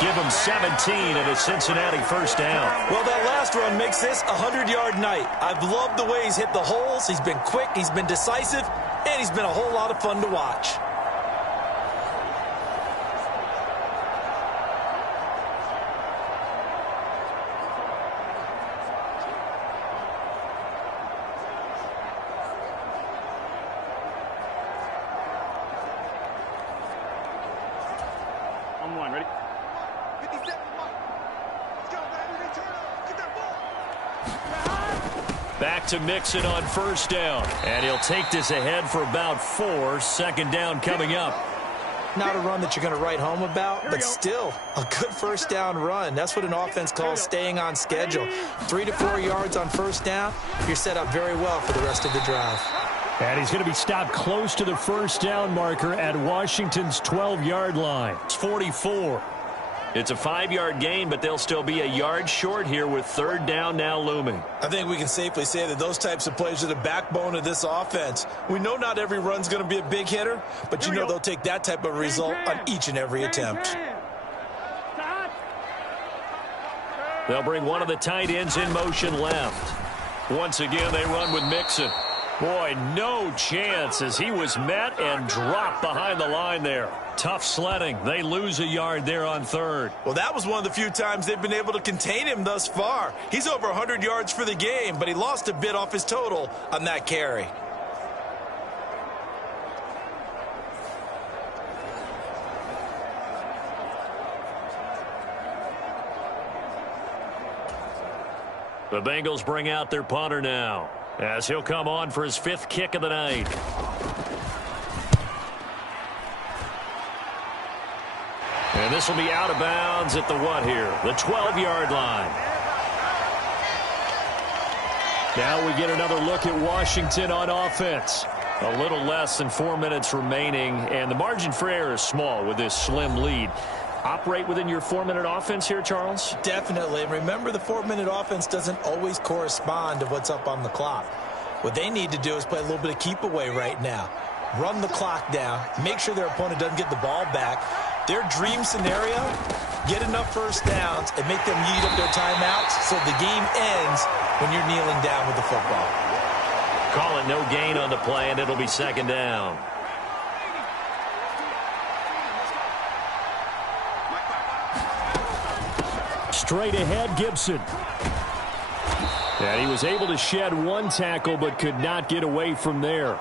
Give him 17 and a Cincinnati 1st down. Well, that last run makes this a 100-yard night. I've loved the way he's hit the holes. He's been quick, he's been decisive, and he's been a whole lot of fun to watch. Back to Mixon on 1st down. And he'll take this ahead for about 4. 2nd down coming up. Not a run that you're going to write home about, but still a good 1st down run. That's what an offense calls staying on schedule. 3 to 4 yards on 1st down. You're set up very well for the rest of the drive. And he's going to be stopped close to the 1st down marker at Washington's 12-yard line. It's 44. It's a 5-yard gain, but they'll still be a yard short here with 3rd down now looming. I think we can safely say that those types of plays are the backbone of this offense. We know not every run's going to be a big hitter, but you know they'll take that type of result on each and every attempt. They'll bring one of the tight ends in motion left. Once again, they run with Mixon. Boy, no chance as he was met and dropped behind the line there. Tough sledding. They lose a yard there on 3rd. Well, that was one of the few times they've been able to contain him thus far. He's over 100 yards for the game, but he lost a bit off his total on that carry. The Bengals bring out their punter now, as he'll come on for his 5th kick of the night. And this will be out of bounds at the what here? The 12-yard line. Now we get another look at Washington on offense. A little less than 4 minutes remaining, and the margin for error is small with this slim lead. Operate within your 4-minute offense here, Charles? Definitely. And remember, the 4-minute offense doesn't always correspond to what's up on the clock. What they need to do is play a little bit of keep away right now. Run the clock down, make sure their opponent doesn't get the ball back, Their dream scenario, get enough first downs and make them eat up their timeouts so the game ends when you're kneeling down with the football. Call it no gain on the play, and it'll be second down. Straight ahead, Gibson. And he was able to shed one tackle but could not get away from there.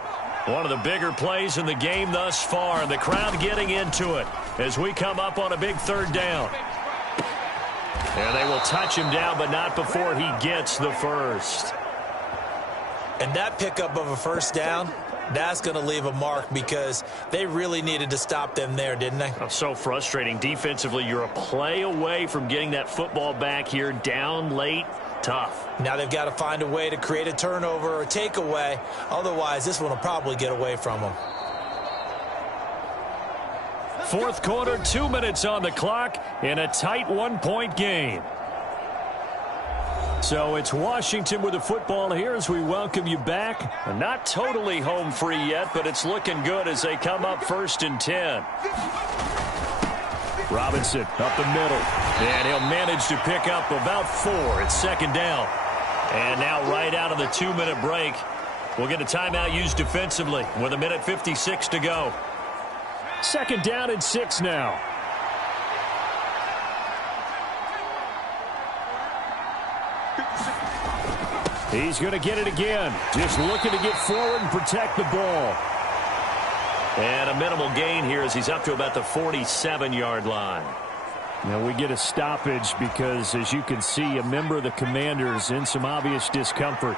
One of the bigger plays in the game thus far. The crowd getting into it as we come up on a big third down. And they will touch him down, but not before he gets the first. And that pickup of a first down, that's going to leave a mark because they really needed to stop them there, didn't they? So frustrating. Defensively, you're a play away from getting that football back here, down late. Tough. Now they've got to find a way to create a turnover or takeaway. Otherwise, this one will probably get away from them. Fourth quarter, 2 minutes on the clock in a tight 1-point game. So it's Washington with the football here as we welcome you back. Not totally home free yet, but it's looking good as they come up 1st and 10. Robinson up the middle, and he'll manage to pick up about 4. It's second down. And now right out of the 2-minute break, we'll get a timeout used defensively with 1:56 to go. Second down and 6 now. He's going to get it again. Just looking to get forward and protect the ball. And a minimal gain here as he's up to about the 47-yard line. Now we get a stoppage because, as you can see, a member of the Commanders in some obvious discomfort.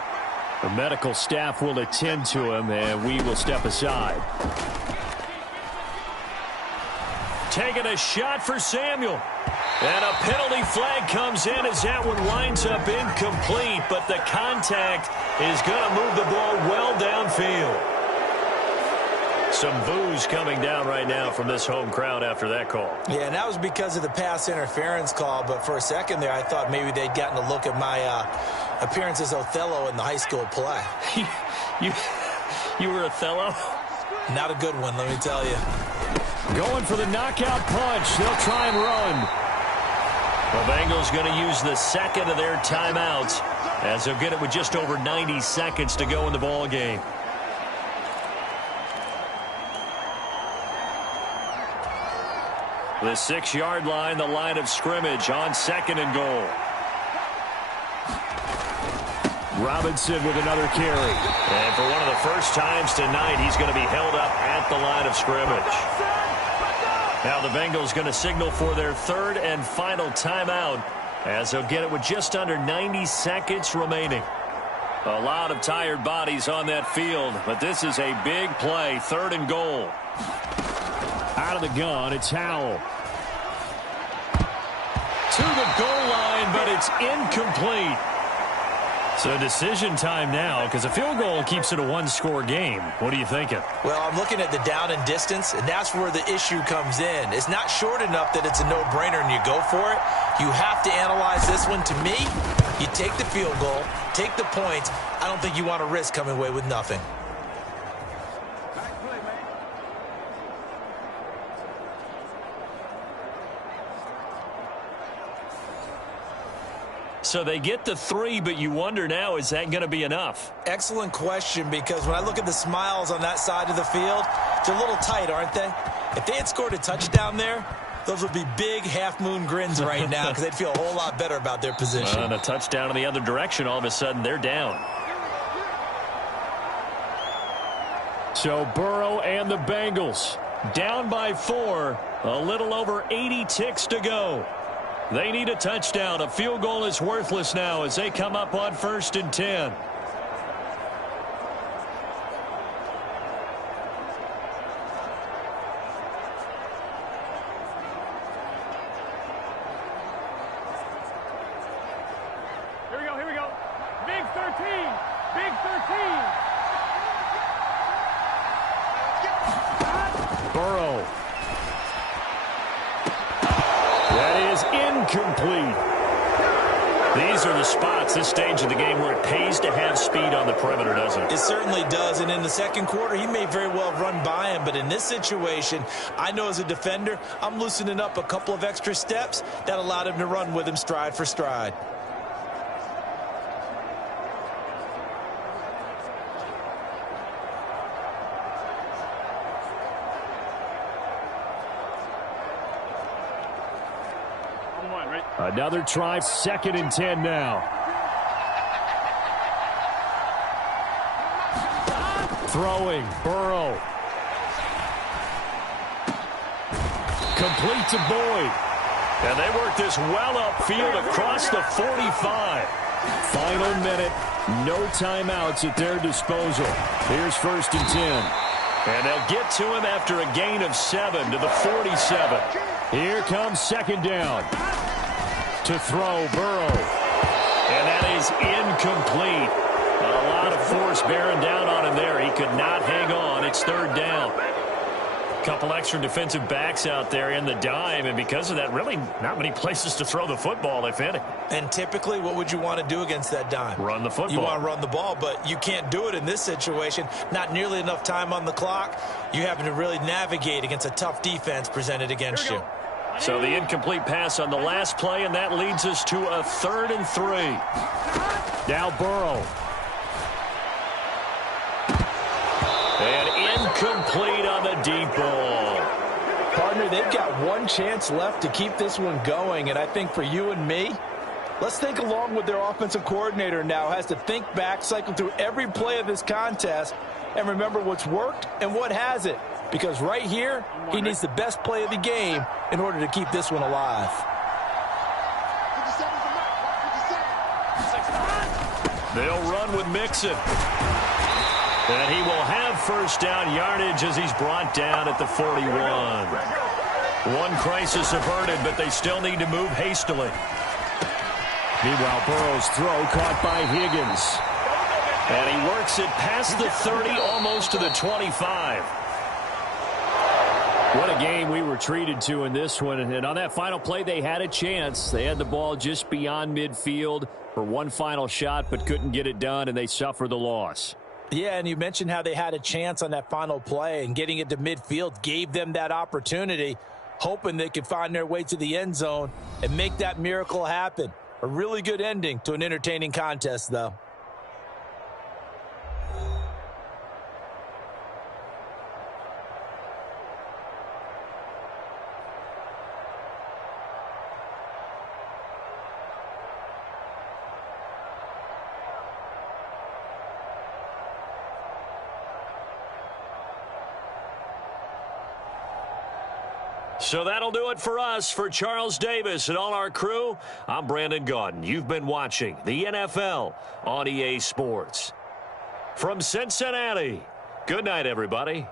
The medical staff will attend to him, and we will step aside. Taking a shot for Samuel. And a penalty flag comes in as that one winds up incomplete, but the contact is going to move the ball well downfield. Some boos coming down right now from this home crowd after that call. Yeah, and that was because of the pass interference call, but for a second there I thought maybe they'd gotten a look at my appearance as Othello in the high school play. You were Othello? Not a good one, let me tell you. Going for the knockout punch. They'll try and run. The Bengals going to use the second of their timeouts as they'll get it with just over 90 seconds to go in the ball game. The 6-yard line, the line of scrimmage on 2nd and goal. Robinson with another carry. And for one of the first times tonight, he's going to be held up at the line of scrimmage. Now the Bengals going to signal for their 3rd and final timeout as they'll get it with just under 90 seconds remaining. A lot of tired bodies on that field, but this is a big play, 3rd and goal. Out of the gun, it's Howell. To the goal line, but it's incomplete. So decision time now, because a field goal keeps it a 1-score game. What are you thinking? Well, I'm looking at the down and distance, and that's where the issue comes in. It's not short enough that it's a no-brainer and you go for it. You have to analyze this one. To me, you take the field goal, take the points. I don't think you want to risk coming away with nothing. So they get the 3, but you wonder now, is that going to be enough? Excellent question, because when I look at the smiles on that side of the field, they're a little tight, aren't they? If they had scored a touchdown there, those would be big half-moon grins right now because they'd feel a whole lot better about their position. And a touchdown in the other direction, all of a sudden they're down. So Burrow and the Bengals down by 4, a little over 80 ticks to go. They need a touchdown. A field goal is worthless now as they come up on 1st and 10. Here we go. Big 13. Big 13. Burrow. That is incomplete. These are the spots, this stage of the game, where it pays to have speed on the perimeter, doesn't it? It certainly does, and in the second quarter, he may very well run by him, but in this situation, I know as a defender, I'm loosening up a couple of extra steps that allowed him to run with him stride for stride. Another try, 2nd and 10 now. Throwing, Burrow. Complete to Boyd. And they work this well upfield across the 45. Final minute, no timeouts at their disposal. Here's 1st and 10. And they'll get to him after a gain of 7 to the 47. Here comes 2nd down. To throw, Burrow. And that is incomplete. A lot of force bearing down on him there. He could not hang on. It's 3rd down. Couple extra defensive backs out there in the dime, and because of that, really not many places to throw the football, if any. And typically, what would you want to do against that dime? Run the football. You want to run the ball, but you can't do it in this situation. Not nearly enough time on the clock. You having to really navigate against a tough defense presented against you. So the incomplete pass on the last play, and that leads us to a 3rd and 3. Now Burrow. And incomplete on the deep ball. Partner, they've got one chance left to keep this one going, and I think for you and me, let's think along with their offensive coordinator now. Has to think back, cycle through every play of this contest, and remember what's worked and what hasn't. Because right here, he needs the best play of the game in order to keep this one alive. They'll run with Mixon. And he will have 1st down yardage as he's brought down at the 41. One crisis averted, but they still need to move hastily. Meanwhile, Burrow's throw caught by Higgins. And he works it past the 30, almost to the 25. What a game we were treated to in this one. And on that final play, they had a chance. They had the ball just beyond midfield for one final shot, but couldn't get it done, and they suffer the loss. Yeah, and you mentioned how they had a chance on that final play, and getting it to midfield gave them that opportunity, hoping they could find their way to the end zone and make that miracle happen. A really good ending to an entertaining contest, though. So that'll do it for us. For Charles Davis and all our crew, I'm Brandon Gaudin. You've been watching the NFL on EA Sports. From Cincinnati, good night, everybody.